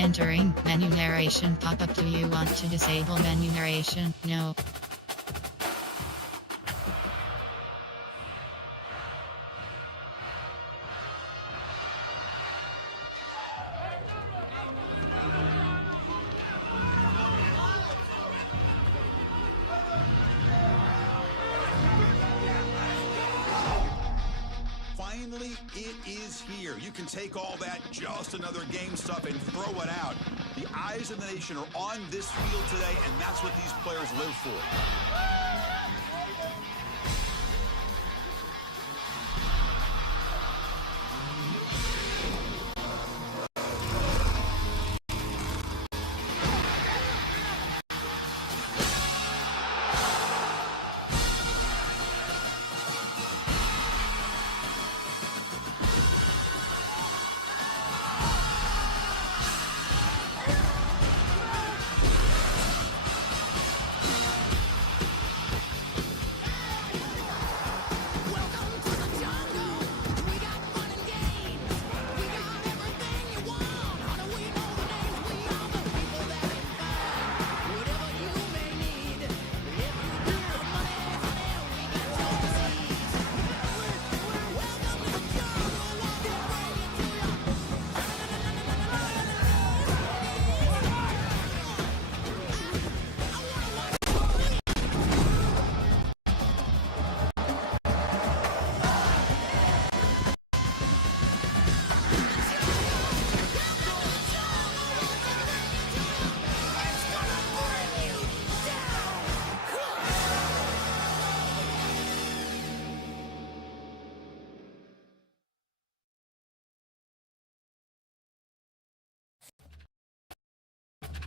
Entering menu narration pop-up. Do you want to disable menu narration? No. Finally, it is here. You can take all that just another game stuff and throw it out. The eyes of the nation are on this field today, and that's what these players live for.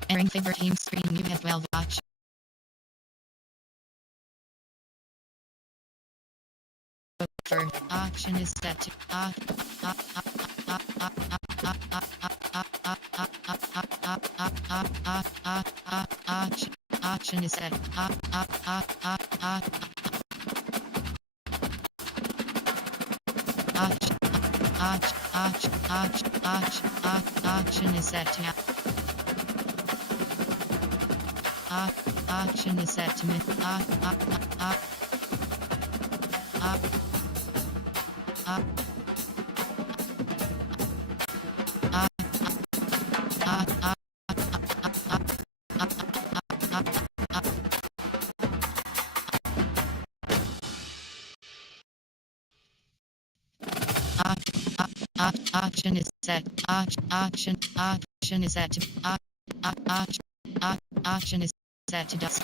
Entering favorite team screen. You have 12 options. For option is set to option is set option is set to option is set to option is set option is set to option is set to dust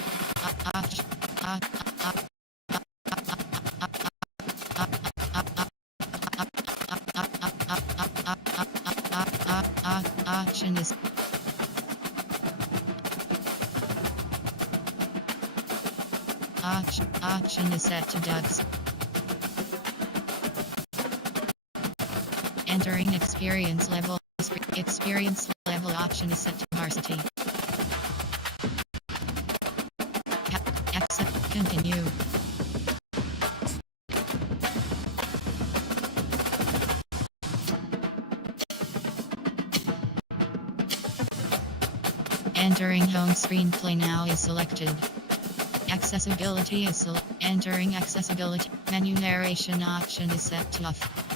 option is option is set to ducks. Entering experience level option is set to varsity. Exit. Continue. Entering home screen. Play now is selected. Accessibility is entering accessibility. Menu narration option is set to off.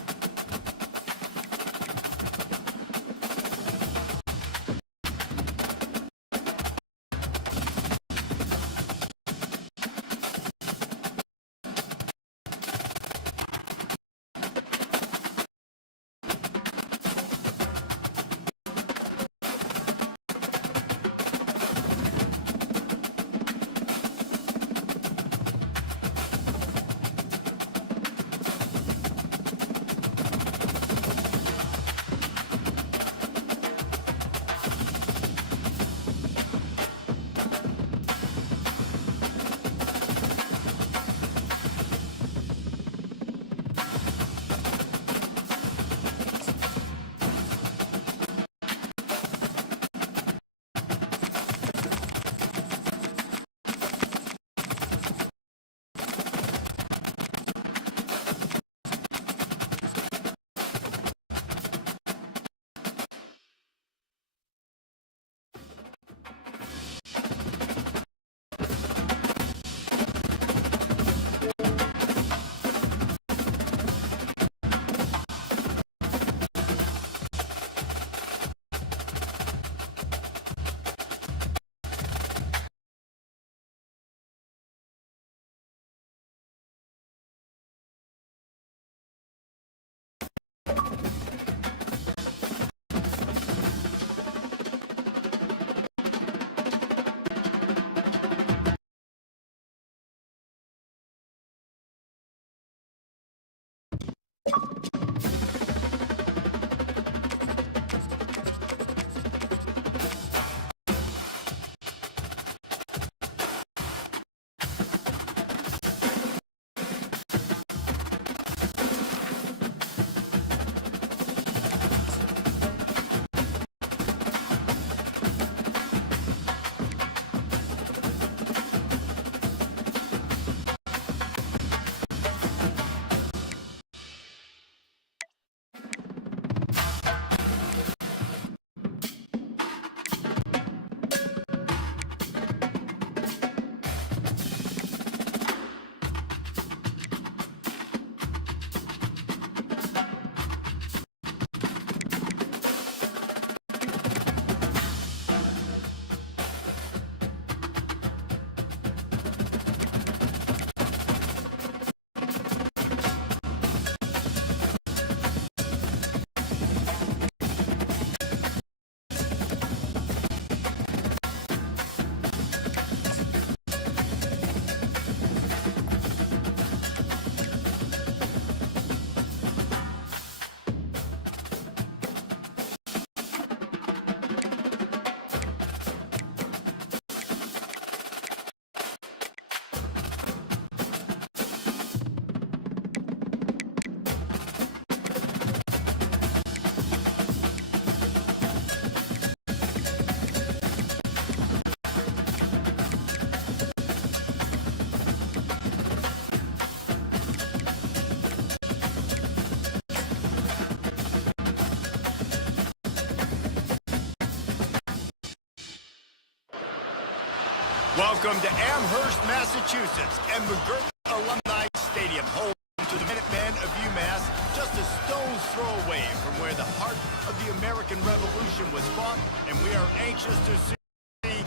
Welcome to Amherst, Massachusetts, and McGirt Alumni Stadium, home to the Minutemen of UMass, just a stone's throw away from where the heart of the American Revolution was fought, and we are anxious to see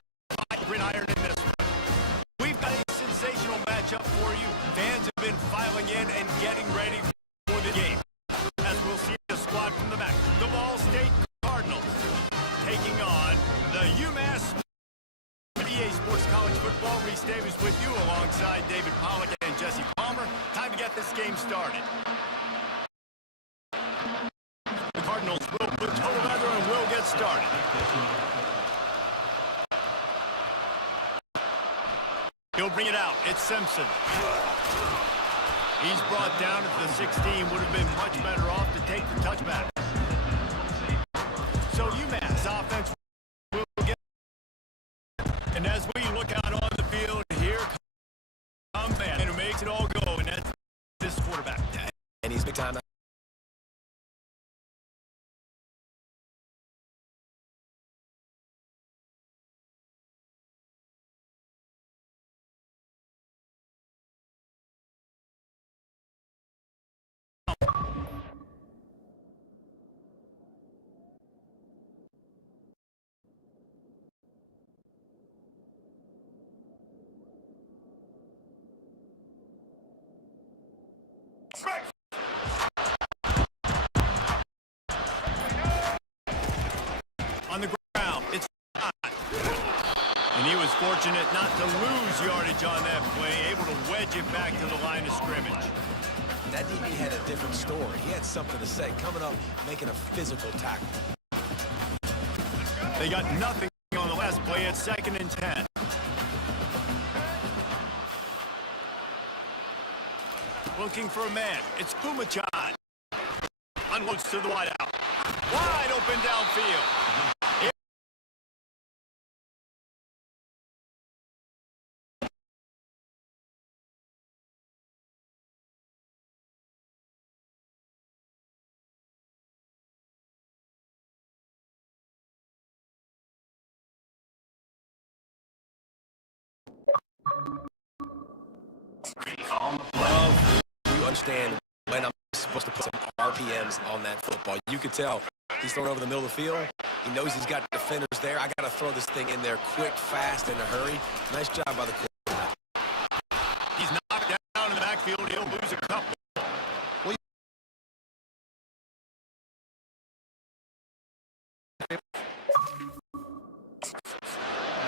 gridiron in this one. We've got a sensational matchup for you. Fans have been filing in and getting ready for the game. As we'll see a squad from the back, the Ball State Cardinals taking on the UMass EA Sports College Football. Reese Davis with you alongside David Pollack and Jesse Palmer. Time to get this game started. The Cardinals will put total leather and will get started. He'll bring it out. It's Simpson. He's brought down at the 16. Would have been much better off to take the touchback. So UMass offense will get. And as we look out on the field, here comes man who makes it all go, and that's this quarterback. And he's big time. On the ground, it's not. And he was fortunate not to lose yardage on that play, able to wedge it back to the line of scrimmage. That DB had a different story. He had something to say, coming up, making a physical tackle. They got nothing on the last play at 2nd and 10. Looking for a man. It's Pumachan. Unloads to the wideout. Wide open downfield. Love, you understand when I'm supposed to put some RPMs on that football. You could tell he's throwing over the middle of the field. He knows he's got defenders there. I got to throw this thing in there quick, fast, in a hurry. Nice job by the quarterback. He's knocked down in the backfield. He'll lose a couple.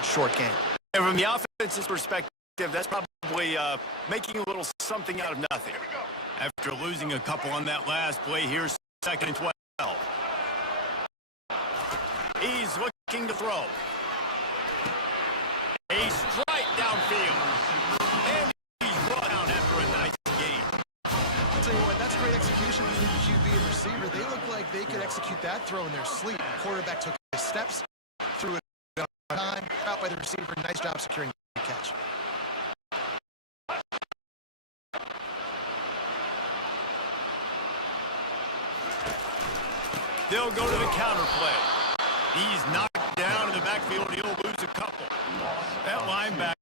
Short game. And from the offense's perspective, that's probably making a little something out of nothing. After losing a couple on that last play, here's 2nd and 12. He's looking to throw. A strike downfield. And he's brought down after a nice game. I'll tell you what, that's great execution between the QB and receiver. They look like they could execute that throw in their sleep. The quarterback took his steps, threw it on time, out by the receiver. Nice job securing the catch. They'll go to the counter play. He's knocked down in the backfield. He'll lose a couple. That linebacker.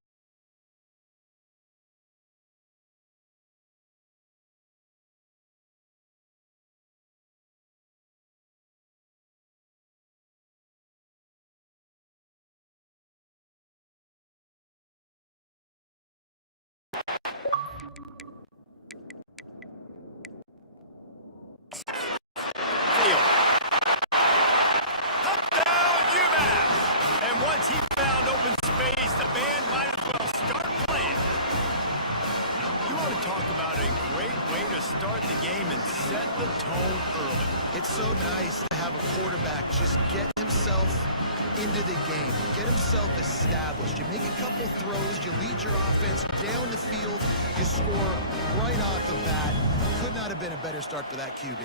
It's so nice to have a quarterback just get himself into the game, get himself established. You make a couple throws, you lead your offense down the field, you score right off the bat. Could not have been a better start for that QB.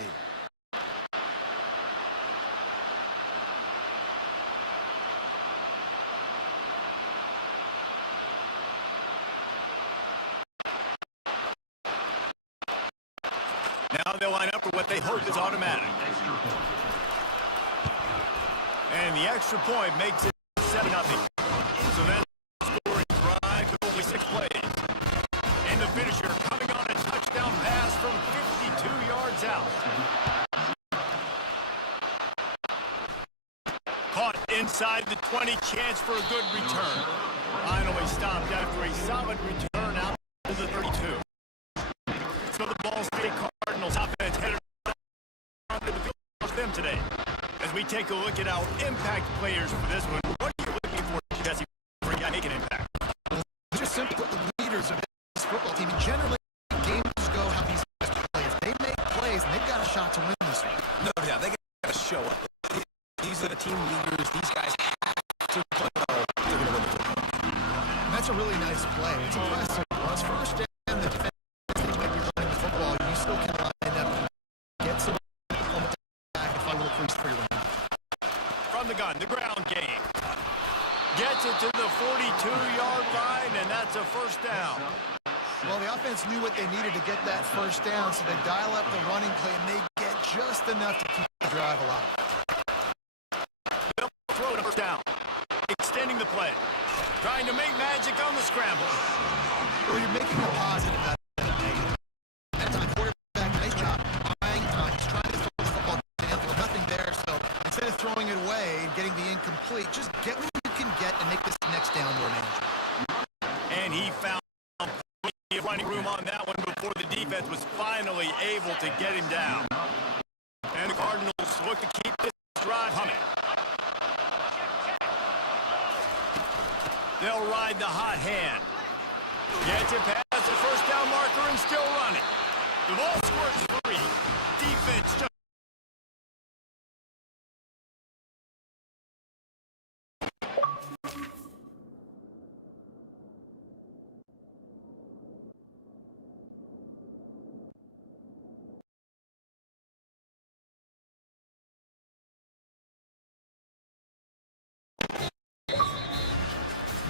Now they'll line up for what they hope is automatic. And the extra point makes it 7-0. So then scoring Inside the 20, chance for a good return. Finally stopped after a solid return out to the 32. So the Ball State Cardinals offense headed onto the field for them today. As we take a look at our impact players for this one, what are you looking for, Jesse, for a guy making impact? Just simply the leaders of this football team. Generally, games go how these guys play. If they make plays, and they've got a shot to win this one. No doubt, they got to show up. These are the team leaders. These guys have to play well. They're going to win the football. And that's a really nice play. It's impressive. Well, it's first down, the defense might be running the football. You still can line up, get some on the back and find a little crease for your win. From the gun, the ground game. Gets it to the 42-yard line, and that's a first down. Well, the offense knew what they needed to get that first down, so they dial up the running play, and they get just enough to keep the drive alive. They'll throw it first down. Extending the play. Trying to make magic on the scramble. Well, you're making a positive out of a negative. That time, quarterback, nice job. He's trying to throw the football down. Well, nothing there, so instead of throwing it away and getting the incomplete, just get what you can get and make this next down more manageable. And he found plenty of running room on that one before the defense was finally able to get him down. And the Cardinals look to keep this drive humming. They'll ride the hot hand. Gets it past the first down marker and still running. The ball squirts free. Defense just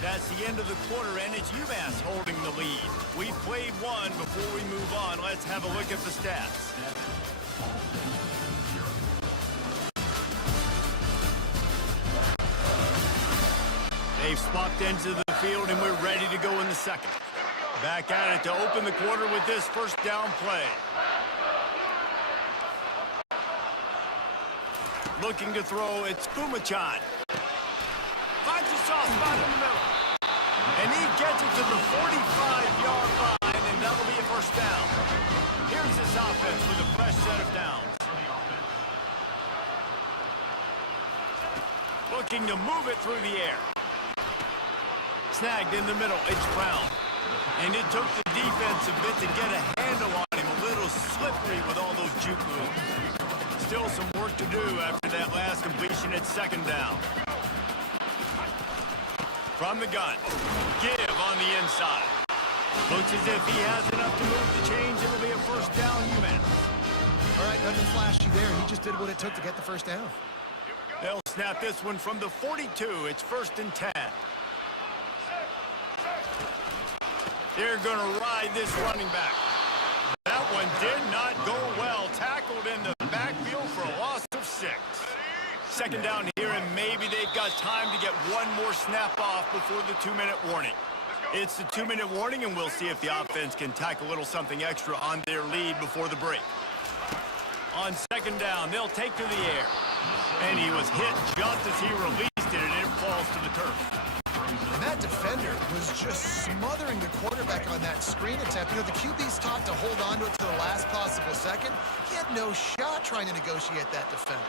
That's the end of the quarter, and it's UMass holding the lead. We've played one. Before we move on, let's have a look at the stats. They've swapped ends of the field, and we're ready to go in the second. Back at it to open the quarter with this first down play. Looking to throw, it's Kumachan. Finds a soft spot in the middle. And he gets it to the 45-yard line, and that'll be a first down. Here's this offense with a fresh set of downs. Looking to move it through the air. Snagged in the middle, it's Brown. And it took the defense a bit to get a handle on him. A little slippery with all those juke moves. Still some work to do after that last completion at second down. From the gun, give on the inside. Looks as if he has enough to move the chains. It'll be a first down, UMass. All right, nothing flashy there. He just did what it took to get the first down. They'll snap this one from the 42. It's 1st and 10. They're going to ride this running back. That one did not go well. Tackled in the backfield for a loss of 6. Second down here, and maybe they've got time to get one more snap off before the 2-minute warning. It's the 2-minute warning, and we'll see if the offense can tack a little something extra on their lead before the break. On second down, they'll take to the air. And he was hit just as he released it, and it falls to the turf. And that defender was just smothering the quarterback on that screen attempt. You know, the QB's taught to hold on to it to the last possible second. He had no shot trying to negotiate that defender.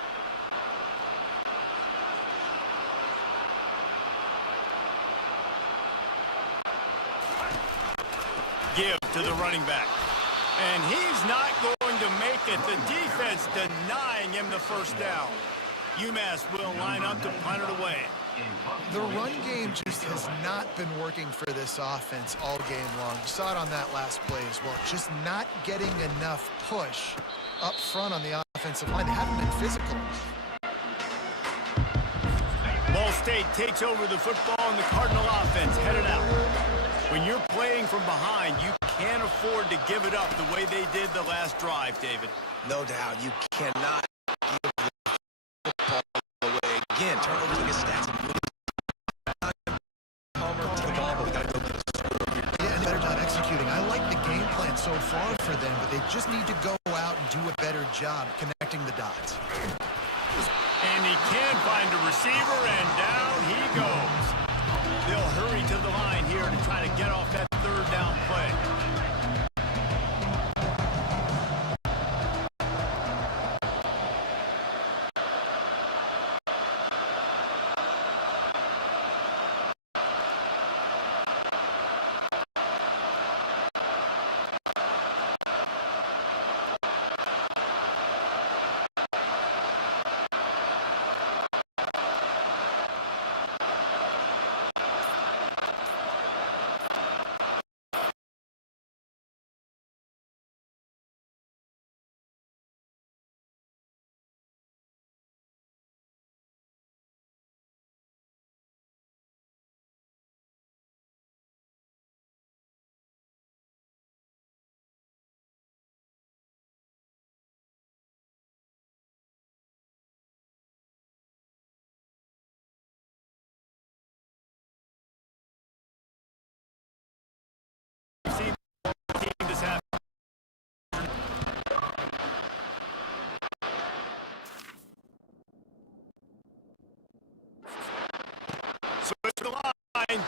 Give to the running back. And he's not going to make it. The defense denying him the first down. UMass will line up to punt it away. The run game just has not been working for this offense all game long. You saw it on that last play as well. Just not getting enough push up front on the offensive line. They haven't been physical. Ball State takes over the football, and the Cardinal offense headed out. When you're playing from behind, you can't afford to give it up the way they did the last drive, David. No doubt, you cannot give the football away. Again, turnovers against stats. Palmer to the ball, but we got to go get a score here. Yeah, and better job executing. I like the game plan so far for them, but they just need to go out and do a better job connecting the dots. And he he can find a receiver, and down he goes. They'll hurry to the line here to try to get off that third down play. Switch the line.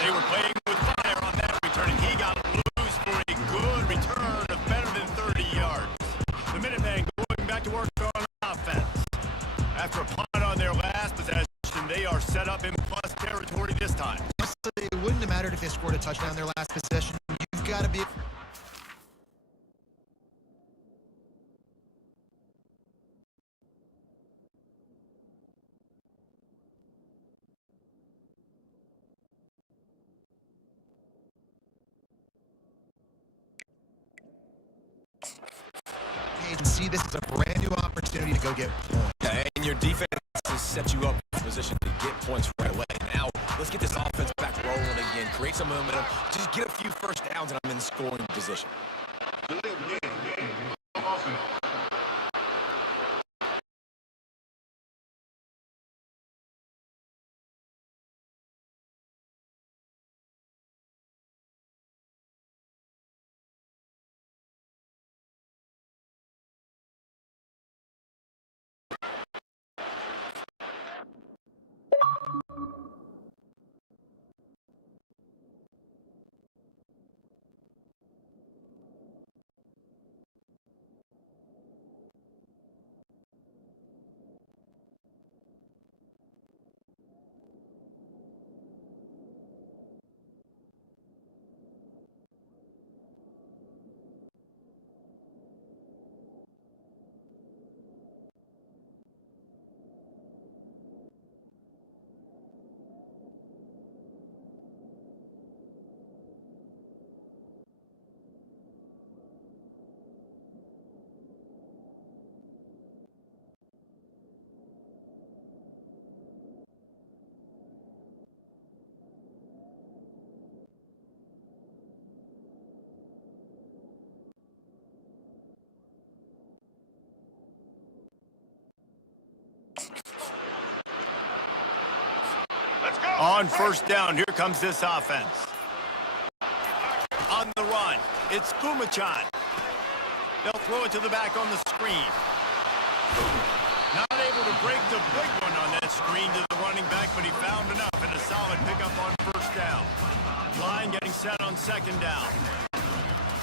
They were playing with fire on that return, and he got loose for a good return of better than 30 yards. The Minutemen going back to work on offense. After a punt on their last possession, they are set up in plus territory this time. It wouldn't have mattered if they scored a touchdown their last possession. You've got to be... And see this as a brand new opportunity to go get points. Yeah, and your defense has set you up in position to get points right away. Now, let's get this offense back rolling again, create some momentum, just get a few first downs, and I'm in scoring position. On first down, here comes this offense. On the run, it's Pumachan. They'll throw it to the back on the screen. Not able to break the big one on that screen to the running back, but he found enough and a solid pickup on first down. Line getting set on second down.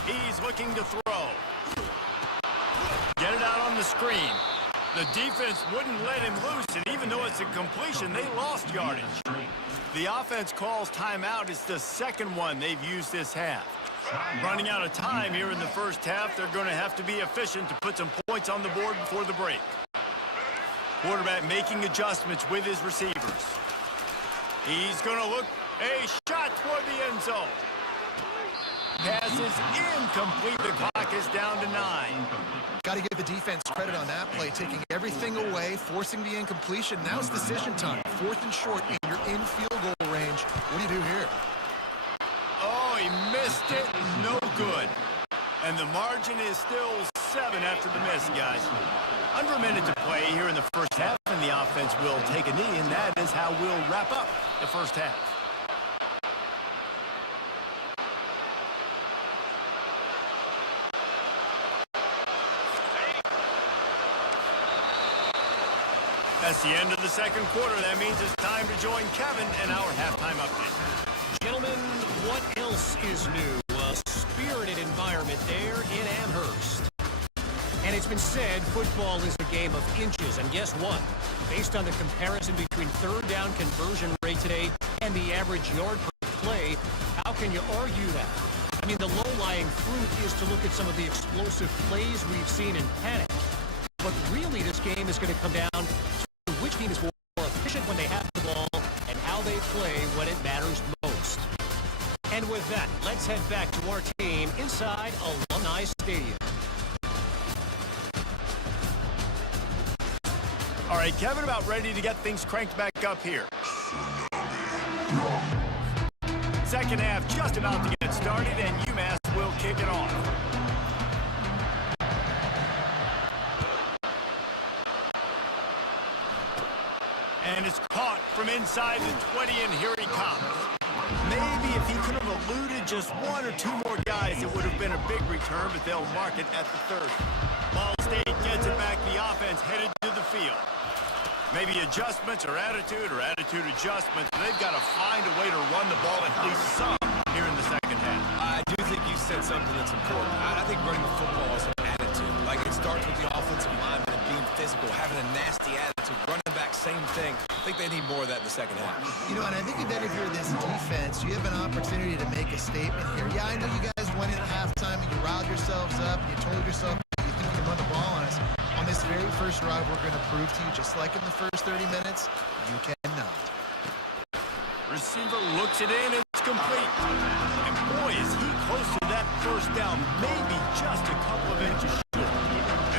He's looking to throw. Get it out on the screen. The defense wouldn't let him loose, and even though it's a completion, they lost yardage. The offense calls timeout. It's the second one they've used this half. Running out of time here in the first half, they're going to have to be efficient to put some points on the board before the break. Quarterback making adjustments with his receivers. He's going to look a shot toward the end zone. Pass is incomplete. The clock is down to 9. Got to give the defense credit on that play, taking everything away, forcing the incompletion. Now it's decision time. 4th and short, and you're in field goal range. What do you do here? Oh, he missed it. No good. And the margin is still 7 after the miss, guys. Under a minute to play here in the first half, and the offense will take a knee, and that is how we'll wrap up the first half. That's the end of the second quarter. That means it's time to join Kevin in our halftime update. Gentlemen, what else is new? A spirited environment there in Amherst. And it's been said football is a game of inches. And guess what? Based on the comparison between third down conversion rate today and the average yard per play, how can you argue that? I mean, the low-lying fruit is to look at some of the explosive plays we've seen in panic. But really, this game is going to come down to which team is more efficient when they have the ball and how they play when it matters most. And with that, let's head back to our team inside Alumni Stadium. All right, Kevin, about ready to get things cranked back up here. Second half just about to get started, and UMass will kick it off. And it's caught from inside the 20, and here he comes. Maybe if he could have eluded just one or two more guys, it would have been a big return, but they'll mark it at the 30. Ball State gets it back. The offense headed to the field. Maybe adjustments or attitude adjustments. They've got to find a way to run the ball at least some here in the second half. I do think you said something that's important. I think running the football is an attitude. Like, it starts with the offensive lineman and being physical, having a nasty attitude. Running back, same thing. I think they need more of that in the second half. You know, and I think that if you're this defense, you have an opportunity to make a statement here. Yeah, I know you guys went in at halftime and you riled yourselves up and you told yourself you think you can run the ball on us. On this very first drive, we're going to prove to you, just like in the first 30 minutes, you cannot. Receiver looks it in, it's complete. And boy, is he close to that first down, maybe just a couple of inches short.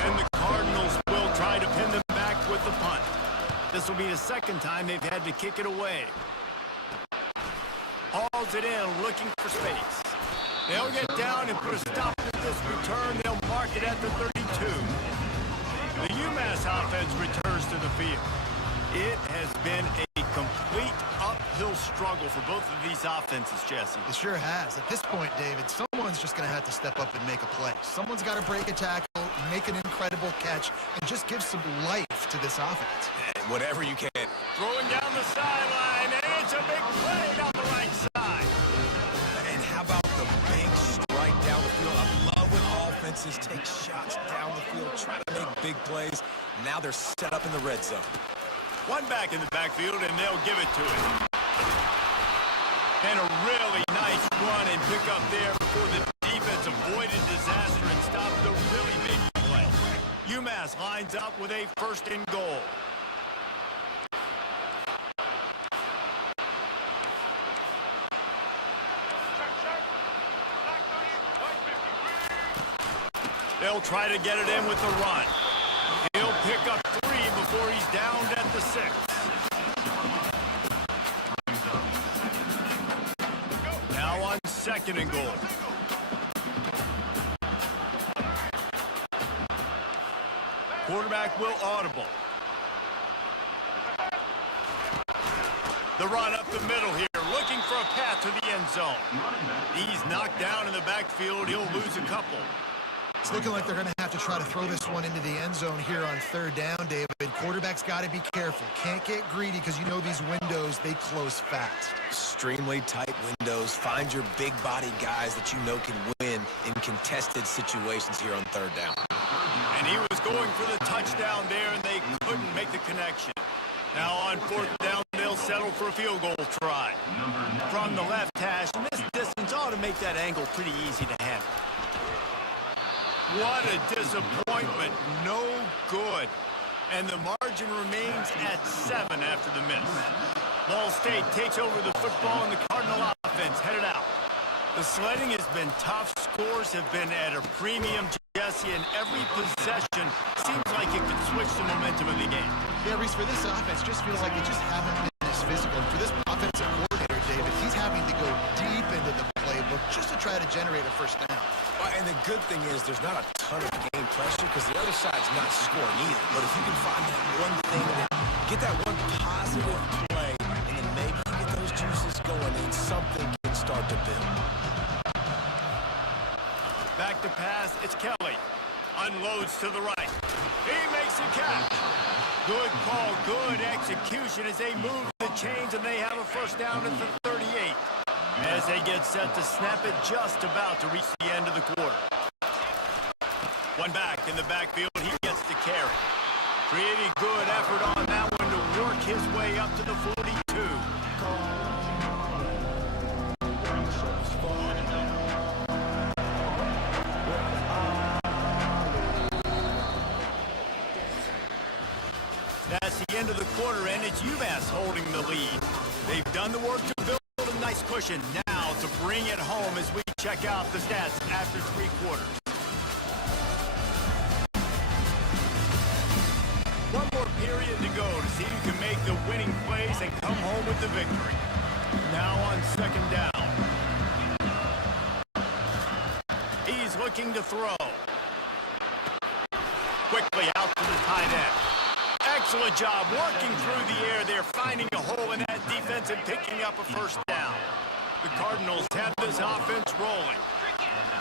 And the Cardinals will try to pin them back with the punt. This will be the second time they've had to kick it away. Hauls it in, looking for space. They'll get down and put a stop to this return. They'll mark it at the 32. The UMass offense returns to the field. It has been a complete uphill struggle for both of these offenses, Jesse. It sure has. At this point, David, someone's just going to have to step up and make a play. Someone's got to break a tackle, make an incredible catch, and just give some life to this offense. Whatever you can. Throwing down the sideline, and it's a big play down the right side. And how about the big strike down the field? I love when offenses take shots down the field, try to make big plays. Now they're set up in the red zone. One back in the backfield, and they'll give it to him. And a really nice run and pick up there before the defense avoided disaster and stopped the really big play. UMass lines up with a first and goal. They'll try to get it in with the run. He'll pick up 3 before he's downed at the 6. Now on second and goal. Quarterback will audible. The run up the middle here, looking for a path to the end zone. He's knocked down in the backfield. He'll lose a couple. It's looking like they're going to have to try to throw this one into the end zone here on third down, David. Quarterback's got to be careful. Can't get greedy because you know these windows, they close fast. Extremely tight windows. Find your big body guys that you know can win in contested situations here on third down. And he was going for the touchdown there, and they couldn't make the connection. Now on fourth down, they'll settle for a field goal try. From the left hash, and this distance ought to make that angle pretty easy to handle. What a disappointment. No good. And the margin remains at 7 after the miss. Ball State takes over the football, and the Cardinal offense headed out. The sledding has been tough. Scores have been at a premium, Jesse, and every possession seems like it could switch the momentum of the game. Yeah, Reese, for this offense, just feels like they just haven't been as physical. And for this offensive coordinator, David, he's having to go deep into the playbook just to try to generate a first down. And the good thing is there's not a ton of game pressure because the other side's not scoring either. But if you can find that one thing, get that one positive play, and then maybe you get those juices going and something can start to build. Back to pass, it's Kelly. Unloads to the right. He makes a catch. Good call, good execution as they move the chains and they have a first down at the 38. As they get set to snap it, just about to reach the end of the quarter. One back in the backfield, he gets the carry. Pretty good effort on that one to work his way up to the 42. That's the end of the quarter, and it's UMass holding the lead. They've done the work to build a nice cushion. Now to bring it home as we check out the stats after 3 quarters. One more period to go to see who can make the winning plays and come home with the victory. Now on second down. He's looking to throw. Quickly out to the tight end. Excellent job working through the air there, finding a hole in that defense and picking up a first down. The Cardinals have this offense rolling.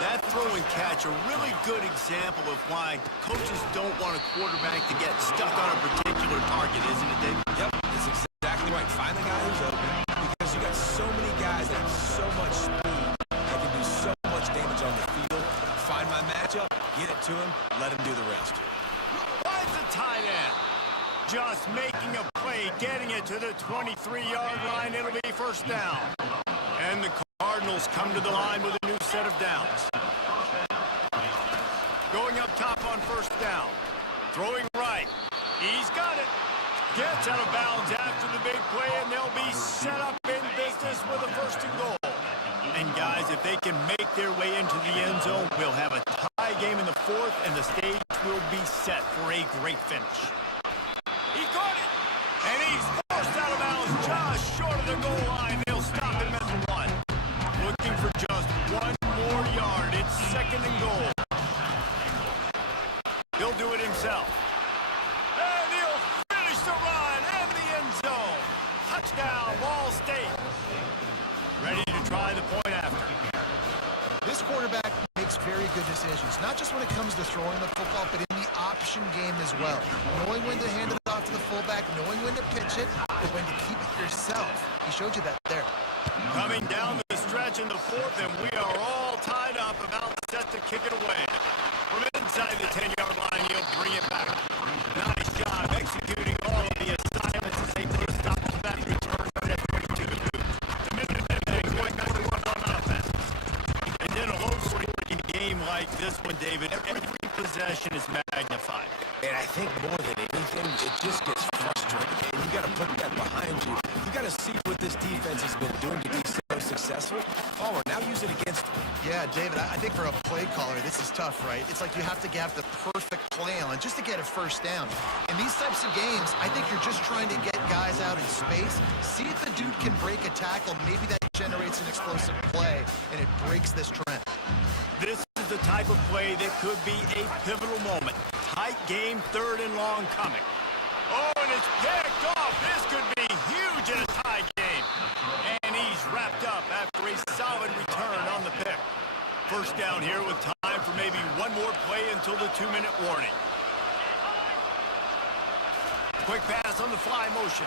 That throw and catch, a really good example of why coaches don't want a quarterback to get stuck on a particular target, isn't it, David? Yep, it's exactly right. Find the guy who's open because you got so many guys that have so much speed that can do so much damage on the field. Find my matchup, get it to him, let him do the rest. Finds the tight end. Just making a play, getting it to the 23-yard line. It'll be first down. And the Cardinals come to the line with a new set of downs. Going up top on first down. Throwing right. He's got it. Gets out of bounds after the big play, and they'll be set up in business with a first and goal. And guys, if they can make their way into the end zone, we'll have a tie game in the 4th, and the stage will be set for a great finish. He caught it, and he's forced out of bounds just short of the goal line. They'll stop him at the 1. Looking for just 1 more yard. It's second and goal. He'll do it himself. And he'll finish the run and the end zone. Touchdown, Ball State. Ready to try the point after. This quarterback makes very good decisions, not just when it comes to throwing the football, but in the option game as well. Knowing when to hand it off to the fullback, knowing when to pitch it, and when to keep it yourself. He showed you that there. Coming down the stretch in the 4th, and we are all tied up, about set to kick it away. From inside the 10-yard line, he'll bring it back. Nice job executing all of the assignments as they put a stop to that return at 22. The Minutemen going number 1 on offense. And in a low-scoring game like this one, David, every possession is magnified. And I think more than anything, it just gets frustrating. And you got to put that behind you. You got to see what this defense has been doing to be so successful. Oh, now use it against them. Yeah, David, I think for a play caller, this is tough, right? It's like you have to have the perfect plan just to get a first down. In these types of games, I think you're just trying to get guys out in space, see if the dude can break a tackle. Maybe that generates an explosive play, and it breaks this trend. This is the type of play that could be a pivotal moment. Tight game, 3rd and long coming. Oh, and it's picked off. This could be huge in a tie game. And he's wrapped up after a solid return on the pick. First down here with time for maybe one more play until the 2-minute warning. Quick pass on the fly motion.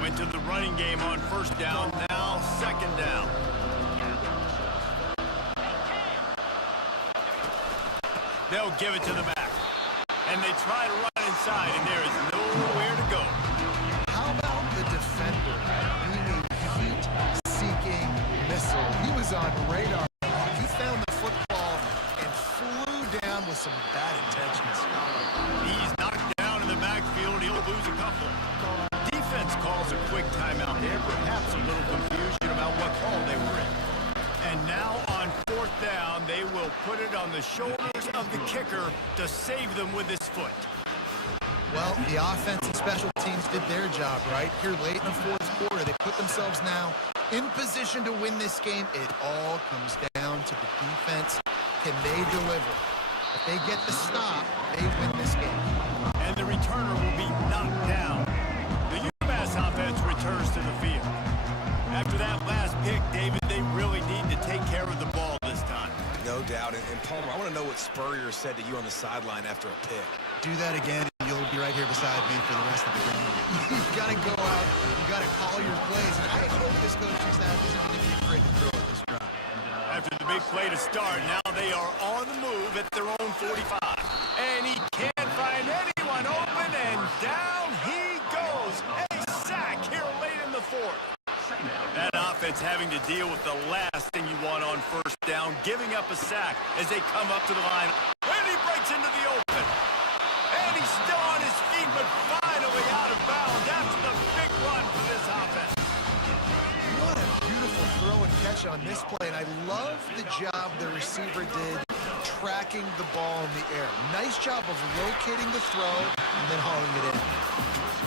Went to the running game on first down, now second down. They'll give it to the back. And they try to run inside, and there is nowhere to go. How about the defender being a heat-seeking missile? He was on radar. He found the football and flew down with some bad intentions. He's knocked down in the backfield. He'll lose a couple. Defense calls a quick timeout there. Perhaps a little confusion about what call they were in. And now on fourth down, they will put it on the shoulders of the kicker to save them with his foot. Well, the offense and special teams did their job, right? Here late in the fourth quarter, they put themselves now in position to win this game. It all comes down to the defense. Can they deliver? If they get the stop, they win this game. And the returner will be knocked down. The UMass offense returns to the field. After that last pick, David, they really need to take care of the ball this time. No doubt. And Palmer, I want to know what Spurrier said to you on the sideline after a pick. Do that again, and you'll be right here beside me for the rest of the game. You've got to go out. You've got to call your plays. And I hope this coaching staff isn't going to be afraid to throw at this drive. After the big play to start, now they are on the move at their own 45. And he can't find anyone open, and down he goes. A sack here late in the fourth. That offense having to deal with the last thing you want on first down, giving up a sack as they come up to the line. And he breaks into the open. And he's still on his feet, but finally out of bounds after the big run for this offense. What a beautiful throw and catch on this play, and I love the job the receiver did tracking the ball in the air. Nice job of locating the throw and then hauling it in.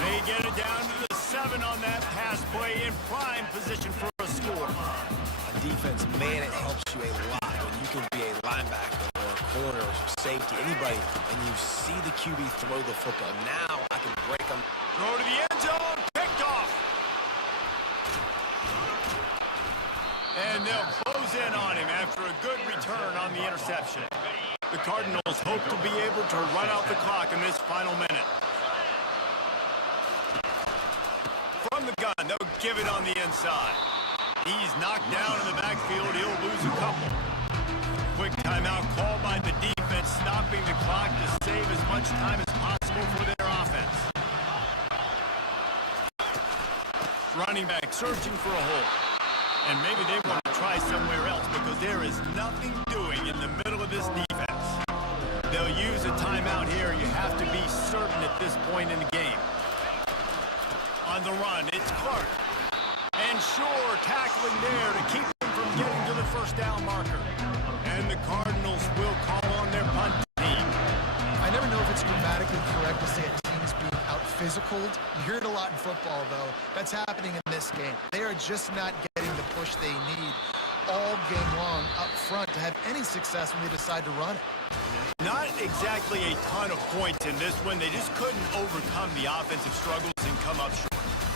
They get it down to the 7 on that pass play in prime position for a score. On defense, man, it helps you a lot when you can be a linebacker or a corner or safety, anybody, and you see the QB throw the football. Now I can break them. Throw to the end zone, picked off. And they'll close in on him after a good return on the interception. The Cardinals hope to be able to run out the clock in this final minute. From the gun, they'll give it on the inside. He's knocked down in the backfield. He'll lose a couple. Quick timeout called by the defense, stopping the clock to save as much time as possible for their offense. Running back searching for a hole. And maybe they want to try somewhere else because there is nothing doing in the middle of this defense. They'll use a timeout here. You have to be certain at this point in the game. On the run, it's Clark. And Shore tackling there to keep them from getting to the first down marker. And the Cardinals will call on their punt team. I never know if it's grammatically correct to say a team is being out-physicaled. You hear it a lot in football, though. That's happening in this game. They are just not getting the push they need all game long up front to have any success when they decide to run it. Not exactly a ton of points in this one. They just couldn't overcome the offensive struggles and come up short.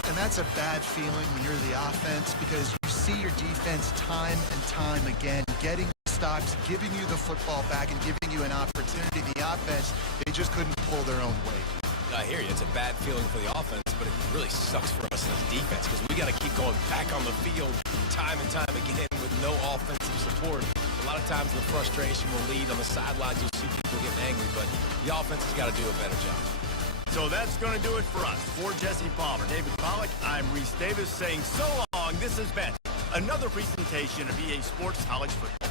And that's a bad feeling when you're the offense because you see your defense time and time again getting stops, giving you the football back and giving you an opportunity. The offense, they just couldn't pull their own weight. I hear you. It's a bad feeling for the offense, but it really sucks for us as defense because we got to keep going back on the field time and time again with no offensive support. A lot of times the frustration will lead on the sidelines. You'll see people getting angry, but the offense has got to do a better job. So that's going to do it for us. For Jesse Palmer, David Pollack, I'm Reese Davis saying so long. This has been another presentation of EA Sports College Football.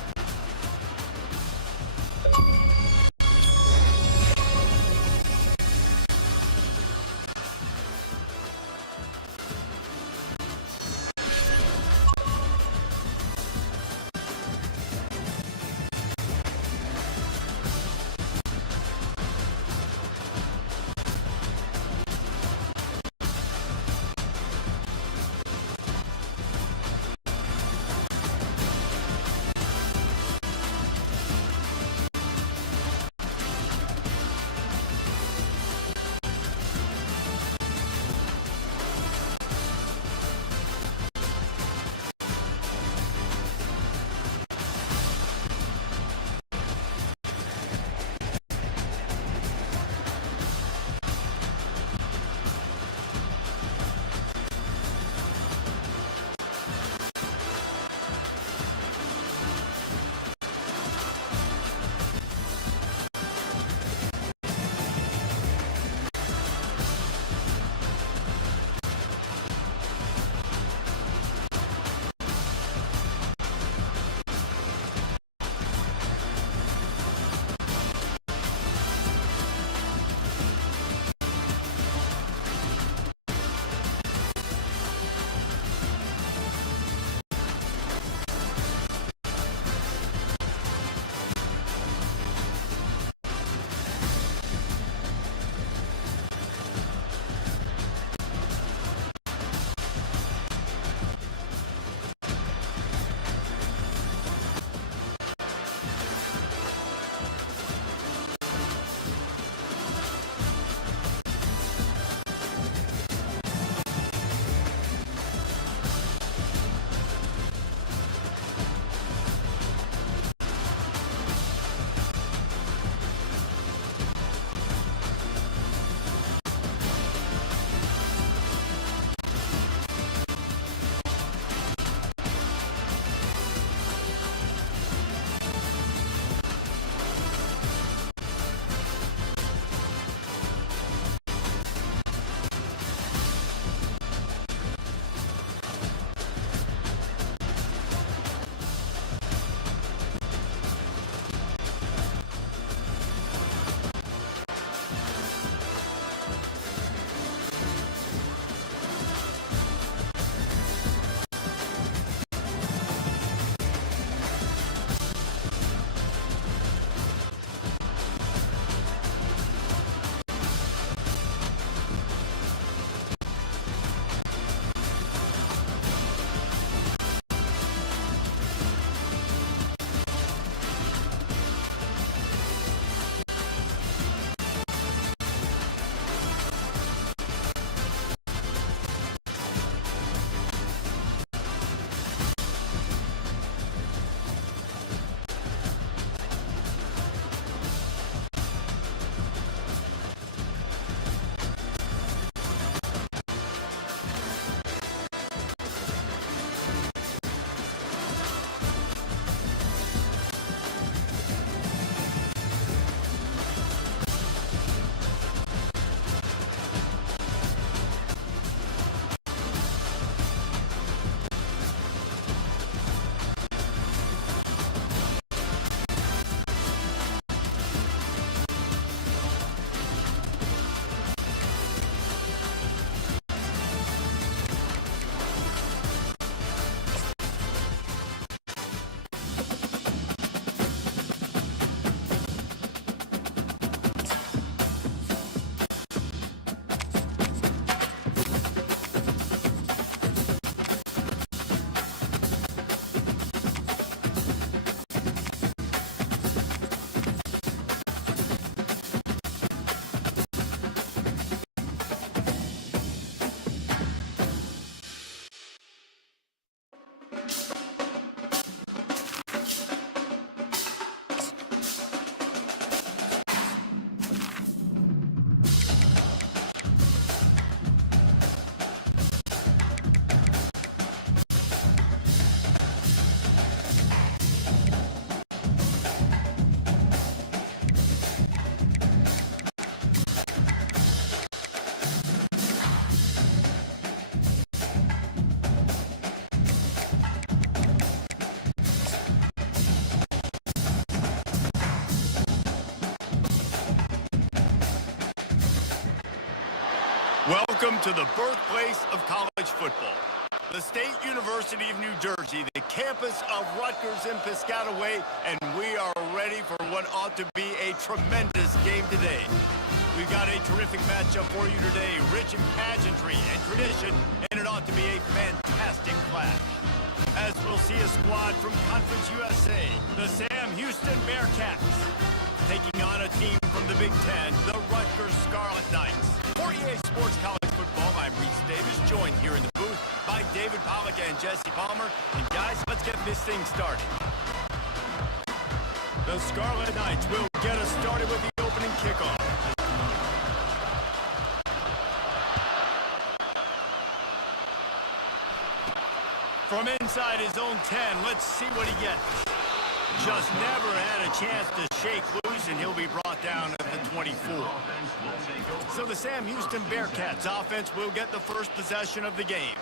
Welcome to the birthplace of college football. The State University of New Jersey, the campus of Rutgers in Piscataway, and we are ready for what ought to be a tremendous game today. We've got a terrific matchup for you today, rich in pageantry and tradition, and it ought to be a fantastic clash. As we'll see a squad from Conference USA, the Sam Houston Bearcats, taking on a team from the Big Ten, the Rutgers Scarlet Knights. For EA Sports College Football, I'm Reese Davis, joined here in the booth by David Pollack and Jesse Palmer. And guys, let's get this thing started. The Scarlet Knights will get us started with the opening kickoff. From inside his own 10, let's see what he gets. Just never had a chance to shake loose, and he'll be brought down at the 24. So the Sam Houston Bearcats offense will get the first possession of the game.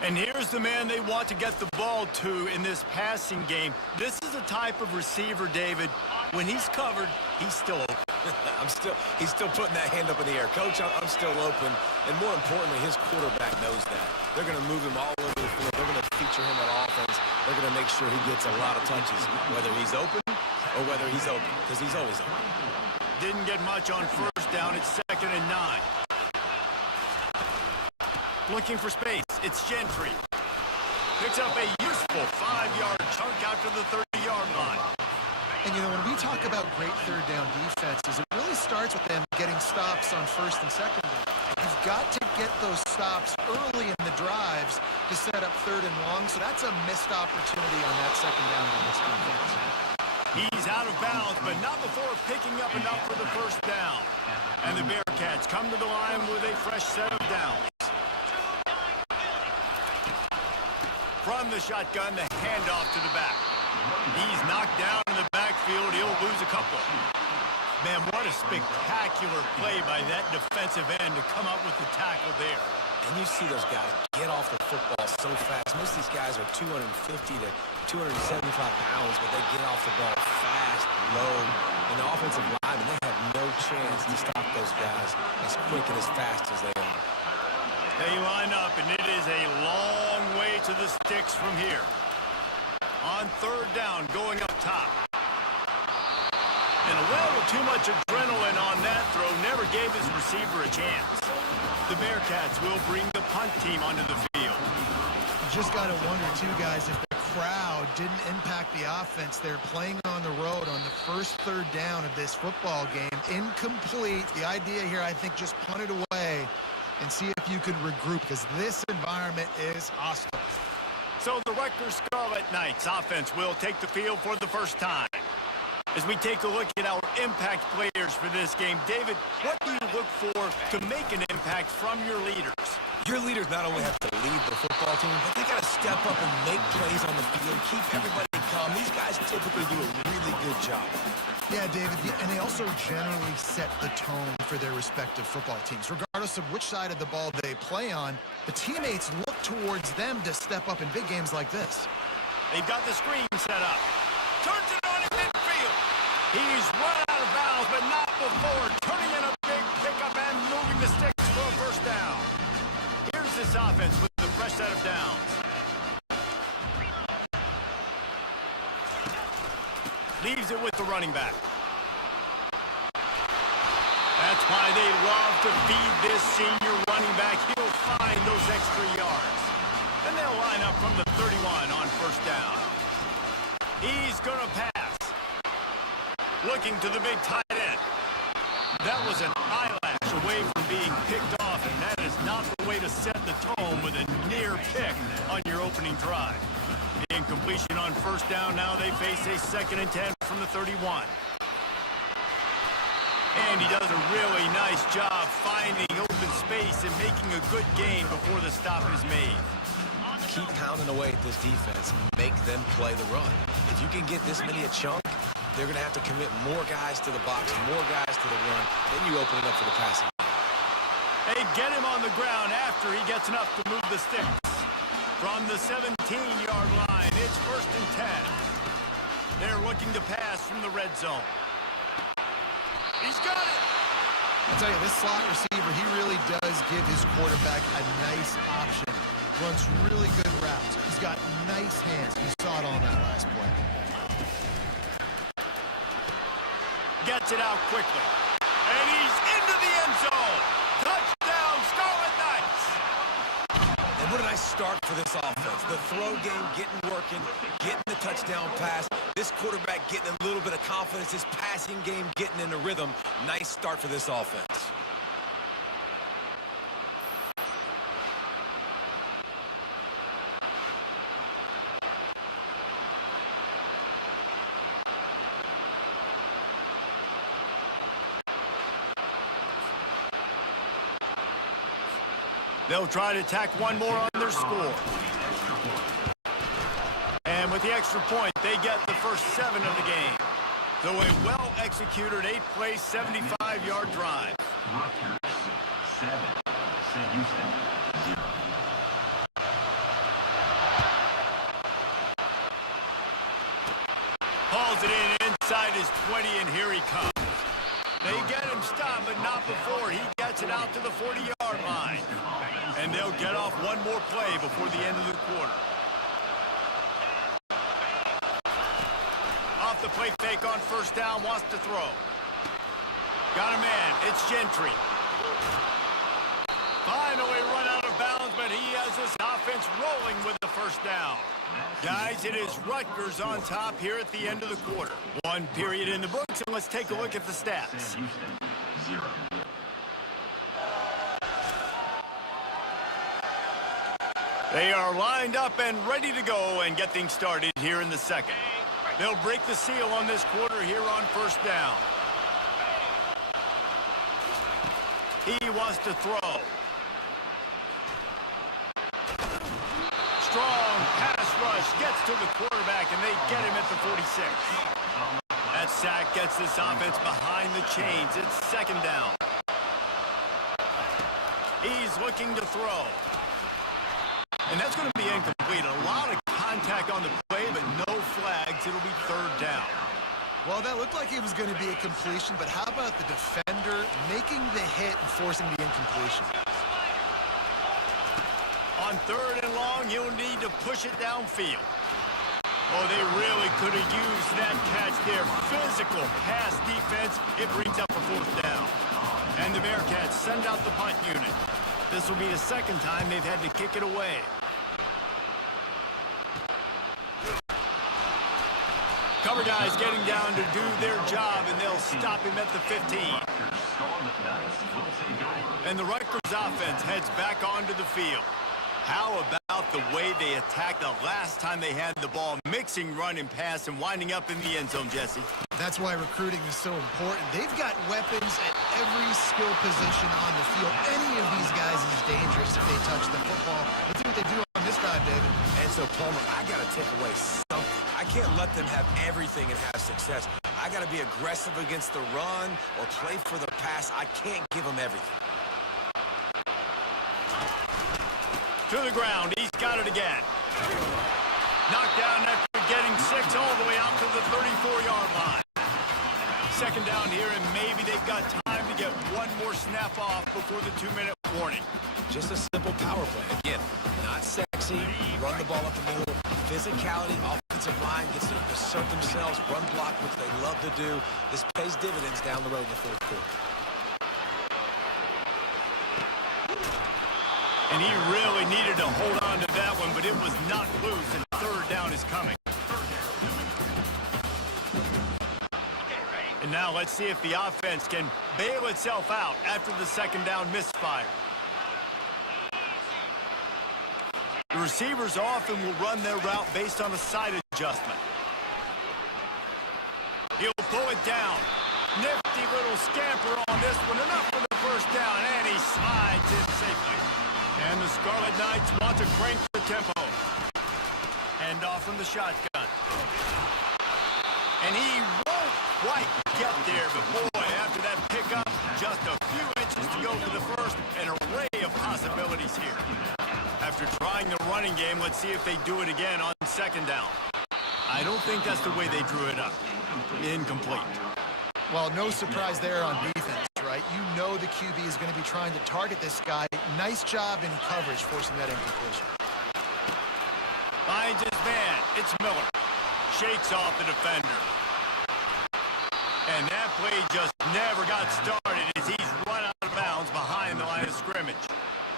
And here's the man they want to get the ball to in this passing game. This is a type of receiver, David. When he's covered, he's still open. He's still putting that hand up in the air. Coach, I'm still open. And more importantly, his quarterback knows that. They're going to move him all over the field. They're going to feature him on offense. They're going to make sure he gets a lot of touches, whether he's open or whether he's open, because he's always open. Didn't get much on first down. It's 2nd and 9. Looking for space. It's Gentry. Picks up a useful 5-yard chunk out to the 30-yard line. And, you know, when we talk about great third down defenses, it really starts with them getting stops on first and second down. You've got to get those stops early in the drives to set up third and long, so that's a missed opportunity on that second down by this defense. He's out of bounds, but not before picking up enough for the first down. And the Bearcats come to the line with a fresh set of downs. From the shotgun, the handoff to the back. He's knocked down in the backfield. He'll lose a couple. Man, what a spectacular play by that defensive end to come up with the tackle there. And you see those guys get off the football so fast. Most of these guys are 250 to 275 pounds, but they get off the ball fast, low. And the offensive linemen, they have no chance to stop those guys as quick and as fast as they are. They line up, and it is a long way to the sticks from here. On third down, going up top. And a little too much adrenaline on that throw never gave his receiver a chance. The Bearcats will bring the punt team onto the field. You just got to wonder, too, guys, if the crowd didn't impact the offense. They're playing on the road on the first third down of this football game. Incomplete. The idea here, I think, just punt it away and see if you can regroup, because this environment is hostile. So the Rutgers Scarlet Knights offense will take the field for the first time. As we take a look at our impact players for this game, David, what do you look for to make an impact from your leaders? Your leaders not only have to lead the football team, but they got to step up and make plays on the field, keep everybody calm. These guys typically do a really good job. Yeah, David, and they also generally set the tone for their respective football teams. Regardless of which side of the ball they play on, the teammates look towards them to step up in big games like this. They've got the screen set up. Turns it on in midfield. He's run out of bounds, but not before turning in a big pickup and moving the sticks for a first down. Here's this offense with the fresh set of downs. Leaves it with the running back. That's why they love to feed this senior running back. He'll find those extra yards. And they'll line up from the 31 on first down. He's going to pass. Looking to the big tight end. That was an eyelash away from being picked off, and that is not the way to set the tone with a near pick on your opening drive. incompletion on first down. Now they face a 2nd and 10 from the 31. And he does a really nice job finding open space and making a good gain before the stop is made. Keep pounding away at this defense. Make them play the run. If you can get this many a chunk, they're going to have to commit more guys to the box, more guys to the run. Then you open it up for the passing. They get him on the ground after he gets enough to move the sticks. From the 17-yard line, it's 1st and 10. They're looking to pass from the red zone. He's got it. I'll tell you, this slot receiver, he really does give his quarterback a nice option. Runs really good routes. He's got nice hands. You saw it on that last play. Gets it out quickly. And he's into the end zone. Touchdown, Scarlet Knights. And what a nice start for this offense. The throw game getting working, getting the touchdown pass. This quarterback getting a little bit of confidence. This passing game getting in the rhythm. Nice start for this offense. They'll try to tack one more on their score. And with the extra point, they get the first 7 of the game. So a well-executed 8-play, 75-yard drive. Hauls it in inside his 20, and here he comes. They get him stopped, but not before he gets it out to the 40-yard line. And they'll get off one more play before the end of the quarter. Off the play fake on first down, wants to throw. Got a man, it's Gentry. Finally run out of bounds, but he has this offense rolling with the first down. Guys, it is Rutgers on top here at the end of the quarter. 1 period in the books, and let's take a look at the stats. They are lined up and ready to go and get things started here in the second. They'll break the seal on this quarter here on first down. He wants to throw. Strong pass rush gets to the quarterback, and they get him at the 46. That sack gets this offense behind the chains. It's 2nd down. He's looking to throw. And that's going to be incomplete. A lot of contact on the play, but no flags. It'll be 3rd down. Well, that looked like it was going to be a completion, but how about the defender making the hit and forcing the incompletion? On 3rd and long, he'll need to push it downfield. Oh, they really could have used that catch there. Physical pass defense. It brings up a 4th down. And the Bearcats send out the punt unit. This will be the 2nd time they've had to kick it away. Cover guys getting down to do their job, and they'll stop him at the 15. And the Rutgers offense heads back onto the field. How about the way they attacked the last time they had the ball, mixing run and pass and winding up in the end zone, Jesse? That's why recruiting is so important. They've got weapons at every skill position on the field. Any of these guys is dangerous if they touch the football. Let's see what they do on this drive, David. And so, Palmer, I got to take away something. I can't let them have everything and have success. I got to be aggressive against the run or play for the pass. I can't give them everything. To the ground, he's got it again. Knocked down after getting 6 all the way out to the 34-yard line. 2nd down here, and maybe they've got time to get one more snap off before the 2-minute warning. Just a simple power play. Again, not sexy, run the ball up the middle, physicality, offensive line gets to assert themselves, run block, which they love to do. This pays dividends down the road in the 4th quarter. And he really needed to hold on to that one, but it was knocked loose, and 3rd down is coming. And now let's see if the offense can bail itself out after the 2nd down misfire. The receivers often will run their route based on a side adjustment. He'll pull it down. Nifty little scamper on this one. Enough for the first down, and he slides in safely. And the Scarlet Knights want to crank the tempo. Hand off from the shotgun. And he won't quite get there, but boy, after that pickup, just a few inches to go for the first. An array of possibilities here. After trying the running game, let's see if they do it again on second down. I don't think that's the way they drew it up. Incomplete. Well, no surprise there on defense, right? You know the QB is going to be trying to target this guy. Nice job in coverage forcing that incompletion. Finds his man. It's Miller. Shakes off the defender. And that play just never got started as he's run out of bounds behind the line of scrimmage.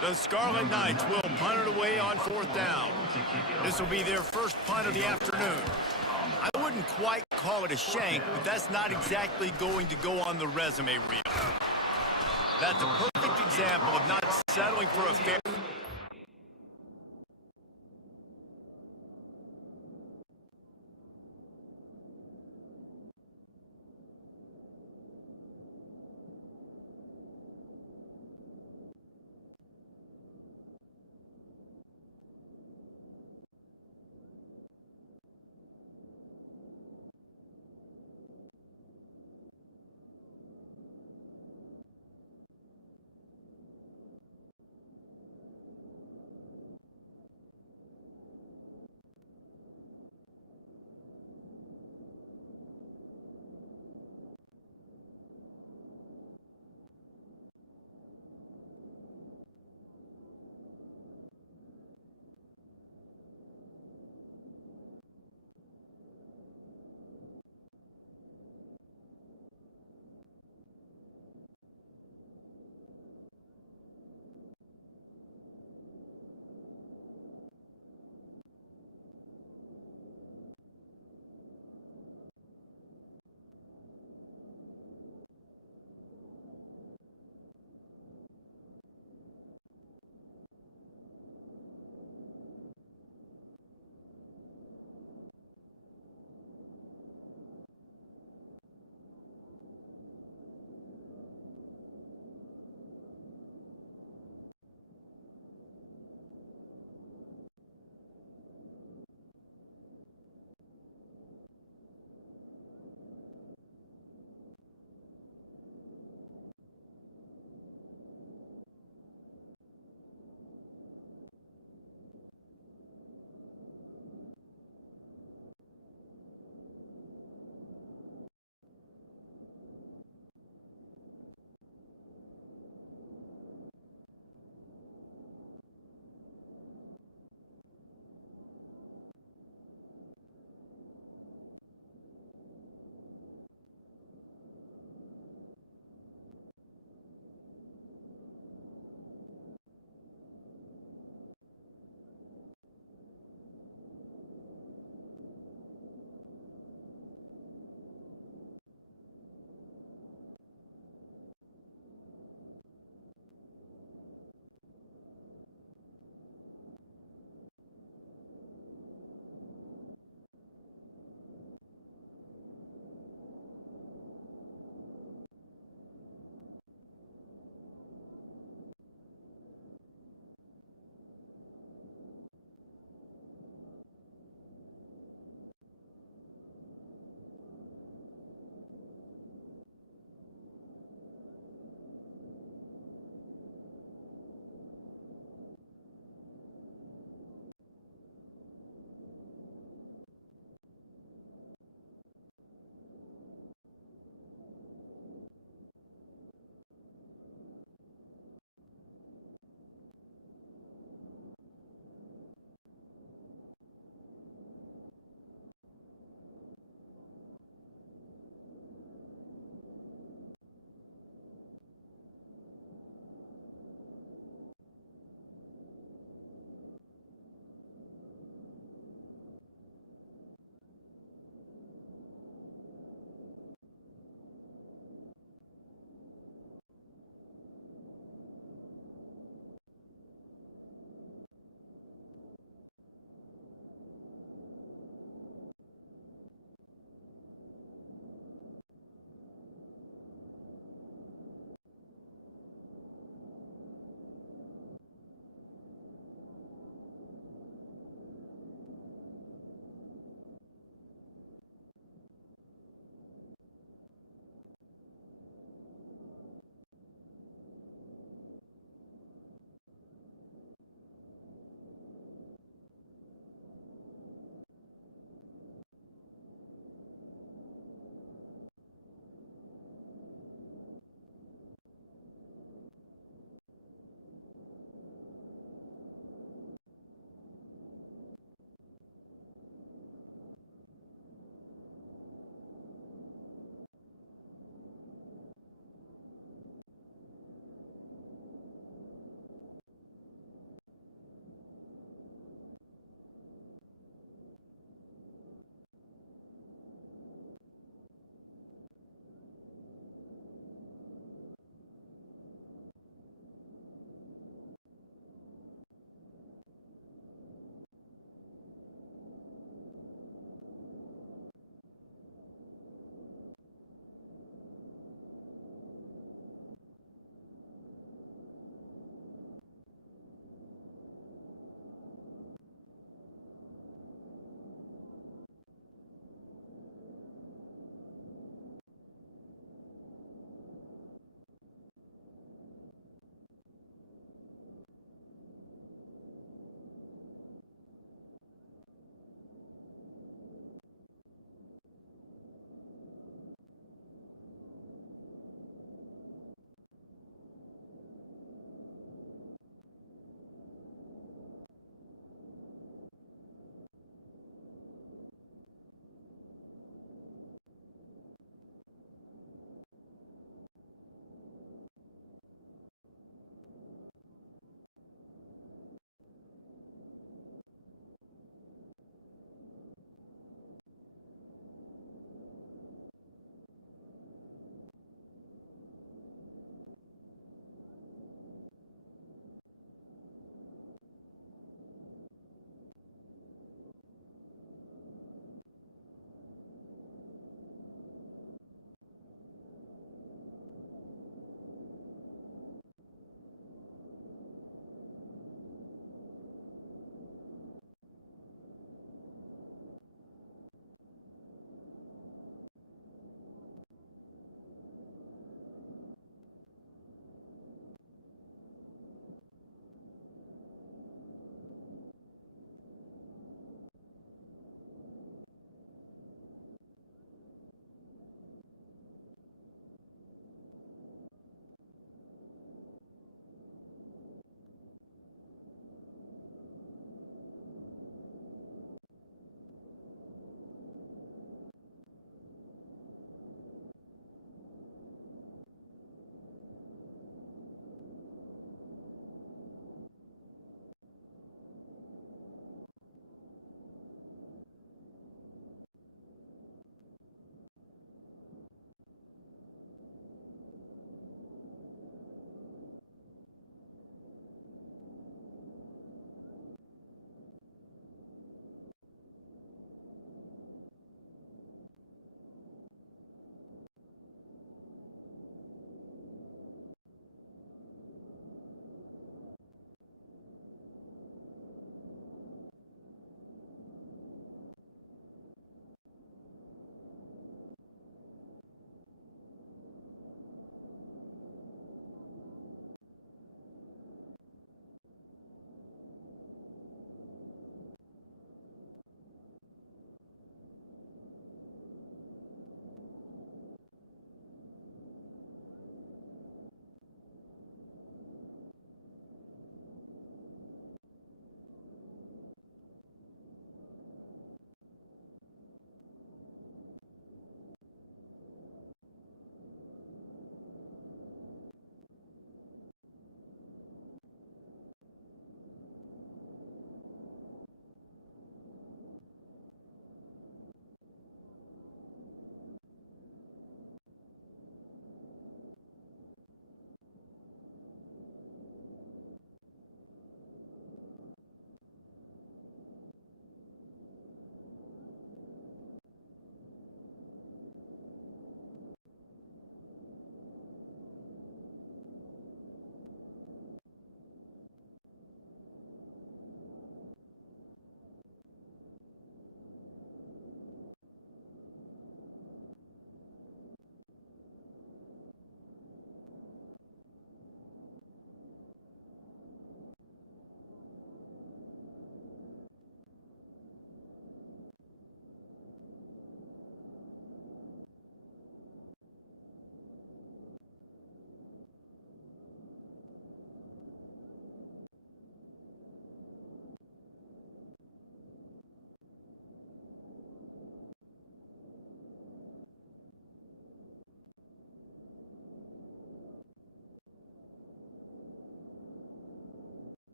The Scarlet Knights will punt it away on fourth down. This will be their first punt of the afternoon. I wouldn't quite call it a shank, but that's not exactly going to go on the resume reel. That's a perfect example of not settling for a fair...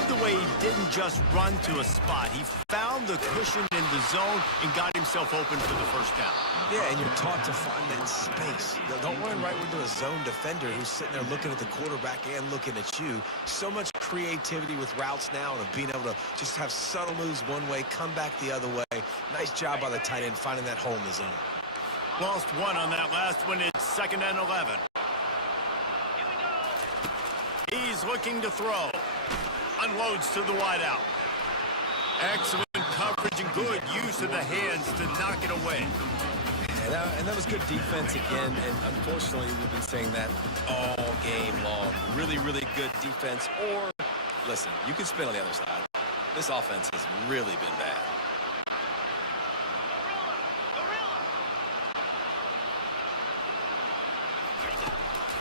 love the way he didn't just run to a spot. He found the cushion in the zone and got himself open for the first down. Yeah, and you're taught to find that space. Don't run right into a zone defender who's sitting there looking at the quarterback and looking at you. So much creativity with routes now and of being able to just have subtle moves one way, come back the other way. Nice job by the tight end finding that hole in the zone. Lost one on that last one. It's 2nd and 11. He's looking to throw. Unloads to the wideout. Excellent coverage and good use of the hands to knock it away. And that was good defense again, and unfortunately we've been saying that all game long. Really, really good defense. Or, listen, you can spin on the other side. This offense has really been bad.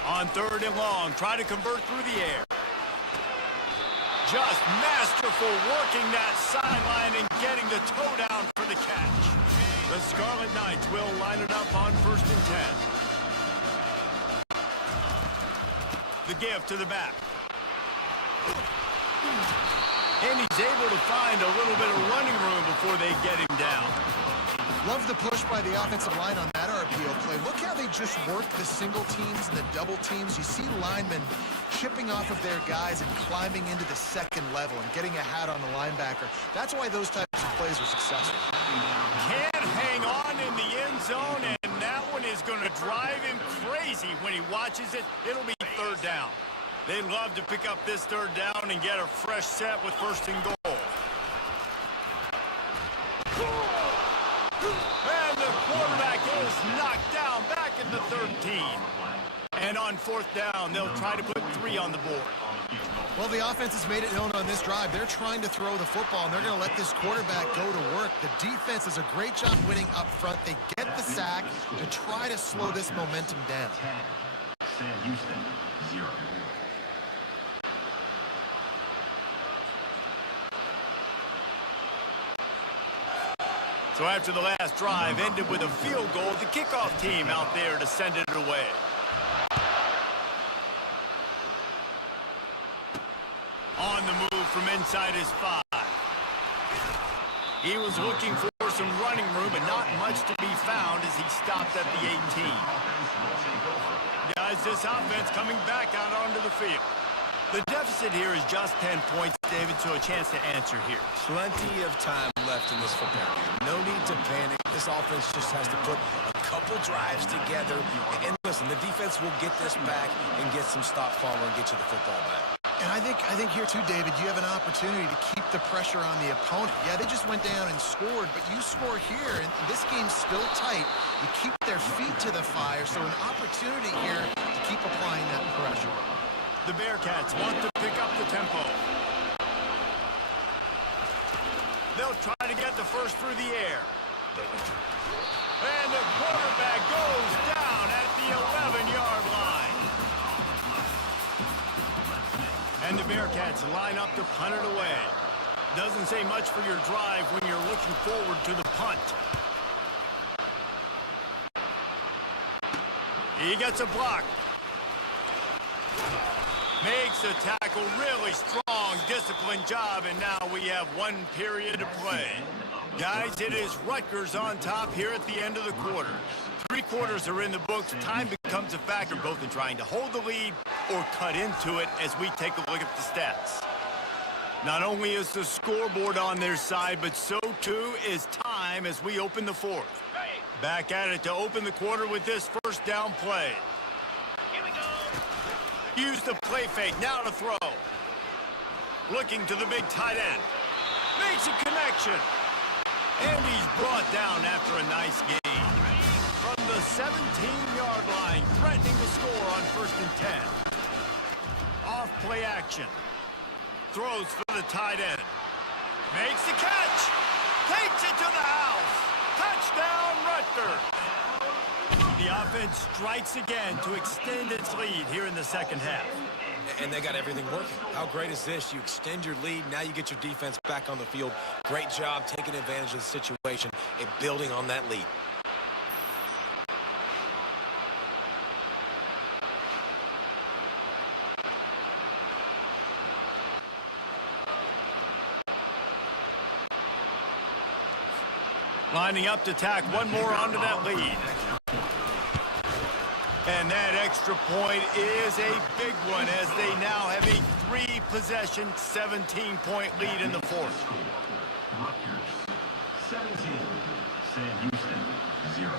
On 3rd and long, try to convert through the air. Just masterful working that sideline and getting the toe down for the catch. The Scarlet Knights will line it up on 1st and 10. The give to the back. And he's able to find a little bit of running room before they get him down. Love the push by the offensive line on that RPO play. Look how they just work the single teams and the double teams. You see linemen chipping off of their guys and climbing into the 2nd level and getting a hat on the linebacker. That's why those types of plays are successful. Can't hang on in the end zone, and that one is going to drive him crazy when he watches it. It'll be 3rd down. They'd love to pick up this 3rd down and get a fresh set with 1st and goal. And the quarterback is knocked down back at the 13. And on 4th down, they'll try to put 3 on the board. Well, the offense has made it known on this drive. They're trying to throw the football, and they're going to let this quarterback go to work. The defense does a great job winning up front. They get the sack to try to slow this momentum down. Sam Houston, 0. So after the last drive ended with a field goal, the kickoff team out there to send it away. On the move from inside his 5. He was looking for some running room, but not much to be found as he stopped at the 18. Guys, this offense coming back out onto the field. The deficit here is just 10 points, David, so a chance to answer here. Plenty of time left in this football game. No need to panic. This offense just has to put a couple drives together. And listen, the defense will get this back and get some stop follow and get you the football back. And I think here too, David, you have an opportunity to keep the pressure on the opponent. Yeah, they just went down and scored, but you score here, and this game's still tight. You keep their feet to the fire, so an opportunity here to keep applying that pressure. The Bearcats want to pick up the tempo. They'll try to get the first through the air. And the quarterback goes down at the 11-yard line. And the Bearcats line up to punt it away. Doesn't say much for your drive when you're looking forward to the punt. He gets a block. Makes the tackle, really strong, disciplined job, and now we have 1 period to play. Guys, it is Rutgers on top here at the end of the quarter. 3 quarters are in the books. Time becomes a factor both in trying to hold the lead or cut into it as we take a look at the stats. Not only is the scoreboard on their side, but so too is time as we open the 4th. Back at it to open the quarter with this first down play. Use the play fake, now to throw. Looking to the big tight end. Makes a connection. And he's brought down after a nice gain. From the 17-yard line, threatening to score on 1st and 10. Off play action. Throws for the tight end. Makes the catch. Takes it to the house. Touchdown, Rutgers. The offense strikes again to extend its lead here in the 2nd half. And they got everything working. How great is this? You extend your lead. Now you get your defense back on the field. Great job taking advantage of the situation and building on that lead. Lining up to tack one more onto that lead. And that extra point is a big one as they now have a 3-possession, 17-point lead in the fourth. Rutgers 17, Sam Houston 0.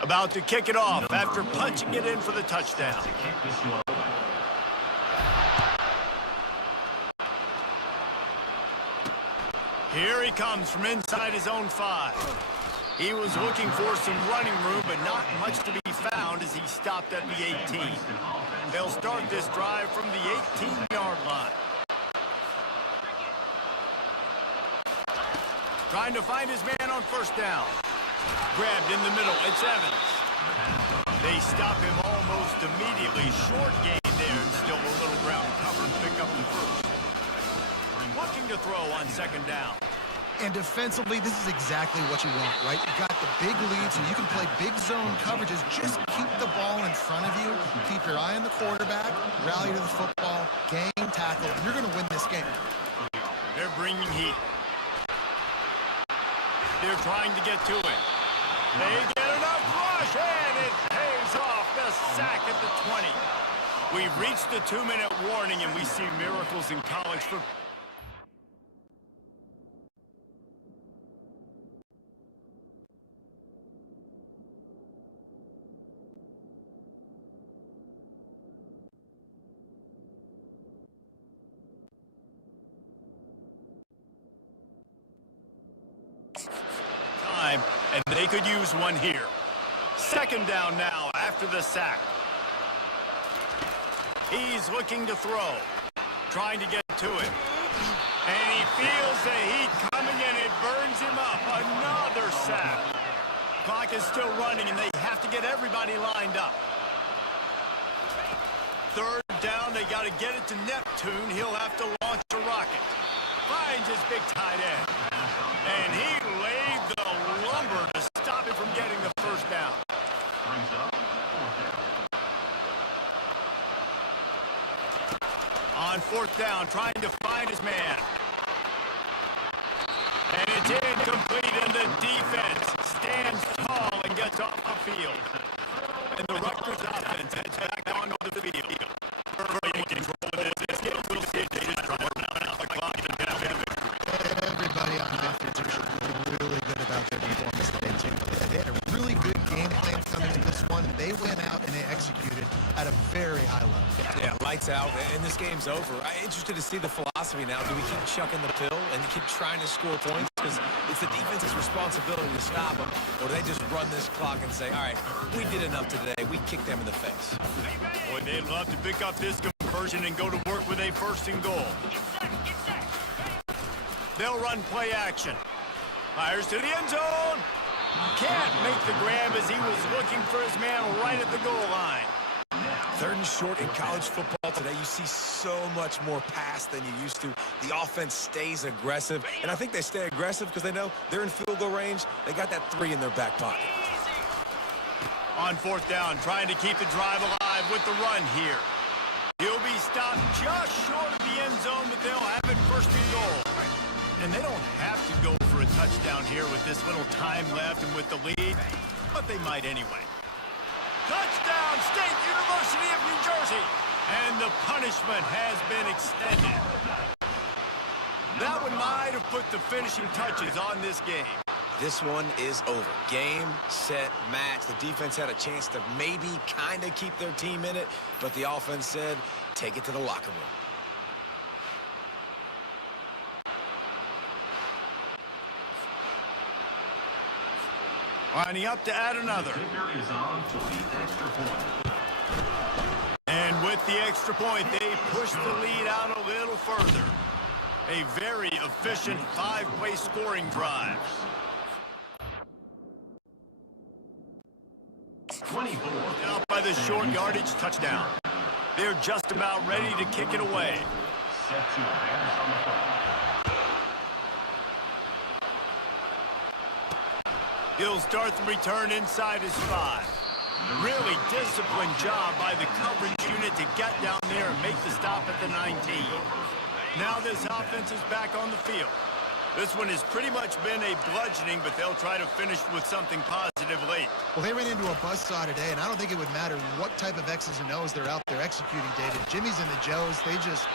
About to kick it off after punching it in for the touchdown. To kick this one away. Here he comes from inside his own 5. He was looking for some running room, but not much to be found as he stopped at the 18. They'll start this drive from the 18-yard line. Trying to find his man on first down. Grabbed in the middle. It's Evans. They stop him almost immediately. Short gain there, and still a little ground cover to pick up the first. Looking to throw on second down. And defensively, this is exactly what you want, right? You got the big leads, and you can play big zone coverages. Just keep the ball in front of you. Keep your eye on the quarterback. Rally to the football. Game tackle. You're going to win this game. They're bringing heat. They're trying to get to it. They get enough rush, and it pays off. The sack at the 20. We've reached the 2-minute warning, and we see miracles in college football. And they could use one here. Second down now after the sack. He's looking to throw. Trying to get to it. And he feels the heat coming and it burns him up. Another sack. Clock is still running and they have to get everybody lined up. Third down, they got to get it to Neptune. He'll have to launch a rocket. Finds his big tight end. And he laid the lumber to stop him from getting the first down. Brings up fourth down. On fourth down, trying to find his man. And it's incomplete, and the defense stands tall and gets off the field. And the Rutgers offense heads back onto the field. Very in control of this. We'll see if they just try to run out the clock and get out of victory. Everybody on offense are really good about their performance today, too. They had a really good game plan coming to this one. They went out and they executed at a very high level. Yeah, lights out, and this game's over. I'm interested to see the philosophy now. Do we keep chucking the pill and keep trying to score points? Because it's the defense's responsibility to stop them. Or do they just run this clock and say, all right, we did enough today. We kicked them in the face. Boy, they'd love to pick up this conversion and go to work with a first and goal. They'll run play action. Fires to the end zone. Can't make the grab as he was looking for his man right at the goal line. 3rd and short in college football today. You see so much more pass than you used to. The offense stays aggressive, and I think they stay aggressive because they know they're in field goal range. They got that 3 in their back pocket. On 4th down, trying to keep the drive alive with the run here. He'll be stopped just short of the end zone, but they'll have it 1st and goal. And they don't have to go for a touchdown here with this little time left and with the lead, but they might anyway. Touchdown, State University of New Jersey. And the punishment has been extended. That one might have put the finishing touches on this game. This one is over. Game, set, match. The defense had a chance to maybe kind of keep their team in it, but the offense said, take it to the locker room. Lining up to add another. Kicker is on for the extra point. And with the extra point, they push the lead out a little further. A very efficient 5-play scoring drive. 24. Out by the short yardage touchdown. They're just about ready to kick it away. Set to Bears on the play. He'll start the return inside his 5. Really disciplined job by the coverage unit to get down there and make the stop at the 19. Now this offense is back on the field. This one has pretty much been a bludgeoning, but they'll try to finish with something positive late. Well, they ran into a buzzsaw today, and I don't think it would matter what type of X's and O's they're out there executing, David. Jimmy's and the Joes, they're just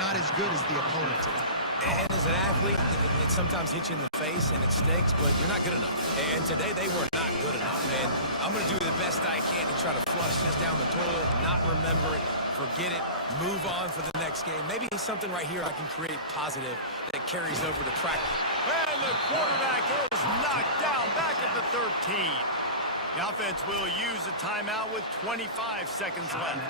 not as good as the opponent today. And as an athlete, it sometimes hits you in the face and it stinks, but you're not good enough. And today they were not good enough. And I'm going to do the best I can to try to flush this down the toilet, not remember it, forget it, move on for the next game. Maybe something right here I can create positive that carries over to practice. And the quarterback is knocked down back at the 13. The offense will use a timeout with 25 seconds left.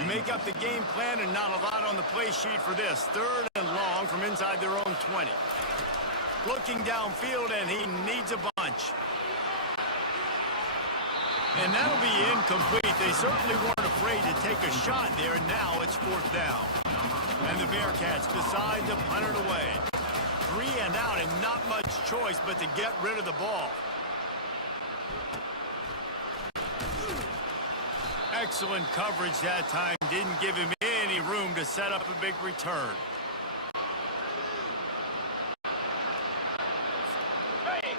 You make up the game plan and not a lot on the play sheet for this. 3rd and long from inside their own 20. Looking downfield, and he needs a bunch. And that'll be incomplete. They certainly weren't afraid to take a shot there, and now it's 4th down. And the Bearcats decide to punt it away. 3 and out, and not much choice but to get rid of the ball. Excellent coverage that time. Didn't give him any room to set up a big return.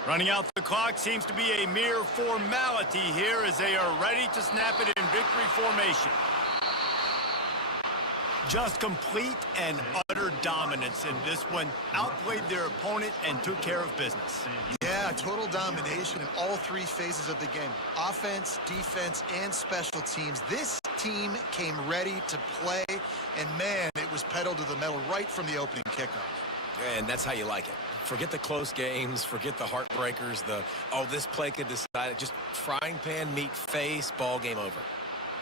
Running out the clock seems to be a mere formality here as they are ready to snap it in victory formation. Just complete and utter dominance in this one. Outplayed their opponent and took care of business. Yeah, total domination in all 3 phases of the game. Offense, defense, and special teams. This team came ready to play, and man, it was pedal to the metal right from the opening kickoff. And that's how you like it. Forget the close games, forget the heartbreakers, this play could decide it. Just frying pan, meat face, ball game over.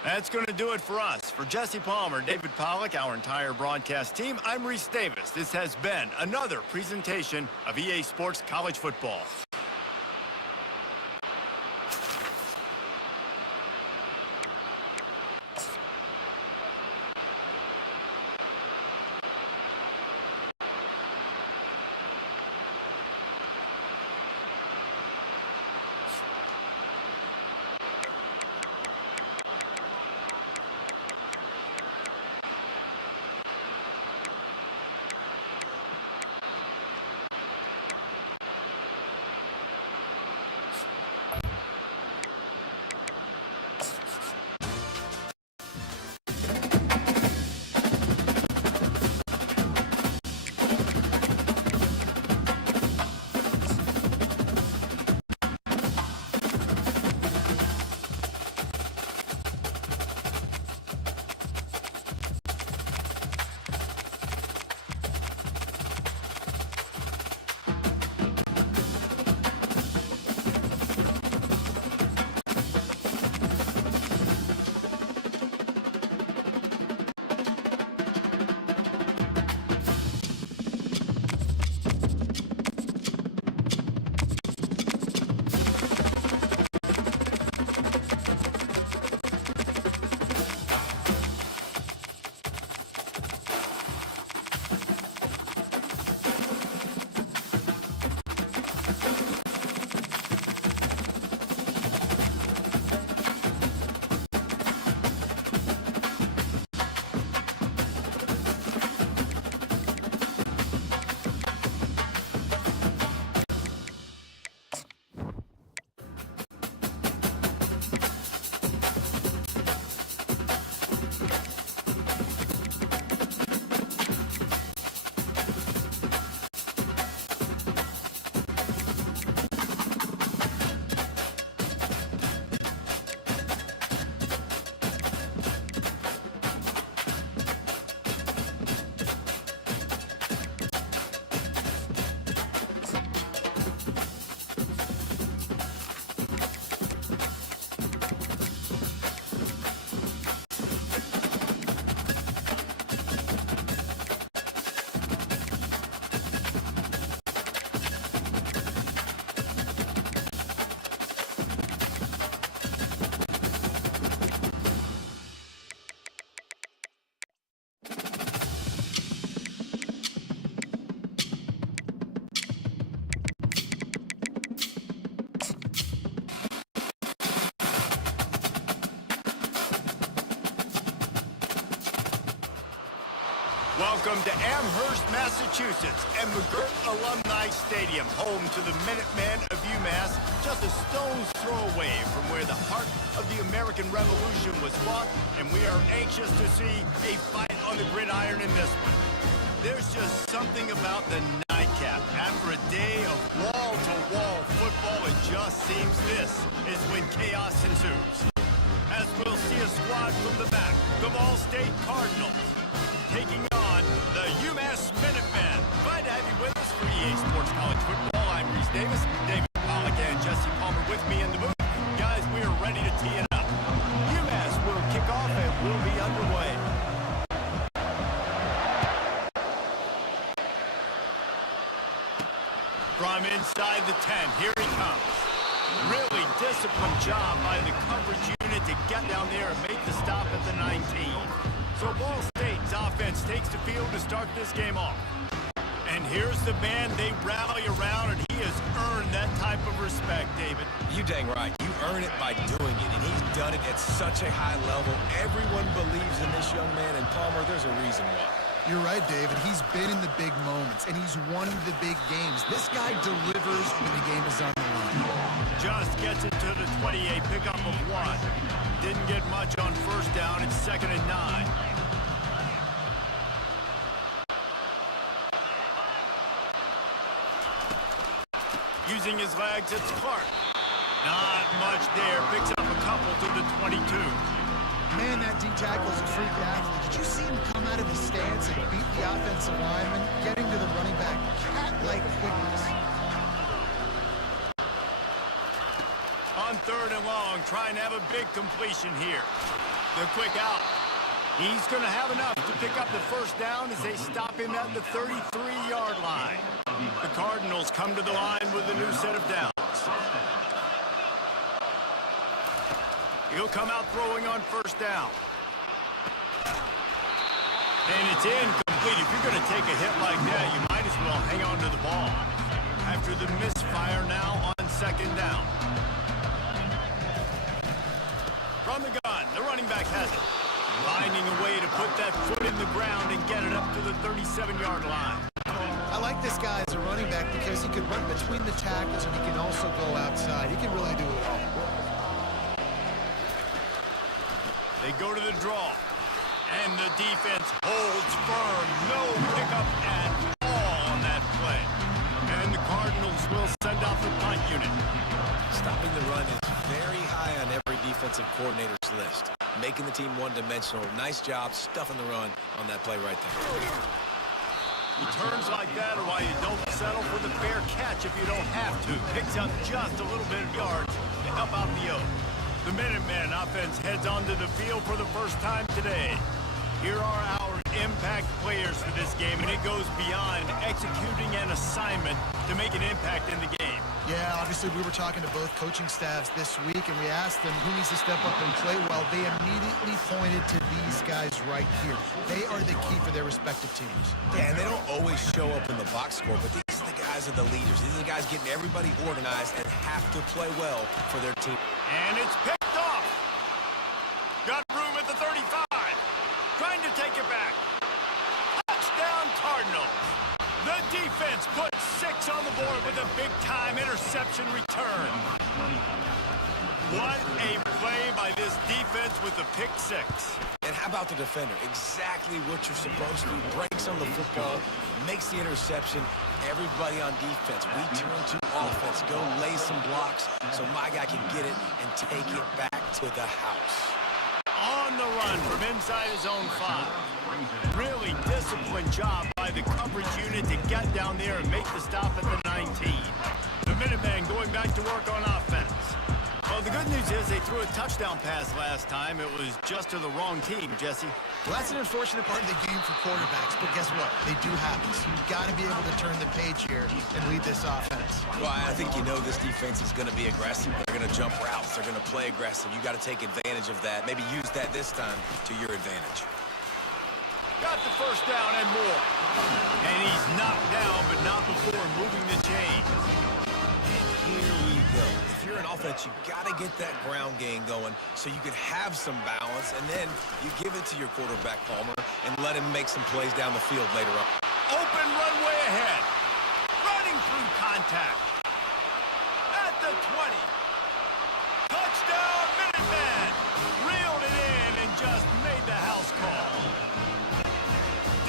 That's going to do it for us. For Jesse Palmer, David Pollack, our entire broadcast team, I'm Reese Davis. This has been another presentation of EA Sports College Football. Welcome to Amherst, Massachusetts, and McGirt Alumni Stadium, home to the Minutemen of UMass, just a stone's throw away from where the heart of the American Revolution was fought, and we are anxious to see a fight on the gridiron in this one. There's just something about the nightcap. After a day of wall-to-wall football, it just seems this is when chaos ensues. As we'll see a squad from the back, the Ball State Cardinals, taking on the UMass Minutemen. Glad to have you with us for EA Sports College Football. I'm Reese Davis, David Pollack and Jesse Palmer with me in the booth. Guys, we are ready to tee it up. UMass will kick off and we'll be underway. From inside the 10, here he comes. Really disciplined job by the coverage unit to get down there and make the stop at the 19. So Ball State's offense takes the field to start this game off. And here's the band they rally around, and he has earned that type of respect, David. You dang right. You earn it by doing it, and he's done it at such a high level. Everyone believes in this young man, and Palmer, there's a reason why. You're right, David. He's been in the big moments, and he's won the big games. This guy delivers when the game is on the line. Just gets it to the 28, pickup of 1. Didn't get much on first down. It's 2nd and 9. Using his legs, it's Clark. Not much there. Picks up a couple to the 22. Man, that D-tackle is a freak athlete. Did you see him come out of his stance and beat the offensive lineman, getting to the running back? Cat-like quickness. On 3rd and long, trying to have a big completion here. The quick out. He's going to have enough to pick up the first down as they stop him at the 33-yard line. The Cardinals come to the line with a new set of downs. He'll come out throwing on first down. And it's incomplete. If you're going to take a hit like that, you might as well hang on to the ball. After the misfire now on 2nd down. From the gun, the running back has it. Finding a way to put that foot in the ground and get it up to the 37-yard line. I like this guy as a running back because he can run between the tackles and he can also go outside. He can really do it all. They go to the draw. And the defense holds firm. No pickup at all on that play. And the Cardinals will send off the punt unit. Stopping the run is very high on every defensive coordinator's list. Making the team one-dimensional. Nice job stuffing the run on that play right there. Returns like that are why you don't settle for the fair catch if you don't have to. Picks up just a little bit of yards to help out the Oaks. The Minutemen offense heads onto the field for the first time today. Here are our impact players for this game, and it goes beyond executing an assignment to make an impact in the game. Yeah, obviously we were talking to both coaching staffs this week, and we asked them who needs to step up and play well. They immediately pointed to these guys right here. They are the key for their respective teams. Yeah, and they don't always show up in the box score, but these are the guys are the leaders. These are the guys getting everybody organized and have to play well for their team. And it's picked off. Got room at the 35. Trying to take it back. Touchdown Cardinals. The defense puts 6 on the board with a big-time interception return. What a play by this defense with the pick 6. And how about the defender? Exactly what you're supposed to do. Breaks on the football, makes the interception. Everybody on defense, we turn to offense. Go lay some blocks so my guy can get it and take it back to the house. On the run from inside his own 5. Really disciplined job by the coverage unit to get down there and make the stop at the 19. The Minutemen going back to work on offense. Well, the good news is they threw a touchdown pass last time. It was just to the wrong team, Jesse. Well, that's an unfortunate part of the game for quarterbacks, but guess what? They do happen. So you've got to be able to turn the page here and lead this offense. Well, I think you know this defense is going to be aggressive. They're going to jump routes. They're going to play aggressive. You got to take advantage of that. Maybe use that this time to your advantage. Got the first down and more. And he's knocked down, but not before moving the chain. And here we go. If you're you're an offense, you got to get that ground game going so you can have some balance, and then you give it to your quarterback, Palmer, and let him make some plays down the field later on. Open runway ahead. Running through contact. At the 20. Touchdown, Minutemen! Reeled it in and just made the house call.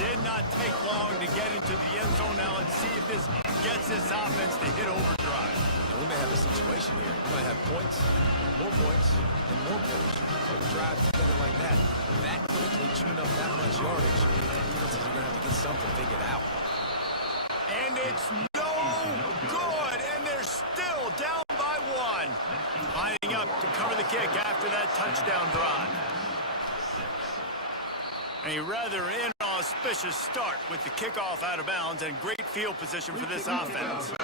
Did not take long to get into the end zone. Now let's see if this gets this offense to hit overdrive. We may have a situation here. We might have points, more points, and more points. Quick drive together like that. That quickly chewing up that much yardage. Defenses are going to have to get something figured out. And it's no good. And they're still down by 1. Lining up to cover the kick after that touchdown drive. A rather inauspicious start with the kickoff out of bounds and great field position for this offense.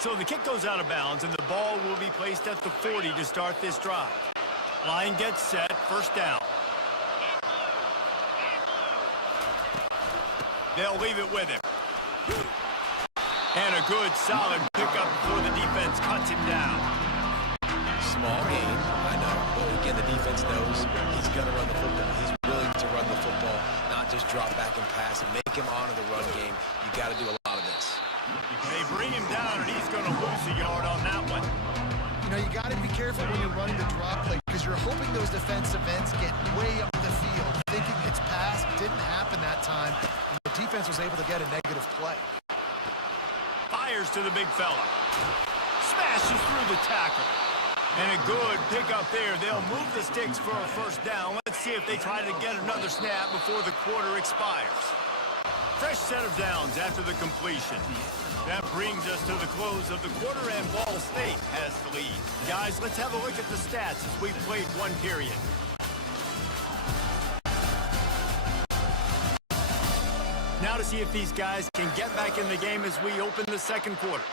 So the kick goes out of bounds, and the ball will be placed at the 40 to start this drive. Line gets set, first down. They'll leave it with him. And a good, solid pickup before the defense cuts him down. Small gain, I know. But again, the defense knows he's going to run the football. He's willing to run the football, not just drop back and pass and make him honor the run game. You got to do a lot of this. They bring him down, and he's going to lose a yard on that one. You know, you got to be careful when you're running the drop play because you're hoping those defensive ends get way up the field, thinking it's passed. Didn't happen that time. And the defense was able to get a negative play. Fires to the big fella. Smashes through the tackle. And a good pickup there. They'll move the sticks for a first down. Let's see if they try to get another snap before the quarter expires. Fresh set of downs after the completion. That brings us to the close of the quarter, and Ball State has the lead. Guys, let's have a look at the stats as we played one period. Now to see if these guys can get back in the game as we open the second quarter.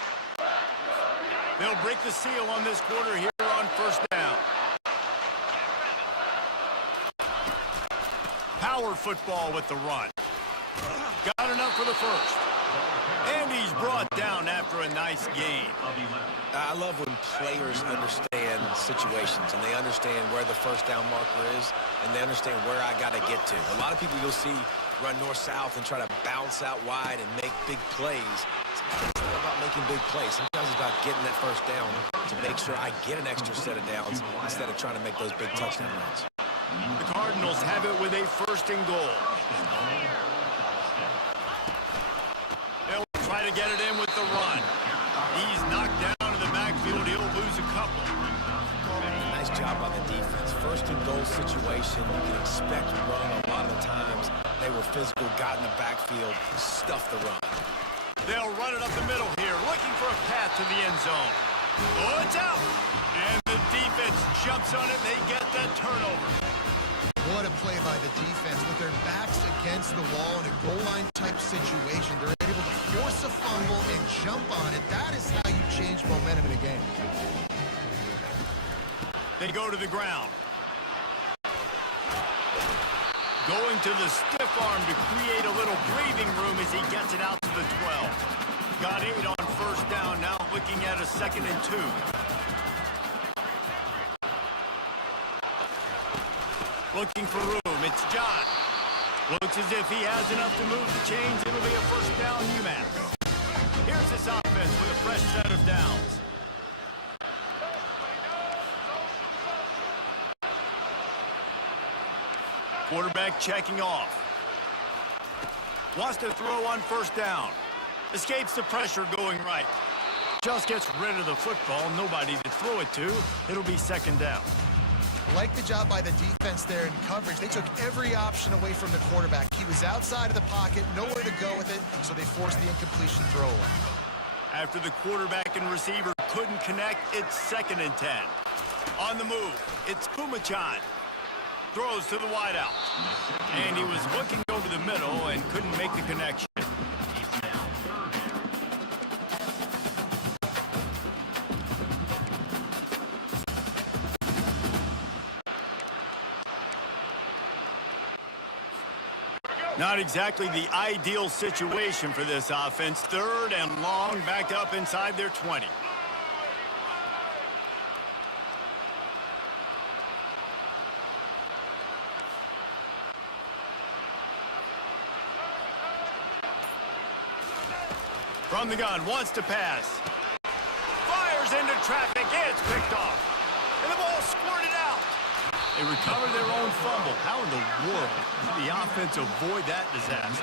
They'll break the seal on this quarter here on first down. Power football with the run. Got enough for the first. And he's brought down after a nice gain. I love when players understand situations and they understand where the first down marker is and they understand where I got to get to. A lot of people you'll see run north-south and try to bounce out wide and make big plays. It's not about making big plays. Sometimes it's about getting that first down to make sure I get an extra set of downs instead of trying to make those big touchdown runs. The Cardinals have it with a first and goal. They'll try to get it in with the run. He's knocked down in the backfield. He'll lose a couple. Nice job by the defense. First and goal situation. You can expect run a lot of the times. They were physical, got in the backfield, stuffed the run. They'll run it up the middle here, looking for a path to the end zone. Oh, it's out! And the defense jumps on it, and they get that turnover. What a play by the defense. With their backs against the wall in a goal line type situation, they're able to force a fumble and jump on it. That is how you change momentum in a game. They go to the ground. Going to the stiff arm to create a little breathing room as he gets it out to the 12. Got 8 on first down, now looking at a 2nd and 2. Looking for room, it's John. Looks as if he has enough to move the chains. It'll be a first down UMass. Here's this offense with a fresh set of downs. Quarterback checking off. Wants to throw on first down. Escapes the pressure going right. Just gets rid of the football. Nobody to throw it to. It'll be 2nd down. Like the job by the defense there in coverage. They took every option away from the quarterback. He was outside of the pocket, nowhere to go with it, so they forced the incompletion throwaway. After the quarterback and receiver couldn't connect, it's 2nd and 10. On the move, it's Pumachan. Throws to the wideout. And he was looking over the middle and couldn't make the connection. Not exactly the ideal situation for this offense. 3rd and long, back up inside their 20. From the gun, wants to pass. Fires into traffic, it's picked off. And the ball squirted out. They recovered their own fumble. How in the world did the offense avoid that disaster?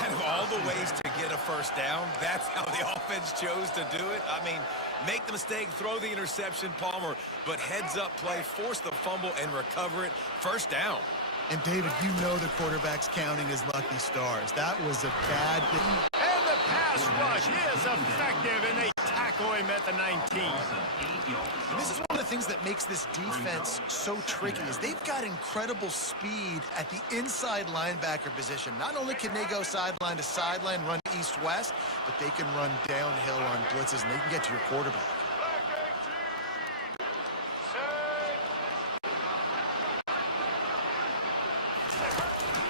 Out of all the ways to get a first down, that's how the offense chose to do it. I mean, make the mistake, throw the interception, Palmer, but heads-up play, force the fumble, and recover it. First down. And, David, you know the quarterback's counting his lucky stars. That was a bad thing. And the pass rush is effective, and they tackle him at the 19. And this is one of the things that makes this defense so tricky is they've got incredible speed at the inside linebacker position. Not only can they go sideline to sideline, run east-west, but they can run downhill on blitzes, and they can get to your quarterback.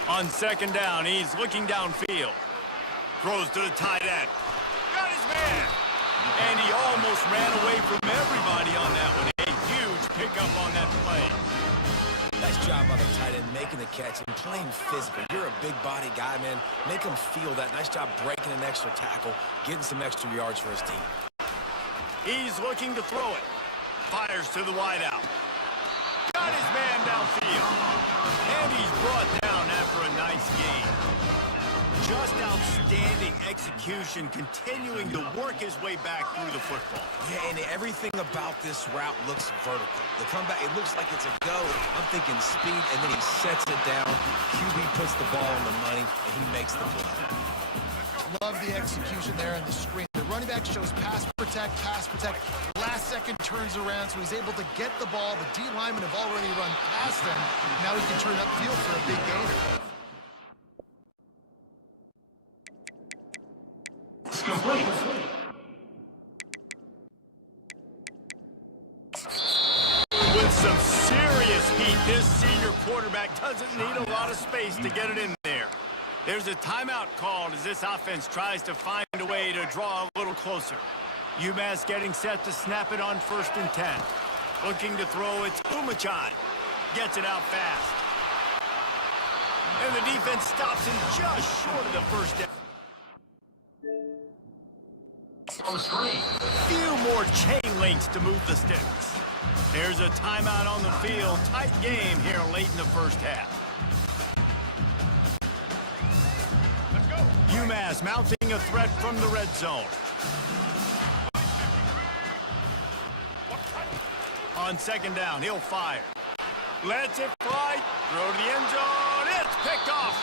On second down, he's looking downfield. Throws to the tight end. Got his man. And he almost ran away from everybody on that one. A huge pickup on that play. Nice job by the tight end making the catch and playing physical. You're a big body guy, man. Make him feel that. Nice job breaking an extra tackle, getting some extra yards for his team. He's looking to throw it. Fires to the wideout. Got his man downfield. And he's brought down after a nice game. Just outstanding execution, continuing to work his way back through the football. Yeah, and everything about this route looks vertical. The comeback, it looks like it's a go. I'm thinking speed, and then he sets it down. QB puts the ball on the money, and he makes the play. Love the execution there on the screen. The running back shows pass protect. Last second turns around, so he's able to get the ball. The D linemen have already run past him. Now he can turn upfield for a big gainer. With some serious heat, this senior quarterback doesn't need a lot of space to get it in there. There's a timeout called as this offense tries to find a way to draw a little closer. UMass getting set to snap it on 1st and 10. Looking to throw, it's Umachan. Gets it out fast. And the defense stops him just short of the first down. On the screen. Few more chain links to move the sticks. There's a timeout on the field. Tight game here late in the first half. Let's go. UMass mounting a threat from the red zone. On second down, he'll fire. Lets it fly. Throw to the end zone. It's picked off.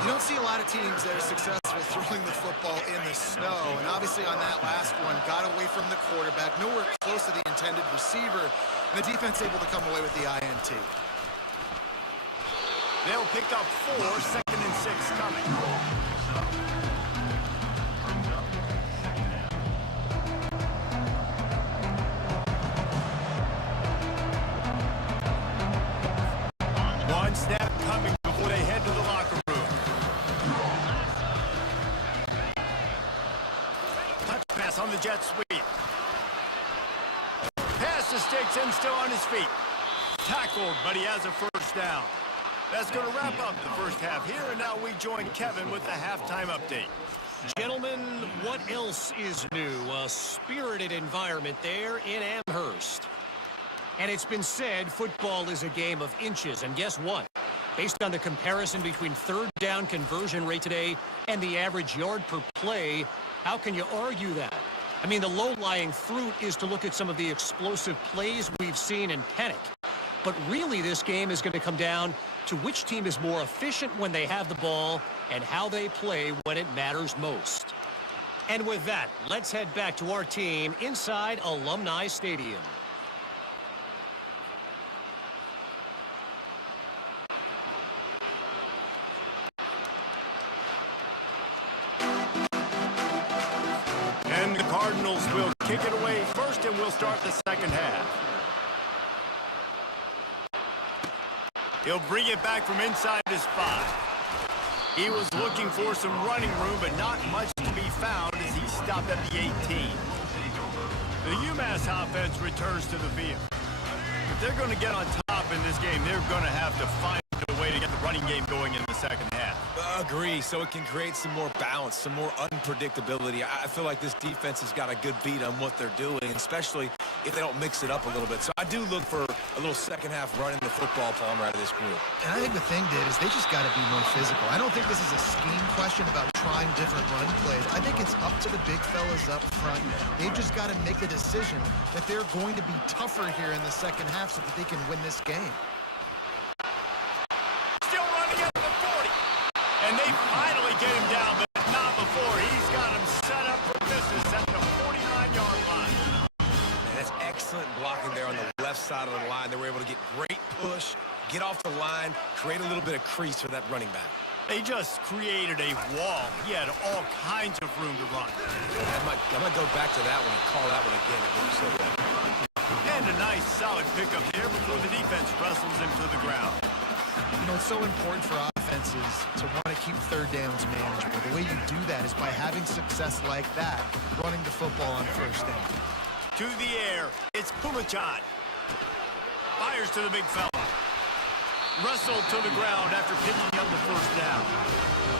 You don't see a lot of teams that are successful throwing the football in the snow, and obviously on that last one, got away from the quarterback, nowhere close to the intended receiver, and the defense able to come away with the INT. They'll pick up 4, 2nd and 6 coming. One snap coming before they head to the locker room. Touch pass on the jet sweep. Pass to Sticks and still on his feet. Tackled, but he has a first down. That's going to wrap up the first half here, and now we join Kevin with the halftime update. Gentlemen, what else is new? A spirited environment there in Amherst. And it's been said football is a game of inches, and guess what? Based on the comparison between third down conversion rate today and the average yard per play, how can you argue that? I mean, the low-lying fruit is to look at some of the explosive plays we've seen and panic. But really, this game is going to come down to which team is more efficient when they have the ball and how they play when it matters most. And with that, let's head back to our team inside Alumni Stadium. And the Cardinals will kick it away first, and we'll start the second half. He'll bring it back from inside his 5. He was looking for some running room, but not much to be found as he stopped at the 18. The UMass offense returns to the field. If they're going to get on top in this game, they're going to have to find a way to get the running game going in the second half. Agree. So it can create some more balance, some more unpredictability. I feel like this defense has got a good beat on what they're doing, especially if they don't mix it up a little bit. So I do look for a little second-half running the football, Palmer, out of this group. And I think the thing, Dave, is they just got to be more physical. I don't think this is a scheme question about trying different run plays. I think it's up to the big fellas up front. They've just got to make the decision that they're going to be tougher here in the second half so that they can win this game. Still running at the 40. And they finally get him down, but not before. He's got him set up for business at the 49-yard line. Man, that's excellent blocking there on the left side of the line. They were able to get great push, get off the line, create a little bit of crease for that running back. They just created a wall. He had all kinds of room to run. I might go back to that one and call that one again. It looks so good. And a nice, solid pickup there before the defense wrestles him to the ground. You know, it's so important for offenses to want to keep third downs manageable. The way you do that is by having success like that, running the football on first down. To the air, it's Pumachan. Fires to the big fella. Wrestled to the ground after picking up the first down.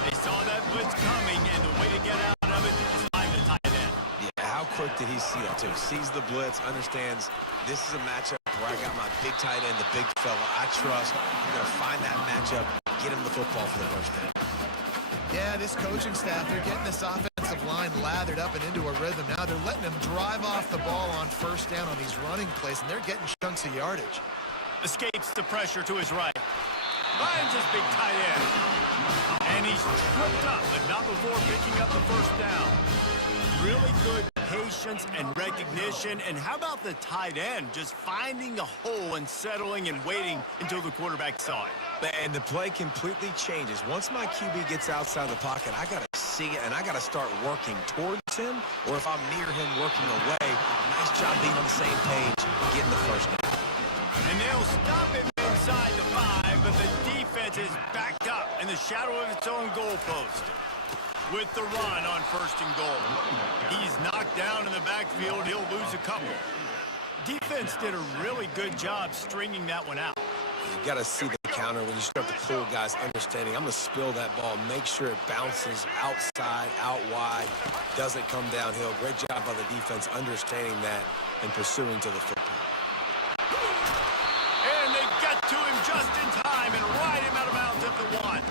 They saw that blitz coming, and the way to get out of it is find the tight end. Yeah, how quick did he see that too? Sees the blitz, understands this is a matchup where I got my big tight end, the big fella I trust. I'm going to find that matchup, get him the football for the first down. Yeah, this coaching staff, they're getting this offensive line lathered up and into a rhythm. Now they're letting them drive off the ball on first down on these running plays, and they're getting chunks of yardage. Escapes the pressure to his right. Finds his big tight end. And he's tripped up, but not before picking up the first down. Really good patience and recognition. And how about the tight end just finding a hole and settling and waiting until the quarterback saw it? And the play completely changes. Once my QB gets outside the pocket, I got to see it, and I got to start working towards him, or if I'm near him working away, nice job being on the same page, getting the first down. And they'll stop him inside the 5, but the defense is backed up in the shadow of its own goalpost. With the run on first and goal. He's knocked down in the backfield. He'll lose a couple. Defense did a really good job stringing that one out. You got to see the counter when you start to pull guys understanding. I'm going to spill that ball, make sure it bounces outside, out wide, doesn't come downhill. Great job by the defense understanding that and pursuing to the football. And they get to him just in time and ride him out of bounds at the 1.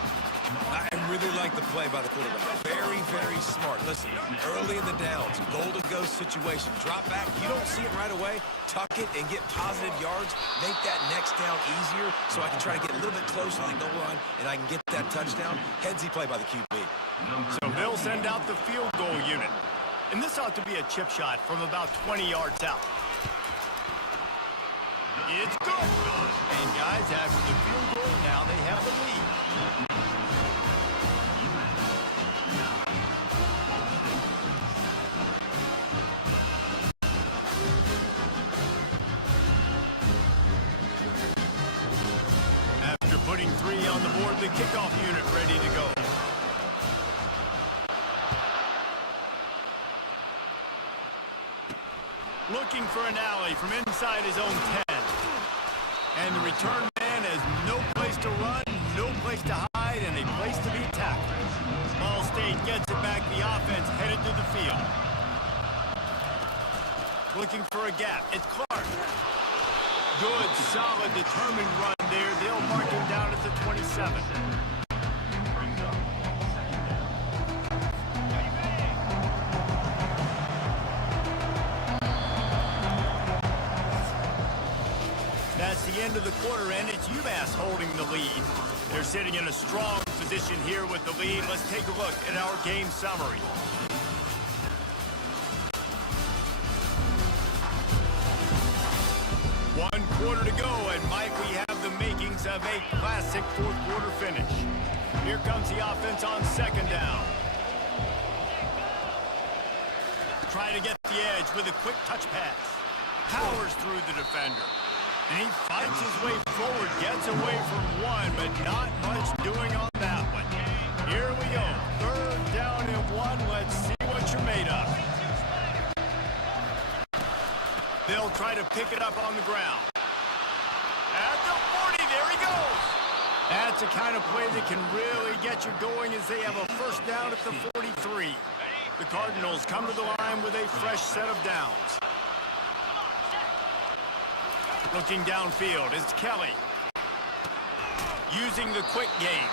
I really like the play by the quarterback. Very, very smart. Listen, early in the downs, goal-to-go situation. Drop back. You don't see it right away. Tuck it and get positive yards. Make that next down easier so I can try to get a little bit closer to the goal line and I can get that touchdown. Headsy play by the QB. So they'll send out the field goal unit. And this ought to be a chip shot from about 20 yards out. It's good. And guys, after the field goal, now they have the lead. After putting 3 on the board, the kickoff unit ready to go. Looking for an alley from inside his own 10. And the return man has no place to run, no place to hide, and a place to be tackled. Ball State gets it back. The offense headed to the field. Looking for a gap. It's Clark. Good, solid, determined run there. They'll mark him down at the 27. That's the end of the quarter, and it's UMass holding the lead. They're sitting in a strong position here with the lead. Let's take a look at our game summary. One quarter to go, and Mike, we have the makings of a classic fourth quarter finish. Here comes the offense on second down. Try to get the edge with a quick touch pass. Powers through the defender. And he fights his way forward, gets away from one, but not much doing on that one. Here we go. Third down and 1. Let's see what you're made of. They'll try to pick it up on the ground. At the 40, there he goes. That's the kind of play that can really get you going as they have a first down at the 43. The Cardinals come to the line with a fresh set of downs. Looking downfield is Kelly. Using the quick game.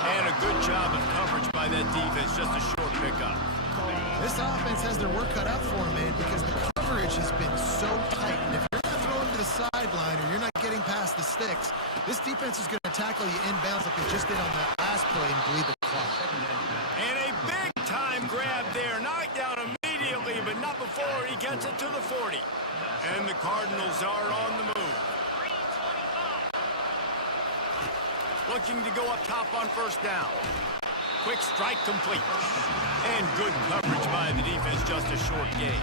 And a good job of coverage by that defense, just a short pickup. This offense has their work cut out for them, man, because the coverage has been so tight. And if you're not throwing to the sideline or you're not getting past the sticks, this defense is going to tackle you inbounds like they just did on that last play and bleed the clock. And a big-time grab there. Knocked down immediately, but not before he gets it to the 40. And the Cardinals are on the move. Looking to go up top on first down. Quick strike complete. And good coverage by the defense, just a short gain.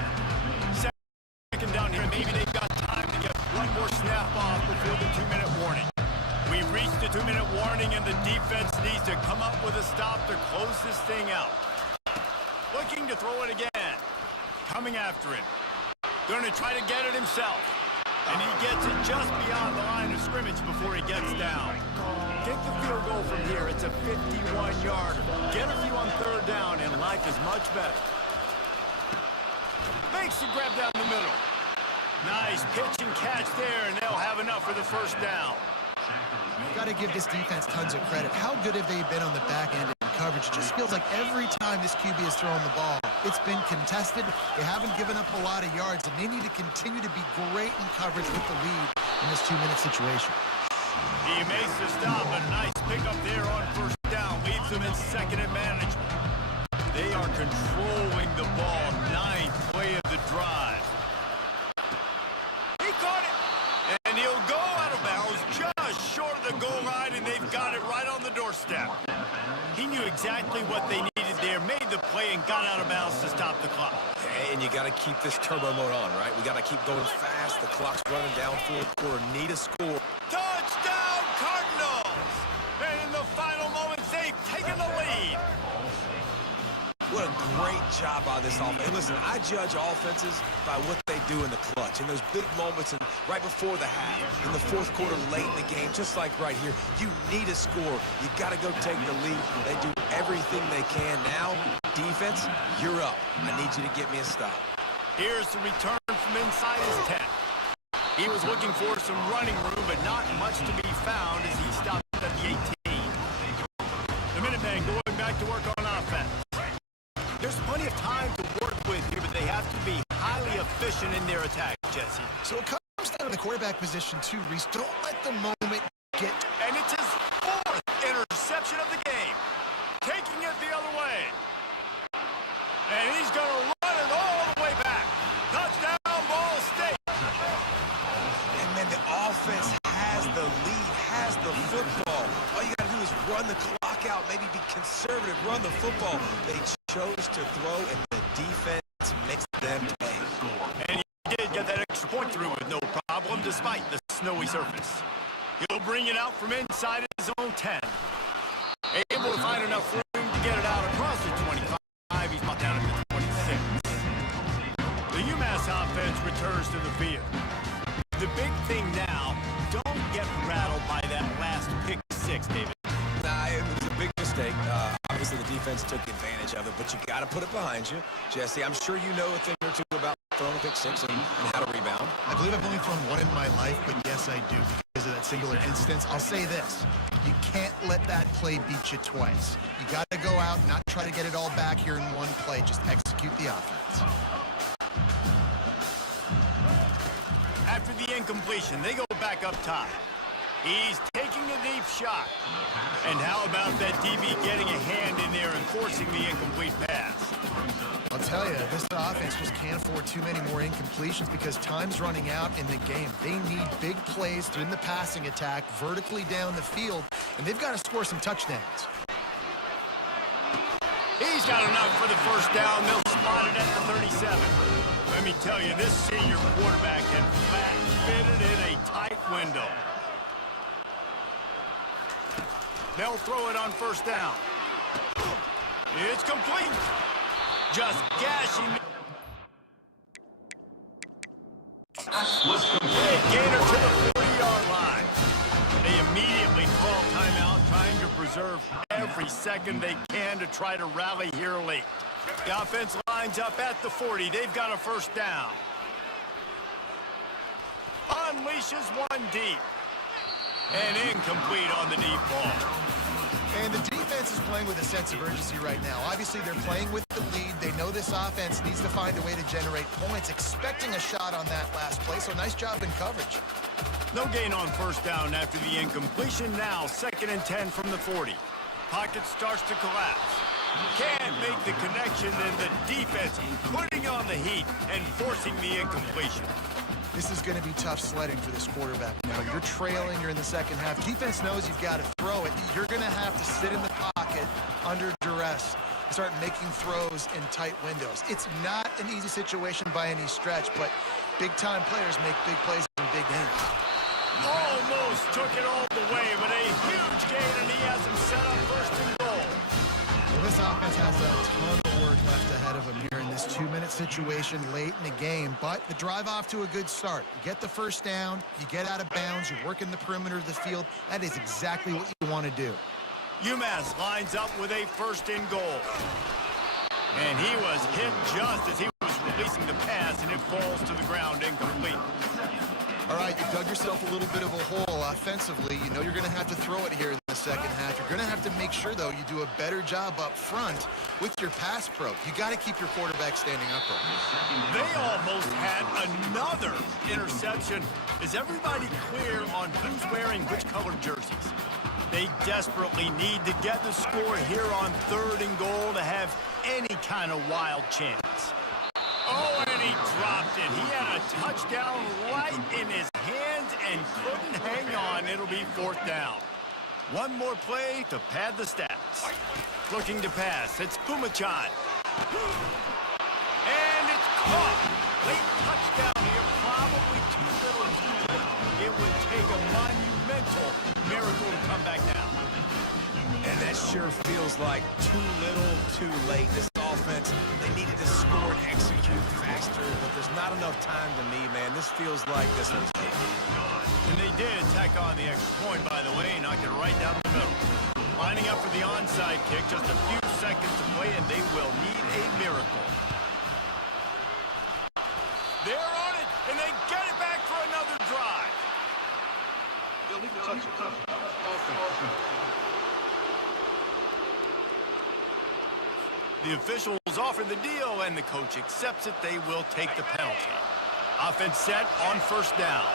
Second down here, maybe they've got time to get one more snap off before the 2-minute warning. We've reached the 2-minute warning, and the defense needs to come up with a stop to close this thing out. Looking to throw it again. Coming after him. Going to try to get it himself. And he gets it just beyond the line of scrimmage before he gets down. Take the field goal from here. It's a 51-yarder. Get a few on third down, and life is much better. Makes the grab down the middle. Nice pitch and catch there, and they'll have enough for the first down. Got to give this defense tons of credit. How good have they been on the back end in coverage? It just feels like every time this QB is throwing the ball, it's been contested. They haven't given up a lot of yards, and they need to continue to be great in coverage with the lead in this 2-minute situation. He makes the stop, but a nice pickup there on first down. Leaves them in second and management. They are controlling the ball. 9th play of the drive. He caught it, and he'll go out of bounds just short of the goal line, and they've got it right on the doorstep. He knew exactly what they needed there, made the play, and got out of bounds to stop the clock. And you got to keep this turbo mode on, right? We got to keep going fast. The clock's running down, fourth quarter. Need a score. Touchdown, Cardinals! And in the final moments, they've taken the lead. What a great job by this offense. And listen, I judge offenses by what they do in the clutch. In those big moments and right before the half, in the fourth quarter, late in the game, just like right here, you need a score. You got to go take the lead. They do everything they can. Now, defense, you're up. I need you to get me a stop. Here's the return from inside his 10. He was looking for some running room, but not much to be found as he stopped at the 18. The Minutemen going back to work on offense. There's plenty of time to work with here, but they have to be highly efficient in their attack, Jesse. So it comes down to the quarterback position too, Reese. Don't let the moment get... And it's his 4th interception of the game. Taking it the other way. And he's going to run it all the way back. Touchdown, Ball State. And man, the offense has the lead, has the football. All you got to do is run the clock out, maybe be conservative, run the football. They chose to throw, and the defense makes them pay. And he did get that extra point through with no problem, despite the snowy surface. He'll bring it out from inside his own 10. Able to find enough room to get it out across the 25. He's brought down at the 26. The UMass offense returns to the field. The big thing now, don't get rattled by that last pick 6, David. Nah, it was a big mistake. Obviously, the defense took advantage of it, but you got to put it behind you. Jesse, I'm sure you know a thing or two about throwing a pick 6 and how to rebound. I believe I've only thrown one in my life, but yes, I do because of that singular instance. I'll say this. You can't let that play beat you twice. You got to go out, not try to get it all back here in one play. Just execute the offense. After the incompletion, they go back up top. He's taking a deep shot. And how about that DB getting a hand in there and forcing the incomplete pass? I'll tell you, this offense just can't afford too many more incompletions because time's running out in the game. They need big plays in the passing attack, vertically down the field, and they've got to score some touchdowns. He's got enough for the first down. They'll spot it at the 37. Let me tell you, this senior quarterback had fitted in a tight window. They'll throw it on first down. It's complete. Just gashing. Was complete. Gainer to the 40-yard line. They immediately call timeout, trying to preserve every second they can to try to rally here late. The offense lines up at the 40. They've got a first down. Unleashes one deep. And incomplete on the deep ball. And the defense is playing with a sense of urgency right now. Obviously, they're playing with the lead. They know this offense needs to find a way to generate points, expecting a shot on that last play, so nice job in coverage. No gain on first down after the incompletion. Now 2nd and 10 from the 40. Pocket starts to collapse. Can't make the connection, and the defense putting on the heat and forcing the incompletion. This is going to be tough sledding for this quarterback. Now, you're trailing, you're in the second half. Defense knows you've got to throw it. You're going to have to sit in the pocket under duress and start making throws in tight windows. It's not an easy situation by any stretch, but big-time players make big plays in big games. Almost took it all the way, but a huge gain, and he has him set up 1st and goal. Well, this offense has a ton of work left ahead of them here in this 2-minute situation late in the game, but the drive off to a good start. You get the first down, you get out of bounds, you're working the perimeter of the field. That is exactly what you want to do. UMass lines up with a 1st and goal. And he was hit just as he was releasing the pass, and it falls to the ground incomplete. All right, you dug yourself a little bit of a hole offensively. You know you're going to have to throw it here in the second half. You're going to have to make sure, though, you do a better job up front with your pass pro. You got to keep your quarterback standing upright. They almost had another interception. Is everybody clear on who's wearing which colored jerseys? They desperately need to get the score here on 3rd and goal to have any kind of wild chance. Oh, and he dropped it. He had a touchdown right in his hands and couldn't hang on. It'll be 4th down. One more play to pad the stats. Looking to pass. It's Pumachan. And it's caught. Late touchdown here. Probably too little too late. It would take a monumental miracle to come back now. And that sure feels like too little, too late. This offense, they needed to score and execute faster, but there's not enough time to me, man. This feels like this one's game. And they did tack on the extra point, by the way, knocked it right down the middle. Lining up for the onside kick, just a few seconds to play, and they will need a miracle. They're on it, and they get it back for another drive. The officials offer the deal, and the coach accepts it. They will take the penalty. Offense set on 1st down.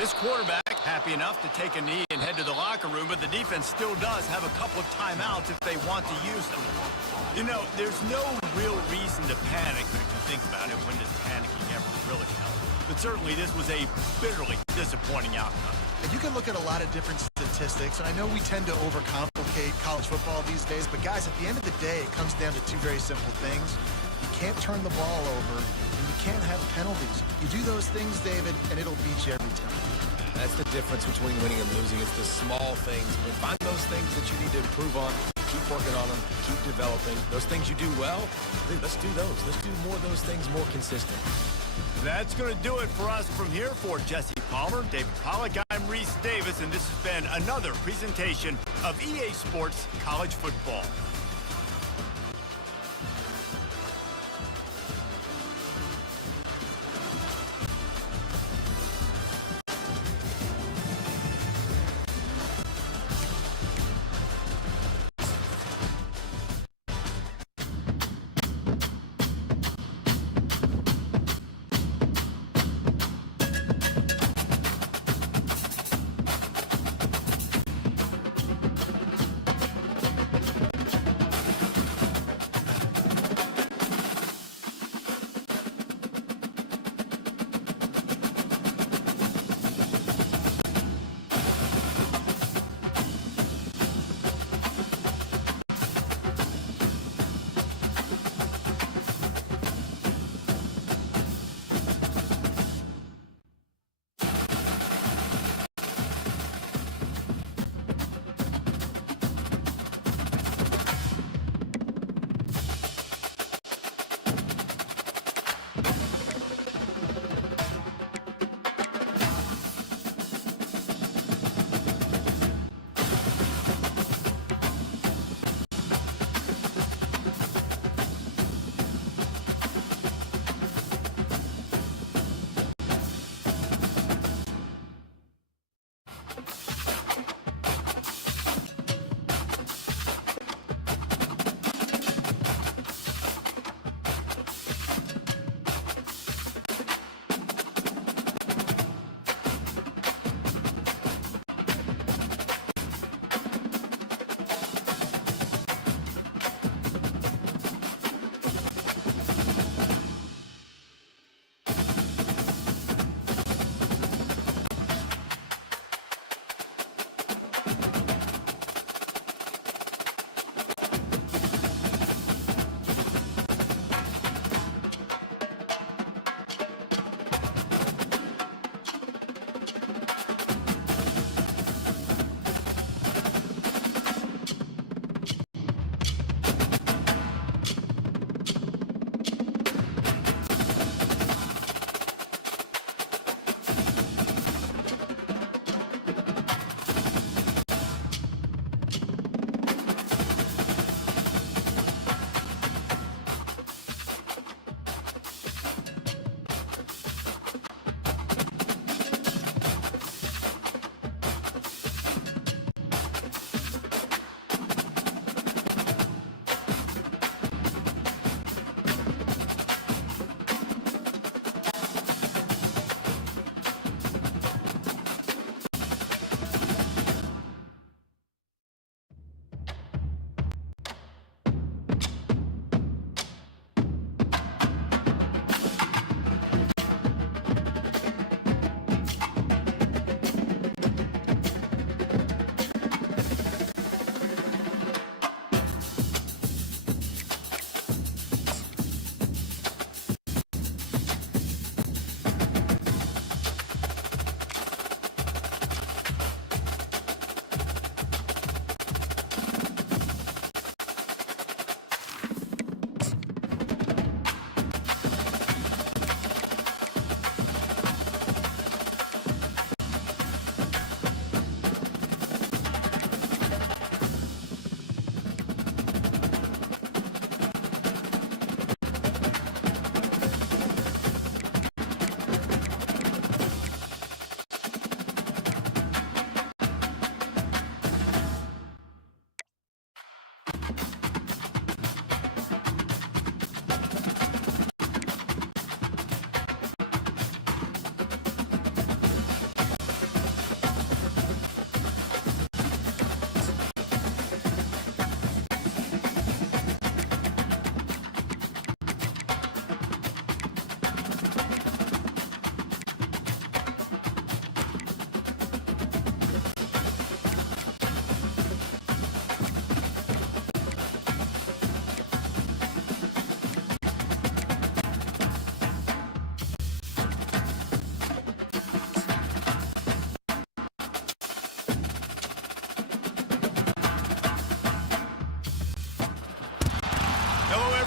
This quarterback happy enough to take a knee and head to the locker room, but the defense still does have a couple of timeouts if they want to use them. You know, there's no real reason to panic, but if you think about it, when does panicking ever really help? But certainly this was a bitterly disappointing outcome. And you can look at a lot of different statistics, and I know we tend to overcomplicate college football these days, but guys, at the end of the day, it comes down to 2 very simple things. You can't turn the ball over, and you can't have penalties. You do those things, David, and it'll beat you every time. That's the difference between winning and losing. It's the small things. But find those things that you need to improve on. Keep working on them. Keep developing. Those things you do well, dude, let's do those. Let's do more of those things more consistent. That's going to do it for us from here. For Jesse Palmer, David Pollack, I'm Reese Davis, and this has been another presentation of EA Sports College Football.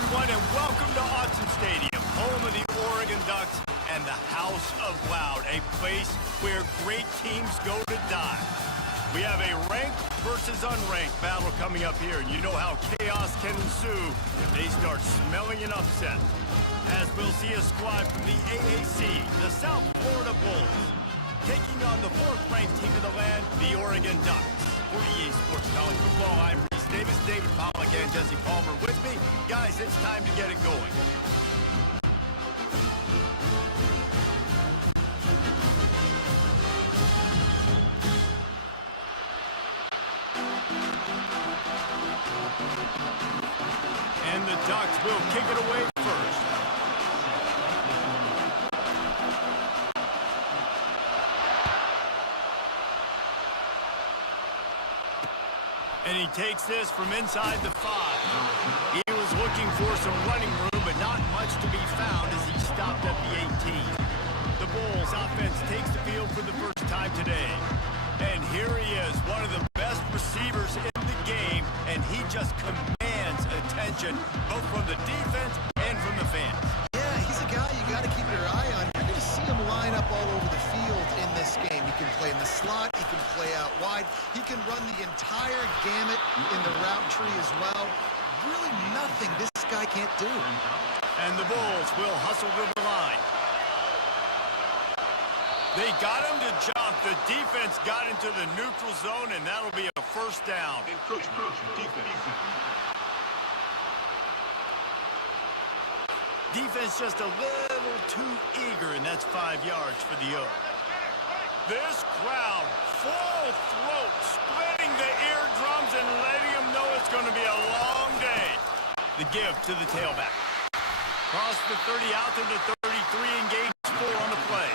everyone, and welcome to Autzen Stadium, home of the Oregon Ducks and the House of Loud, a place where great teams go to die. We have a ranked versus unranked battle coming up here, and you know how chaos can ensue if they start smelling an upset. As we'll see a squad from the AAC, the South Florida Bulls, taking on the fourth-ranked team of the land, the Oregon Ducks. For EA Sports College Football, I'm Reese Davis, David Pollack, and Jesse Palmer with me. Guys, it's time to get it going. And the Ducks will kick it away first. And he takes this from inside the 5. He was looking for some running room, but not much to be found as he stopped at the 18. The Bulls offense takes the field for the first time today. And here he is, one of the best receivers in the game, and he just commands attention, both from the defense and from the fans. Yeah, he's a guy you got to keep your eye on. You're going to see him line up all over the field in this game. He can play in the slot. He can play out wide. He can run the entire gamut in the route tree as well. Really nothing this guy can't do. And the Bulls will hustle to the line. They got him to jump. The defense got into the neutral zone, and that'll be a first down. Defense just a little too eager, and that's 5 yards for the O. This crowd, full throat, splitting the eardrums and letting them know it's going to be a long day. The give to the tailback. Cross the 30 out to the 33, engage 4 on the play.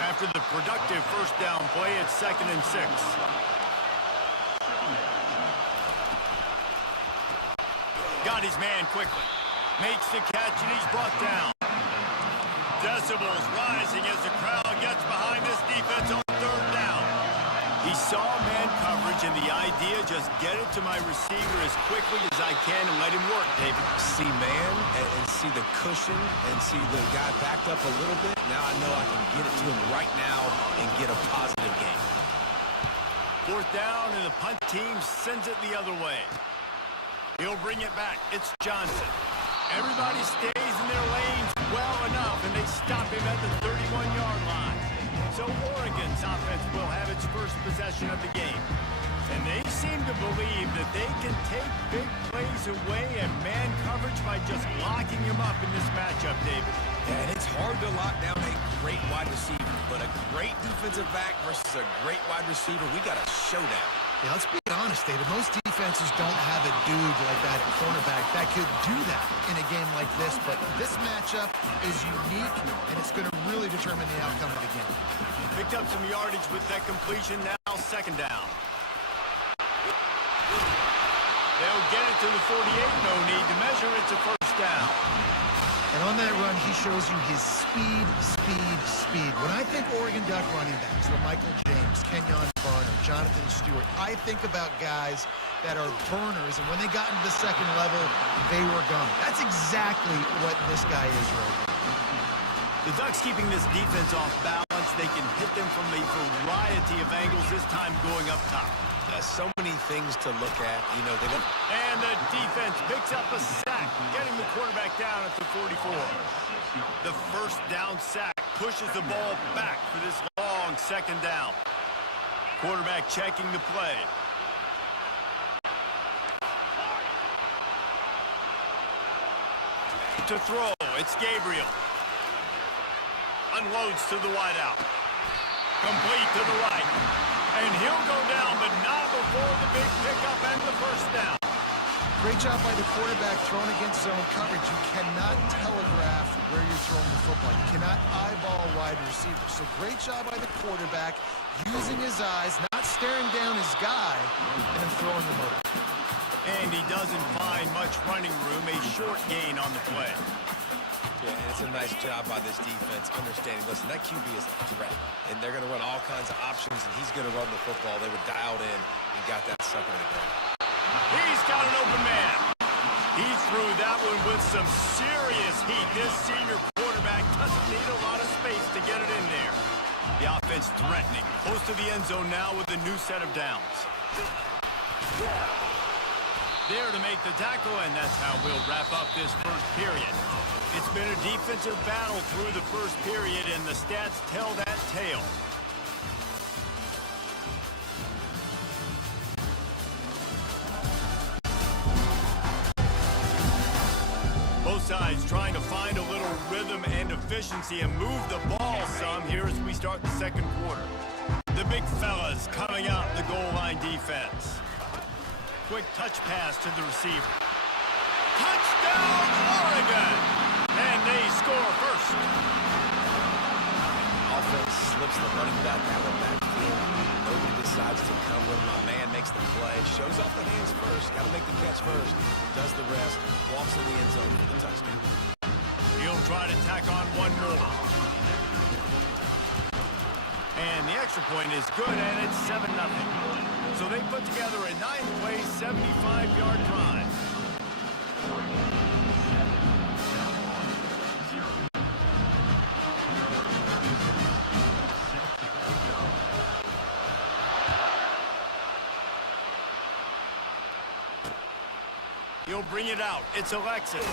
After the productive first down play, it's 2nd and 6. Got his man quickly. Makes the catch, and he's brought down. Decibels rising as the crowd gets behind this defense on 3rd down. He saw man coverage, and the idea, just get it to my receiver as quickly as I can and let him work, David. See man and see the cushion and see the guy backed up a little bit. Now I know I can get it to him right now and get a positive gain. 4th down, and the punt team sends it the other way. He'll bring it back. It's Johnson. Everybody stays in their lanes well enough, and they stop him at the 31-yard line. So Oregon's offense will have its first possession of the game. And they seem to believe that they can take big plays away and man coverage by just locking him up in this matchup, David. Yeah, and it's hard to lock down a great wide receiver, but a great defensive back versus a great wide receiver, we got a showdown. Yeah, let's be honest, David. Most defenses don't have a dude like that at cornerback that could do that in a game like this, but this matchup is unique, and it's going to really determine the outcome of the game. Picked up some yardage with that completion, now 2nd down. They'll get it to the 48, no need to measure, it's a first down. And on that run, he shows you his speed. When I think Oregon Duck running backs, Michael James, Kenyon Barner, Jonathan Stewart, I think about guys that are burners, and when they got into the 2nd level, they were gone. That's exactly what this guy is right now. The Ducks keeping this defense off balance. They can hit them from a variety of angles, this time going up top. So many things to look at. You know, they don't... And the defense picks up a sack, getting the quarterback down at the 44. The first down sack pushes the ball back for this long 2nd down. Quarterback checking the play. To throw, it's Gabriel. Unloads to the wideout. Complete to the right. And he'll go down, but not before the big pickup and the first down. Great job by the quarterback throwing against zone coverage. You cannot telegraph where you're throwing the football. You cannot eyeball wide receivers. So great job by the quarterback using his eyes, not staring down his guy, and then throwing him over. And he doesn't find much running room, a short gain on the play. Yeah, and it's a nice job by this defense, understanding, listen, that QB is a threat, and they're going to run all kinds of options, and he's going to run the football. They were dialed in and got that sucker to the ground. He's got an open man. He threw that one with some serious heat. This senior quarterback doesn't need a lot of space to get it in there. The offense threatening, close to the end zone now with a new set of downs. There to make the tackle, and that's how we'll wrap up this first period. It's been a defensive battle through the first period, and the stats tell that tale. Both sides trying to find a little rhythm and efficiency and move the ball some here as we start the second quarter. The big fellas coming out in the goal line defense. Quick touch pass to the receiver. Touchdown, Oregon! And they score first. Offense slips the running back out of backfield. Nobody decides to come when my man makes the play. Shows off the hands first. Got to make the catch first. Does the rest. Walks in the end zone for the touchdown. He'll try to tack on one more. And the extra point is good, and it's 7-0. So they put together a 9-play, 75-yard drive. He'll bring it out. It's Alexis.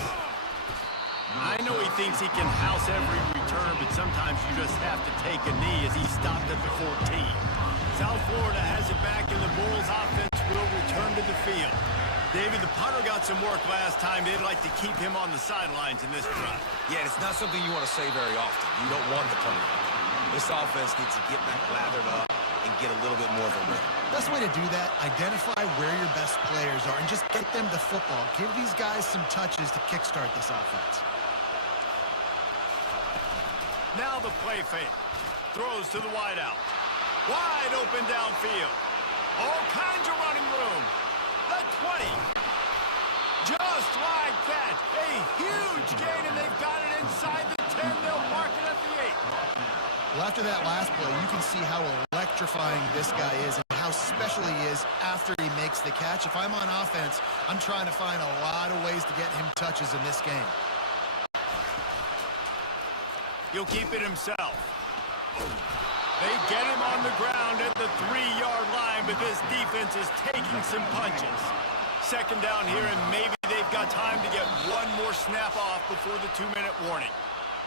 I know he thinks he can house every return, but sometimes you just have to take a knee as he stopped at the 14. South Florida has it back, and the Bulls offense will return to the field. David, the punter got some work last time. They'd like to keep him on the sidelines in this drive. Yeah, it's not something you want to say very often. You don't want the punter. This offense needs to get back lathered up and get a little bit more of a rhythm. Best way to do that, identify where your best players are and just get them the football. Give these guys some touches to kickstart this offense. Now the play fake. Throws to the wideout. Wide open downfield. All kinds of running room. The 20. Just like that. A huge gain, and they've got it inside the 10. They'll mark it at the 8. Well, after that last play, you can see how electrifying this guy is and how special he is after he makes the catch. If I'm on offense, I'm trying to find a lot of ways to get him touches in this game. He'll keep it himself. They get him on the ground at the 3-yard line, but this defense is taking some punches. Second down here, and maybe they've got time to get one more snap off before the 2-minute warning.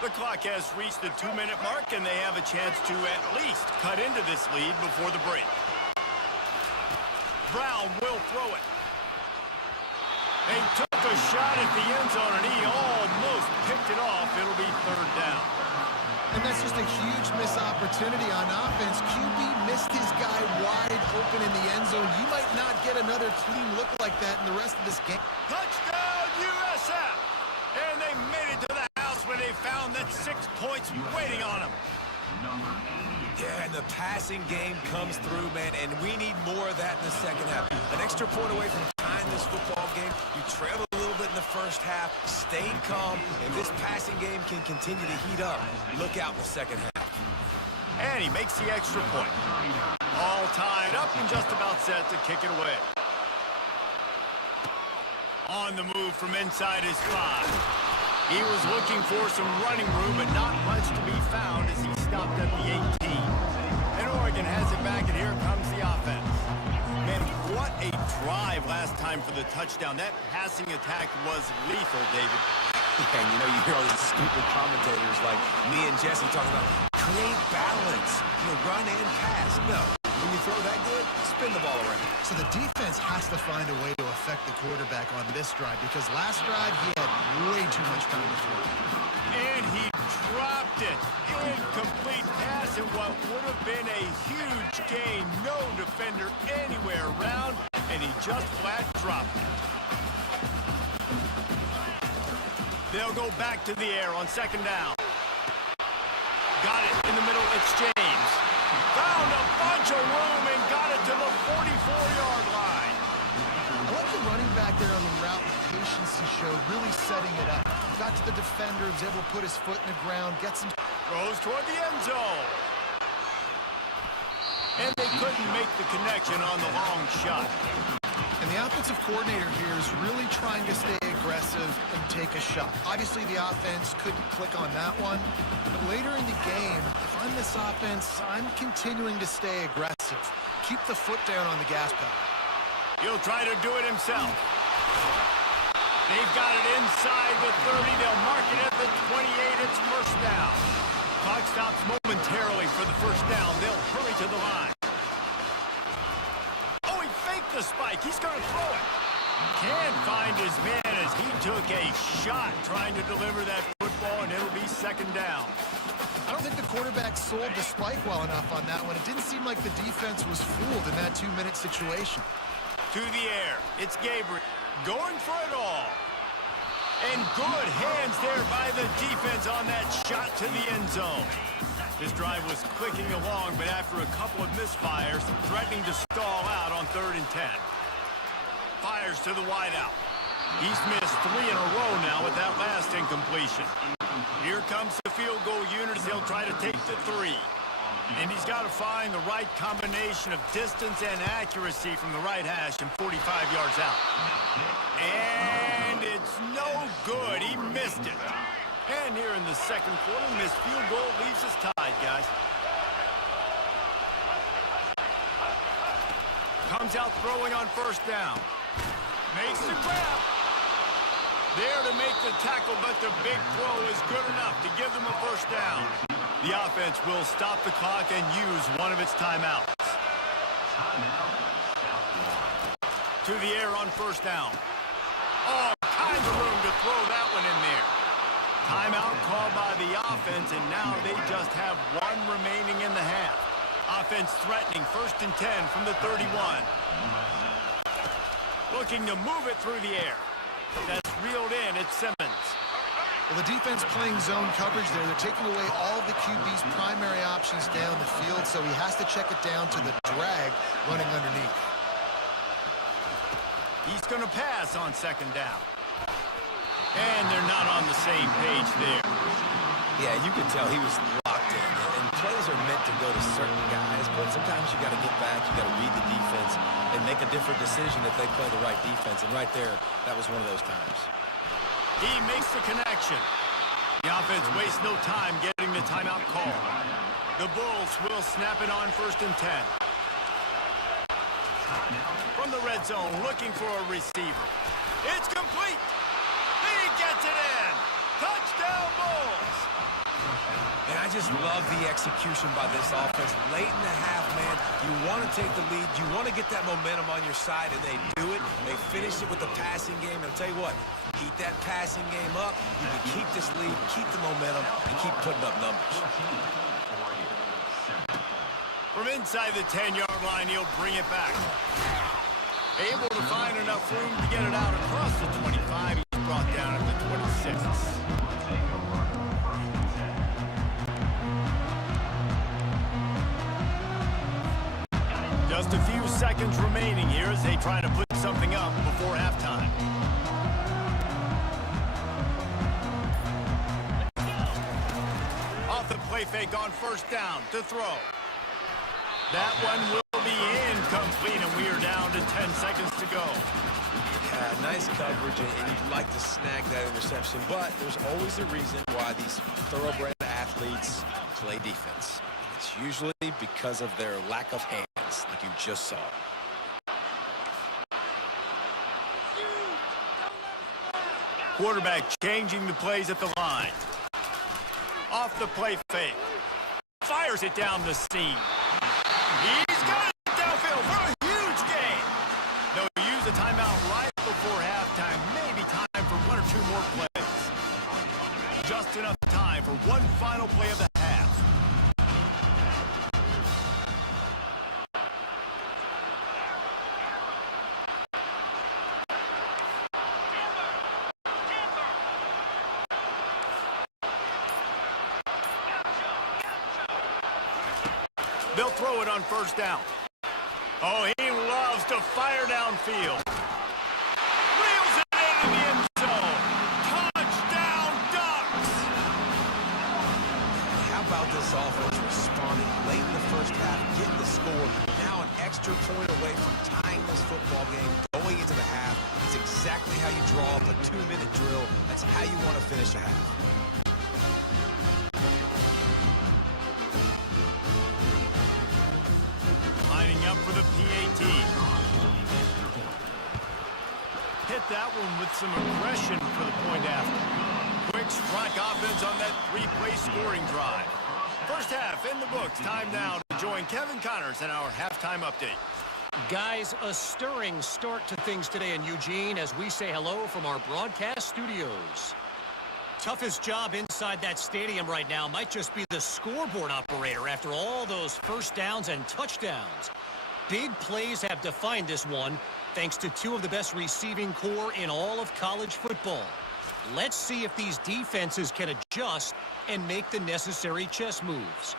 The clock has reached the 2-minute mark, and they have a chance to at least cut into this lead before the break. Brown will throw it. They took a shot at the end zone, and he almost picked it off. It'll be third down. And that's just a huge missed opportunity on offense. QB missed his guy wide open in the end zone. You might not get another clean look like that in the rest of this game. Touchdown, USF! And they made it to the house when they found that 6 points waiting on them. Yeah, and the passing game comes through, man, and we need more of that in the second half. An extra point away from tying this football game. You trailed a little bit in the first half, stayed calm, and this passing game can continue to heat up. Look out in the second half. And he makes the extra point. All tied up and just about set to kick it away. On the move from inside his 5. He was looking for some running room, but not much to be found as he stopped at the 18. And Oregon has it back, and here comes the offense. Man, what a drive last time for the touchdown. That passing attack was lethal, David. Yeah, and you know, you hear all these stupid commentators like me and Jesse talking about create balance, run and pass. No, when you throw that good, spin the ball around. So the defense has to find a way to affect the quarterback on this drive because last drive he had way too much time to throw. And he dropped it. Incomplete pass in what would have been a huge gain. No defender anywhere around, and he just flat dropped it. They'll go back to the air on second down. Got it in the middle. It's James. Found a bunch of room and got it to the 44-yard line. I like the running back there on the route, the patience he showed, really setting it up. Got to the defender, was able to put his foot in the ground, get some... Throws toward the end zone. And they couldn't make the connection on the long shot. And the offensive coordinator here is really trying to stay aggressive and take a shot. Obviously, the offense couldn't click on that one. But later in the game, if I'm this offense, I'm continuing to stay aggressive. Keep the foot down on the gas pedal. He'll try to do it himself. They've got it inside the 30. They'll mark it at the 28. It's first down. Clock stops momentarily for the first down. They'll hurry to the line. Oh, he faked the spike. He's going to throw it. Can't find his man as he took a shot trying to deliver that football, and it'll be second down. I don't think the quarterback sold the spike well enough on that one. It didn't seem like the defense was fooled in that 2-minute situation. To the air. It's Gabriel going for it all. And good hands there by the defense on that shot to the end zone. This drive was clicking along, but after a couple of misfires, threatening to stall out on 3rd and 10. Fires to the wideout. He's missed 3 in a row now with that last incompletion. Here comes the field goal unit as he'll try to take the 3. And he's got to find the right combination of distance and accuracy from the right hash and 45 yards out. And it's no good. He missed it. And here in the second quarter, missed field goal leaves us tied, guys. Comes out throwing on first down. Makes the grab. There to make the tackle, but the big throw is good enough to give them a first down. The offense will stop the clock and use one of its timeouts. To the air on first down. All kinds of room to throw that one in there. Timeout called by the offense, and now they just have 1 remaining in the half. Offense threatening 1st and 10 from the 31. Looking to move it through the air. That's reeled in. It's Simmons. Well, the defense playing zone coverage there. They're taking away all of the QB's primary options down the field, so he has to check it down to the drag running underneath. He's going to pass on second down. And they're not on the same page there. Yeah, you can tell he was locked in. And plays are meant to go to certain guys, but sometimes you got to get back, you got to read the defense, and make a different decision if they play the right defense. And right there, that was one of those times. He makes the connection. The offense wastes no time getting the timeout call. The Bulls will snap it on 1st and 10. From the red zone, looking for a receiver. It's complete. He gets it in. Touchdown, Bulls. And I just love the execution by this offense. Late in the half, man, you want to take the lead. You want to get that momentum on your side, and they do it. They finish it with the passing game. And I'll tell you what, keep that passing game up. You can keep this lead, keep the momentum, and keep putting up numbers. From inside the 10-yard line, he'll bring it back. Able to find enough room to get it out across the 25. He's brought down at the 26. Just a few seconds remaining here as they try to put something up before halftime. Off the play fake on first down to throw. That one will be incomplete, and we are down to 10 seconds to go. Yeah, nice coverage, and you'd like to snag that interception, but there's always a reason why these thoroughbred athletes play defense. It's usually because of their lack of hands, like you just saw. Quarterback changing the plays at the line. Off the play fake. Fires it down the seam. He's got it downfield for a huge gain. They'll use a timeout right before halftime. Maybe time for 1 or 2 more plays. Just enough time for one final play of the half. They'll throw it on first down. Oh, he loves to fire downfield. Reels it into the end zone. Touchdown, Ducks! How about this offense responding late in the first half, getting the score, now an extra point away from tying this football game, going going into the half. It's exactly how you draw up a 2-minute drill. That's how you want to finish a half. Lining up for the PAT. Hit that one with some aggression for the point after. Quick strike offense on that 3-play scoring drive. First half in the books. Time now to join Kevin Connors in our halftime update. Guys, a stirring start to things today in Eugene as we say hello from our broadcast studios. Toughest job inside that stadium right now might just be the scoreboard operator after all those first downs and touchdowns. Big plays have defined this one thanks to two of the best receiving core in all of college football. Let's see if these defenses can adjust and make the necessary chess moves.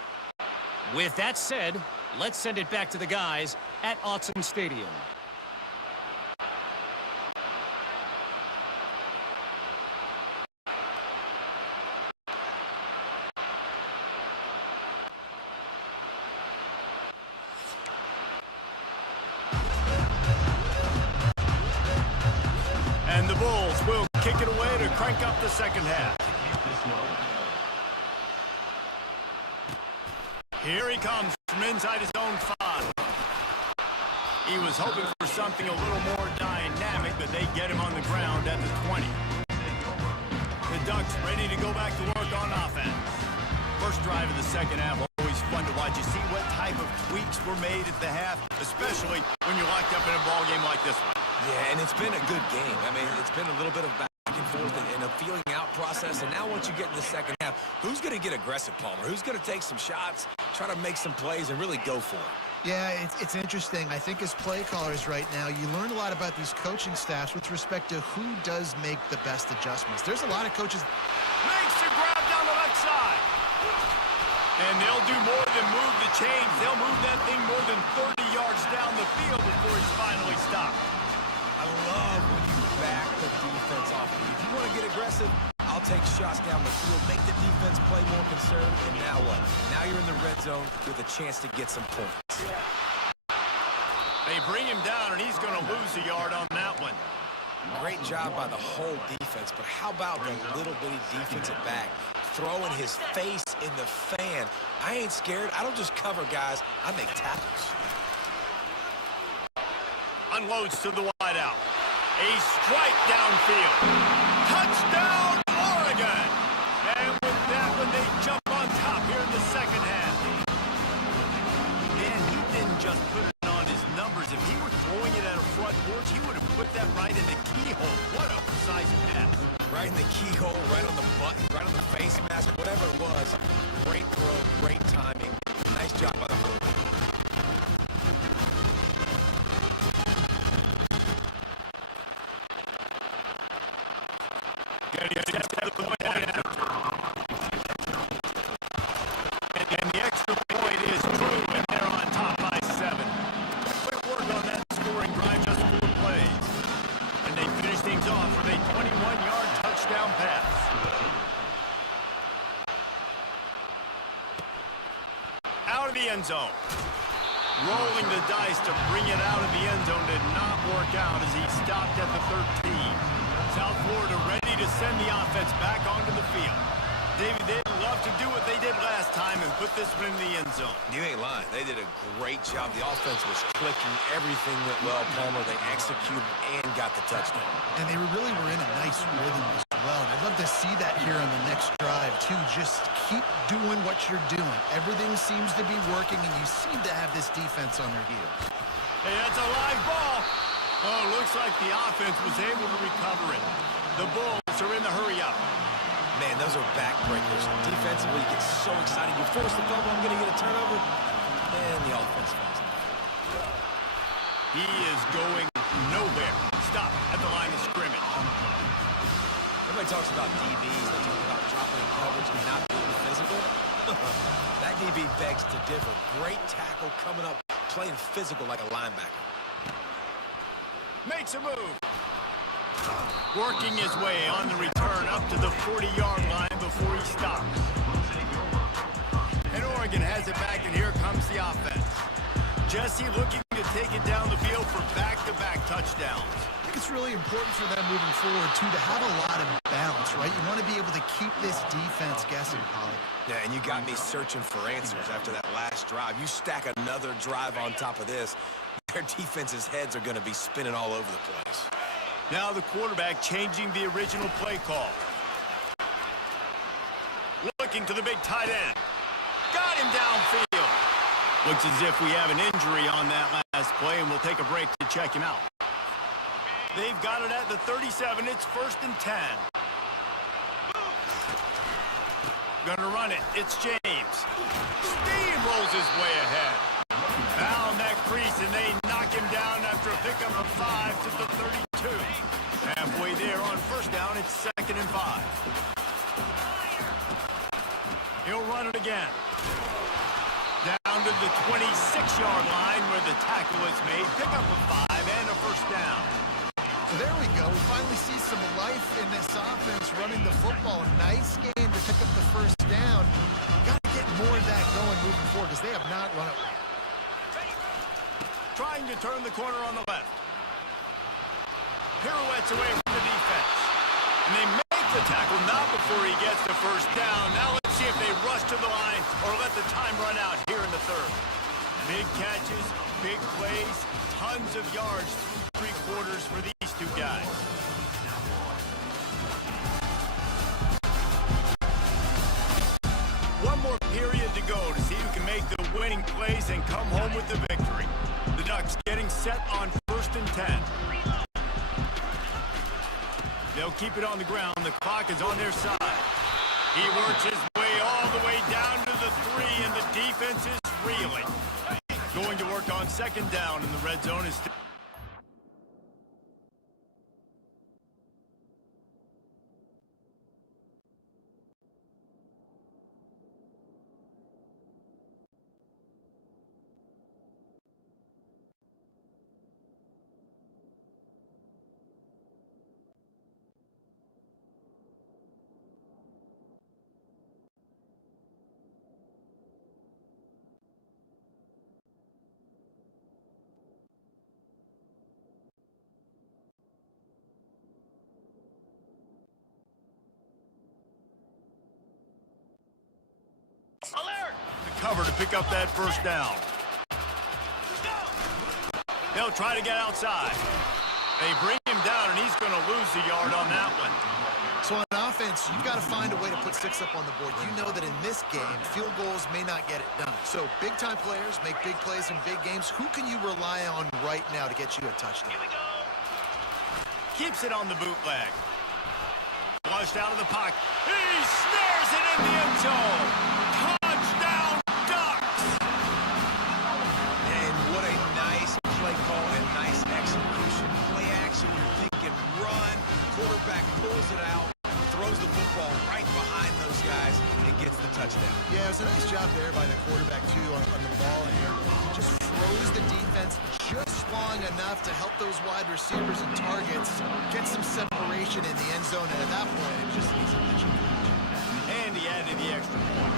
With that said, let's send it back to the guys at Autzen Stadium. And the Bulls will kick it away to crank up the second half. Here he comes from inside his own 5. He was hoping for something a little more dynamic, but they get him on the ground at the 20. The Ducks ready to go back to work on offense. First drive of the second half, always fun to watch. You see what type of tweaks were made at the half, especially when you're locked up in a ball game like this one. Yeah, and it's been a good game. I mean, it's been a little bit of back and forth and a feeling out process. And now once you get in the second half, who's going to get aggressive, Palmer? Who's going to take some shots, try to make some plays, and really go for it? Yeah, it's interesting. I think as play callers right now, you learn a lot about these coaching staffs with respect to who does make the best adjustments. There's a lot of coaches. Makes the grab down the left side. And they'll do more than move the chains. They'll move that thing more than 30 yards down the field before he's finally stopped. I love when you back the defense off. If you want to get aggressive, I'll take shots down the field, make the defense play more conservative, and now what? Now you're in the red zone with a chance to get some points. They bring him down, and he's going to lose a yard on that one. Great job by the whole defense, but how about the little bitty defensive back throwing his face in the fan? I ain't scared. I don't just cover guys. I make tackles. Unloads to the wideout. A strike downfield. Touchdown, Oregon! And with that one, they jump on top here in the second half. Man, he didn't just put it on his numbers. If he were throwing it at a front porch, he would have put that right in the keyhole. What a precise pass. Right in the keyhole, right on the button, right on the face mask, whatever it was. Great throw, great timing. Nice job by the quarterback. And the extra point is true, and they're on top by 7. Quick work on that scoring drive, just 4 plays. And they finish things off with a 21-yard touchdown pass. Out of the end zone. Rolling the dice to bring it out of the end zone did not work out as he stopped at the 13. South Florida ready to send the offense back onto the field. David, they'd love to do what they did last time and put this one in the end zone. You ain't lying. They did a great job. The offense was clicking. Everything went well, Palmer. They executed and got the touchdown. And they really were in a nice rhythm as well. And I'd love to see that here on the next drive, too. Just keep doing what you're doing. Everything seems to be working, and you seem to have this defense on their heels. Hey, that's a live ball. Oh, looks like the offense was able to recover it. The Bulls are in the hurry-up. Man, those are backbreakers. Defensively, you get so excited. You force the fumble, I'm going to get a turnover. And the offense falls. He is going nowhere. Stop at the line of scrimmage. Everybody talks about DBs. They talk about dropping in coverage and not being physical. That DB begs to differ. Great tackle coming up, playing physical like a linebacker. Makes a move. Working his way on the return up to the 40-yard line before he stops. And Oregon has it back, and here comes the offense. Jesse looking to take take it down the field for back-to-back touchdowns. I think it's really important for them moving forward, too, to have a lot of balance, right? You want to be able to keep this defense guessing, Pollard. Yeah, and you got me searching for answers after that last drive. You stack another drive on top of this, their defense's heads are going to be spinning all over the place. Now the quarterback changing the original play call. Looking to the big tight end. Got him downfield. Looks as if we have an injury on that last play, and we'll take a break to check him out. They've got it at the 37. It's 1st and 10. Gonna run it. It's James. Steamrolls his way ahead. Found that crease, and they knock him down after a pickup of 5 to the 32. Halfway there on 1st down, it's 2nd and 5. He'll run it again. Down to the 26-yard line where the tackle is made. Pick up a 5 and a 1st down. So there we go. We finally see some life in this offense running the football. Nice game to pick up the 1st down. Got to get more of that going moving forward because they have not run it well. Trying to turn the corner on the left. Pirouettes away from the defense. And they make the tackle, not before he gets the 1st down. Now let's see if they rush to the line or let the time run out here in the 3rd. Big catches, big plays, tons of yards through 3 quarters for these two guys. One more period to go to see who can make the winning plays and come home with the victory. The Ducks getting set on 1st and 10. They'll keep it on the ground. The clock is on their side. He works his way all the way down to the 3, and the defense is reeling. Going to work on 2nd down, and the red zone is still. Cover to pick up that 1st down. They'll try to get outside. They bring him down, and he's going to lose a yard on that one. So on offense, you've got to find a way to put 6 up on the board. You know that in this game, field goals may not get it done. So big-time players make big plays in big games. Who can you rely on right now to get you a touchdown? Keeps it on the bootleg. Flushed out of the pocket. He snares it in the end zone. Touchdown, Ducks! And what a nice play call and nice execution. Play action, you're thinking run. Quarterback pulls it out, throws the football right behind those guys, and gets the touchdown. Yeah, it was a nice job there by the quarterback, too, on the ball here. Just froze the defense just long enough to help those wide receivers and targets get some separation in the end zone, and at that point, it was just an easy catch. And he added the extra point.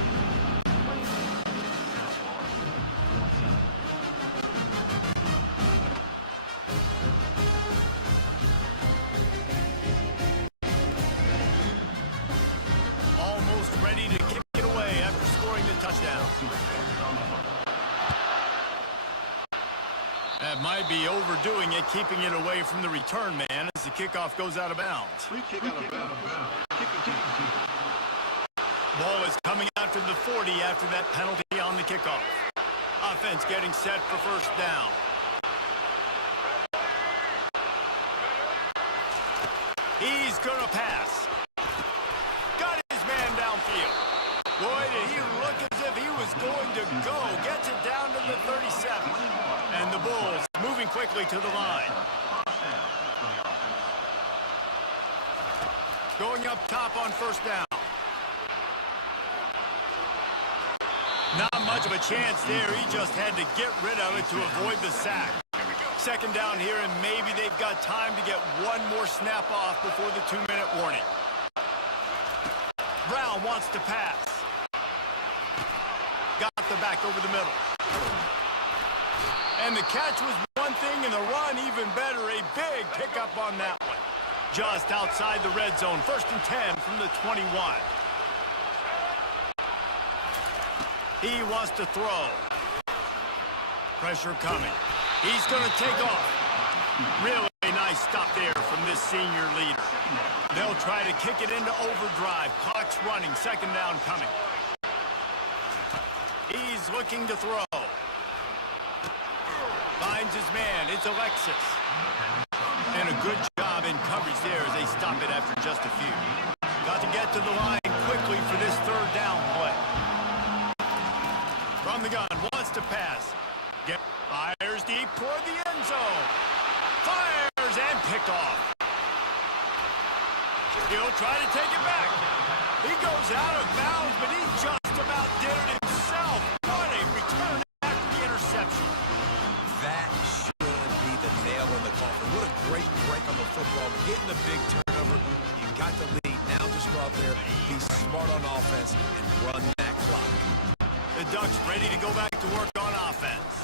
Almost ready to kick it away after scoring the touchdown. That might be overdoing it, keeping it away from the return man as the kickoff goes out of bounds. Free kick out of bounds. Kicking team. Ball is coming out to the 40 after that penalty on the kickoff. Offense getting set for 1st down. He's going to pass. Got his man downfield. Boy, did he look as if he was going to go. Gets it down to the 37. And the Bulls moving quickly to the line. Going up top on 1st down. Not much of a chance there. He just had to get rid of it to avoid the sack. 2nd down here, and maybe they've got time to get one more snap off before the 2-minute warning. Brown wants to pass. Got the back over the middle. And the catch was one one thing and the run even better. A big pickup on that one. Just outside the red zone. 1st and 10 from the 21. He wants to throw. Pressure coming. He's going to take off. Really nice stop there from this senior leader. They'll try to kick it into overdrive. Clock's running. 2nd down coming. He's looking to throw. Finds his man. It's Alexis. And a good job in coverage there as they stop it after just a few. Got to get to the line quickly for this 3rd down play. From the gun, wants to pass. Fires deep toward the end zone. Fires and picked off. He'll try to take it back. He goes out of bounds, but he just about did it himself. What a return after the interception. That should be the nail in the coffin. What a great break on the football. Getting a big turnover. You got the lead. Now just go out there, be smart on offense, and run that clock. The Ducks ready to go back to work on offense.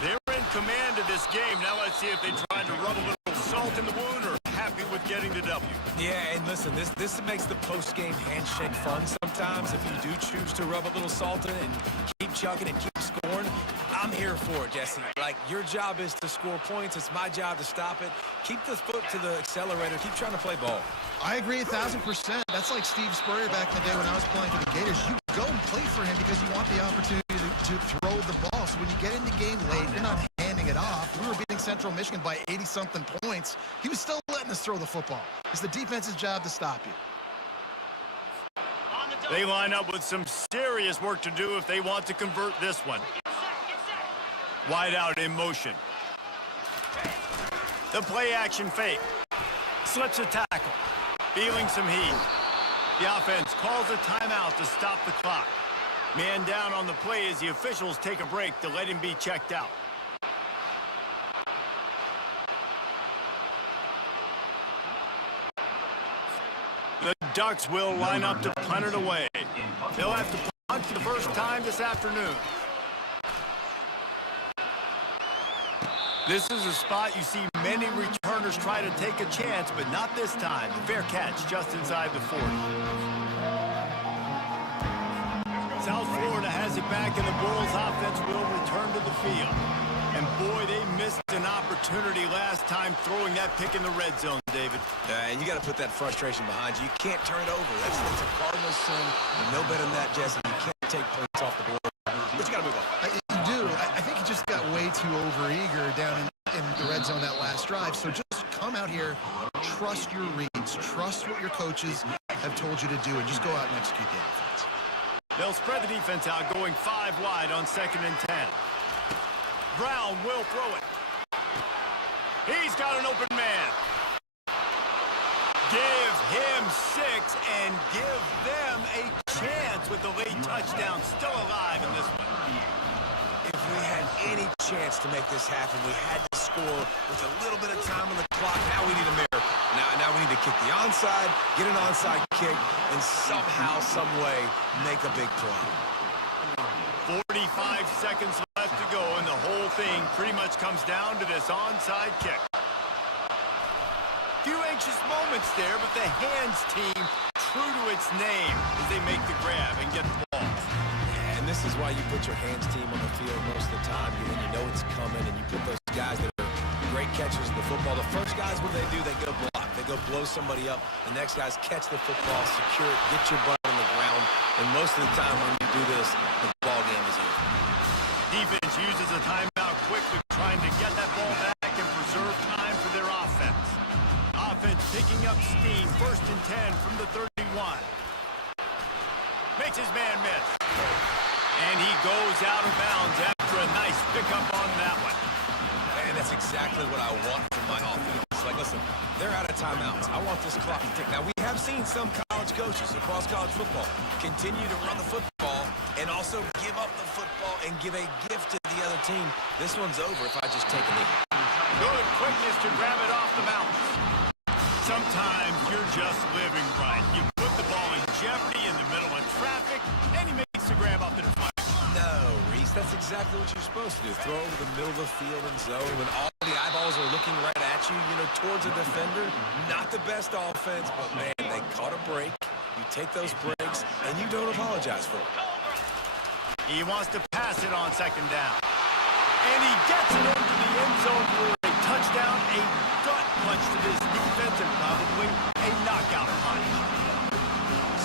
They're in command of this game. Now let's see if they try to rub a little salt in the wound or happy with getting the W. Yeah, and listen, this makes the post-game handshake fun sometimes. If you do choose to rub a little salt in and keep chugging and keep scoring, I'm here for it, Jesse. Like, your job is to score points. It's my job to stop it. Keep the foot to the accelerator. Keep trying to play ball. I agree 1,000%. That's like Steve Spurrier back in the day when I was playing for the Gators. You go and play for him because you want the opportunity to throw the ball. So when you get in the game late, you're not handing it off. We were beating Central Michigan by 80-something points. He was still letting us throw the football. It's the defense's job to stop you. They line up with some serious work to do if they want to convert this one. Wide out in motion. The play action fake. Slips a tackle. Feeling some heat. The offense calls a timeout to stop the clock. Man down on the play as the officials take a break to let him be checked out. The Ducks will line up to punt it away. They'll have to punt for the first time this afternoon. This is a spot you see many returners try to take a chance, but not this time. Fair catch just inside the 40. South Florida has it back, and the Bulls offense will return to the field. And boy, they missed an opportunity last time throwing that pick in the red zone, David. And you got to put that frustration behind you. You can't turn it over. That's a Cardinals sin. And no better than that, Jesse. You can't take points off the board. But you got to move on. You do. I think he just got way too overeager down in the red zone that last drive. So just come out here, trust your reads, trust what your coaches have told you to do, and just go out and execute the offense. They'll spread the defense out, going 5 wide on 2nd and 10. Brown will throw it. He's got an open man. Give him 6 and give them a chance with the late touchdown. Still alive in this one. If we had any chance to make this happen, we had to score with a little bit of time on the clock. Now we need a miracle. Now we need to kick the onside, get an onside kick, and somehow, some way, make a big play. 45 seconds left to go, and the whole thing pretty much comes down to this onside kick. Few anxious moments there, but the hands team true to its name as they make the grab and get the ball. And this is why you put your hands team on the field most of the time. When you know it's coming, and you put those guys that are great catchers of the football. The first guys, what do? They go block. They go blow somebody up. The next guys catch the football, secure it, get your butt on the ground. And most of the time when you do this, the ball game is over. Defense uses a timeout quickly, trying to get that ball back and preserve time for their offense. Offense picking up steam. 1st and 10 from the 31. Makes his man miss. And he goes out of bounds after a nice pickup on that one. And that's exactly what I want from my offense. Like, listen, they're out of timeouts. I want this clock to tick. Now, we have seen some college coaches across college football continue to run the football and also give up the football and give a gift to the other team. This one's over if I just take a knee. Good quickness to grab it off the bounce. Sometimes you're just living right. You put the ball in jeopardy in the middle of traffic, and he makes the grab off the deflection. No, Reese, that's exactly what you're supposed to do. Throw over the middle of the field and zone when all the eyeballs are looking right at you, towards a defender. Not the best offense, but, man, they caught a break. You take those breaks, and you don't apologize for it. He wants to pass it on second down. And he gets it into the end zone for a touchdown, a gut punch to this defense, and probably a knockout punch.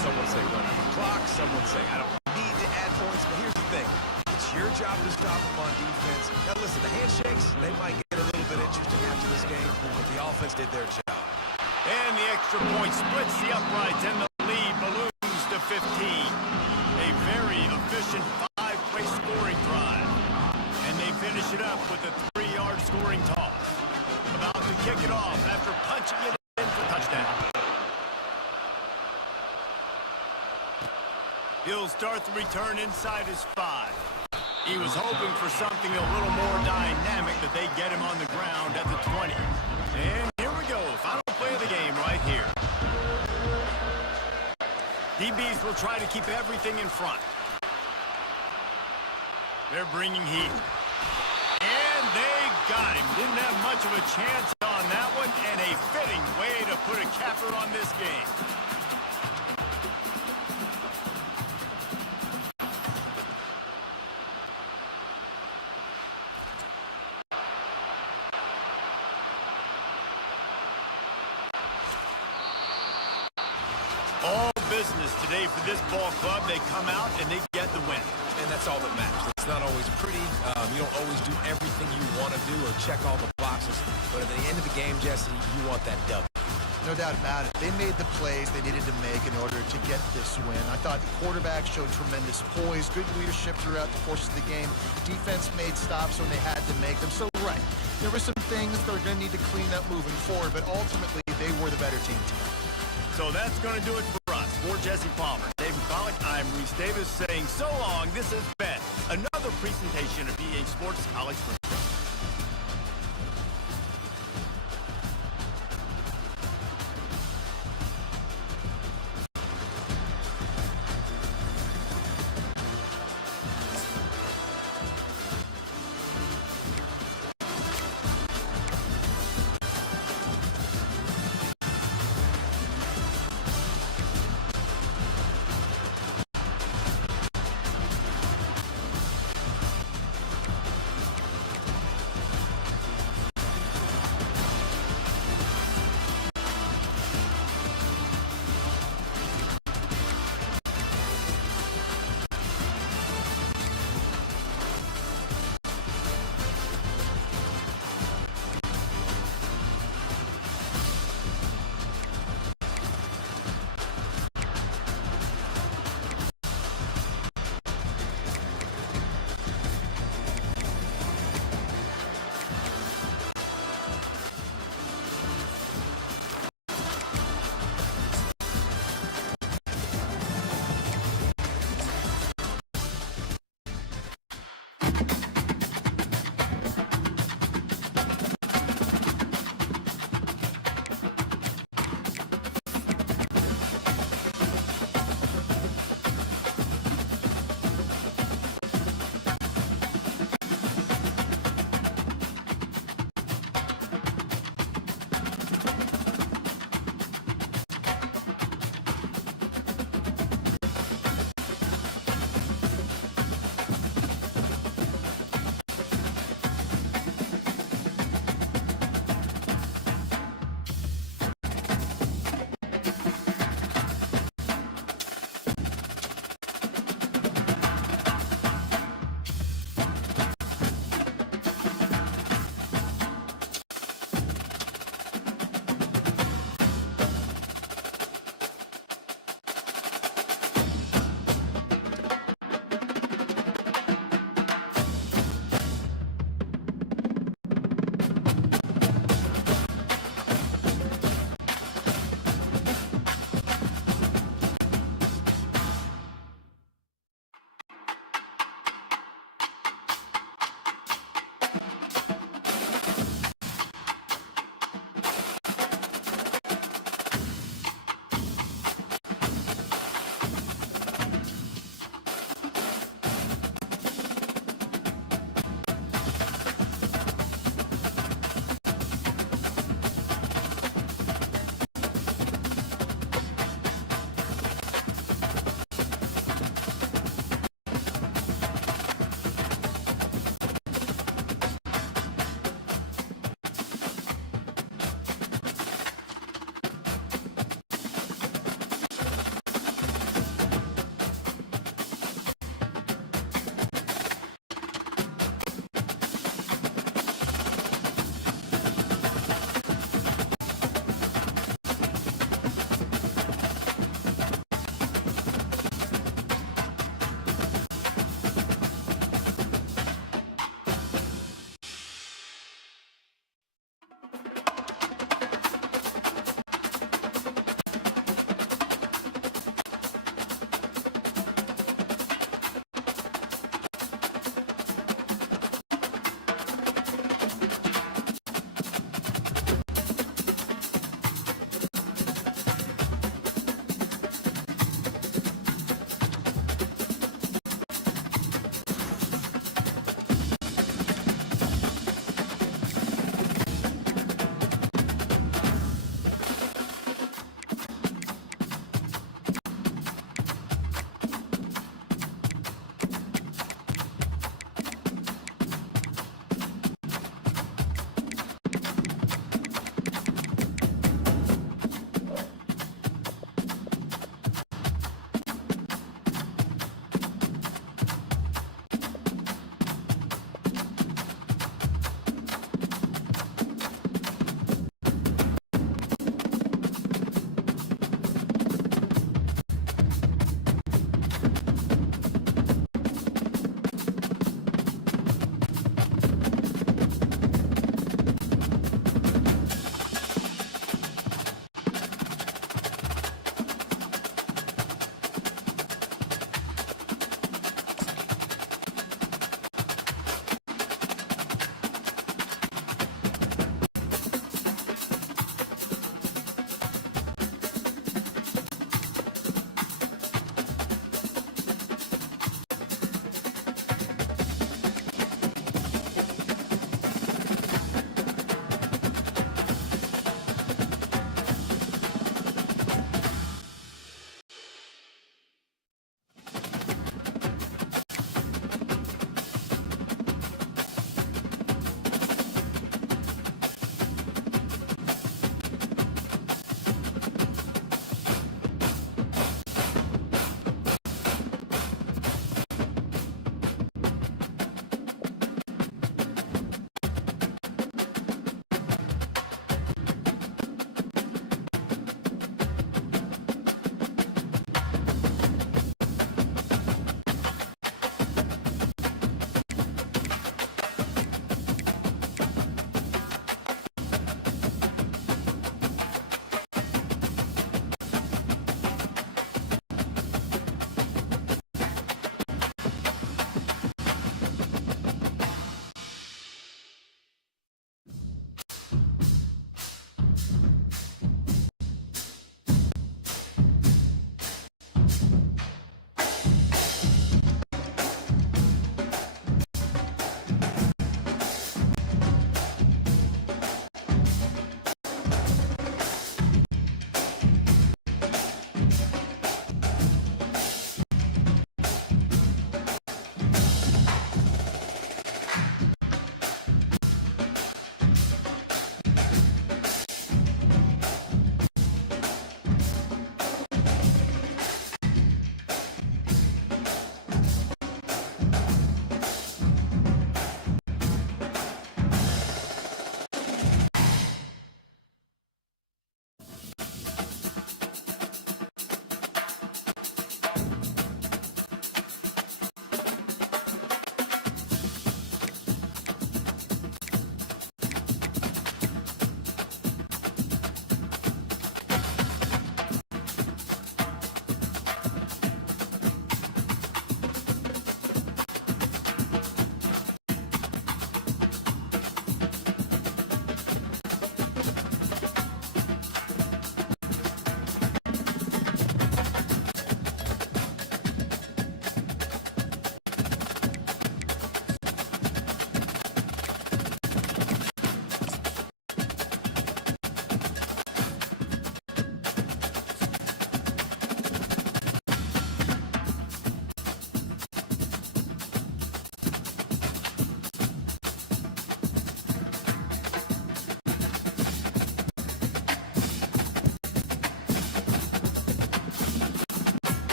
Some would say run out the clock. Some would say I don't need to add points. But here's the thing. It's your job to stop them on defense. Now, listen, the handshakes, they might get a little bit interesting after this game, but the offense did their job. And the extra point splits the uprights, and the lead balloons to 15. A very efficient 5-play scoring drive. And they finish it up with a 3-yard scoring toss. About to kick it off after punching it in for touchdown. He'll start the return inside his 5. He was hoping for something a little more dynamic, that they get him on the ground at the 20. And here we go, final play of the game right here. DBs will try to keep everything in front. They're bringing heat. And they got him. Didn't have much of a chance on that one, and a fitting way to put a capper on this game. All business today for this ball club. They come out and they get the win. And that's all that matters. It's not always pretty. You don't always do everything you want to do or check all the boxes. But at the end of the game, Jesse, you want that W. No doubt about it. They made the plays they needed to make in order to get this win. I thought the quarterback showed tremendous poise, good leadership throughout the course of the game. Defense made stops when they had to make them. So, right, there were some things they're going to need to clean up moving forward, but ultimately they were the better team tonight. So that's going to do it for us. For Jesse Palmer, David Pollack, I'm Reese Davis saying so long. This has been another presentation of EA Sports College Football.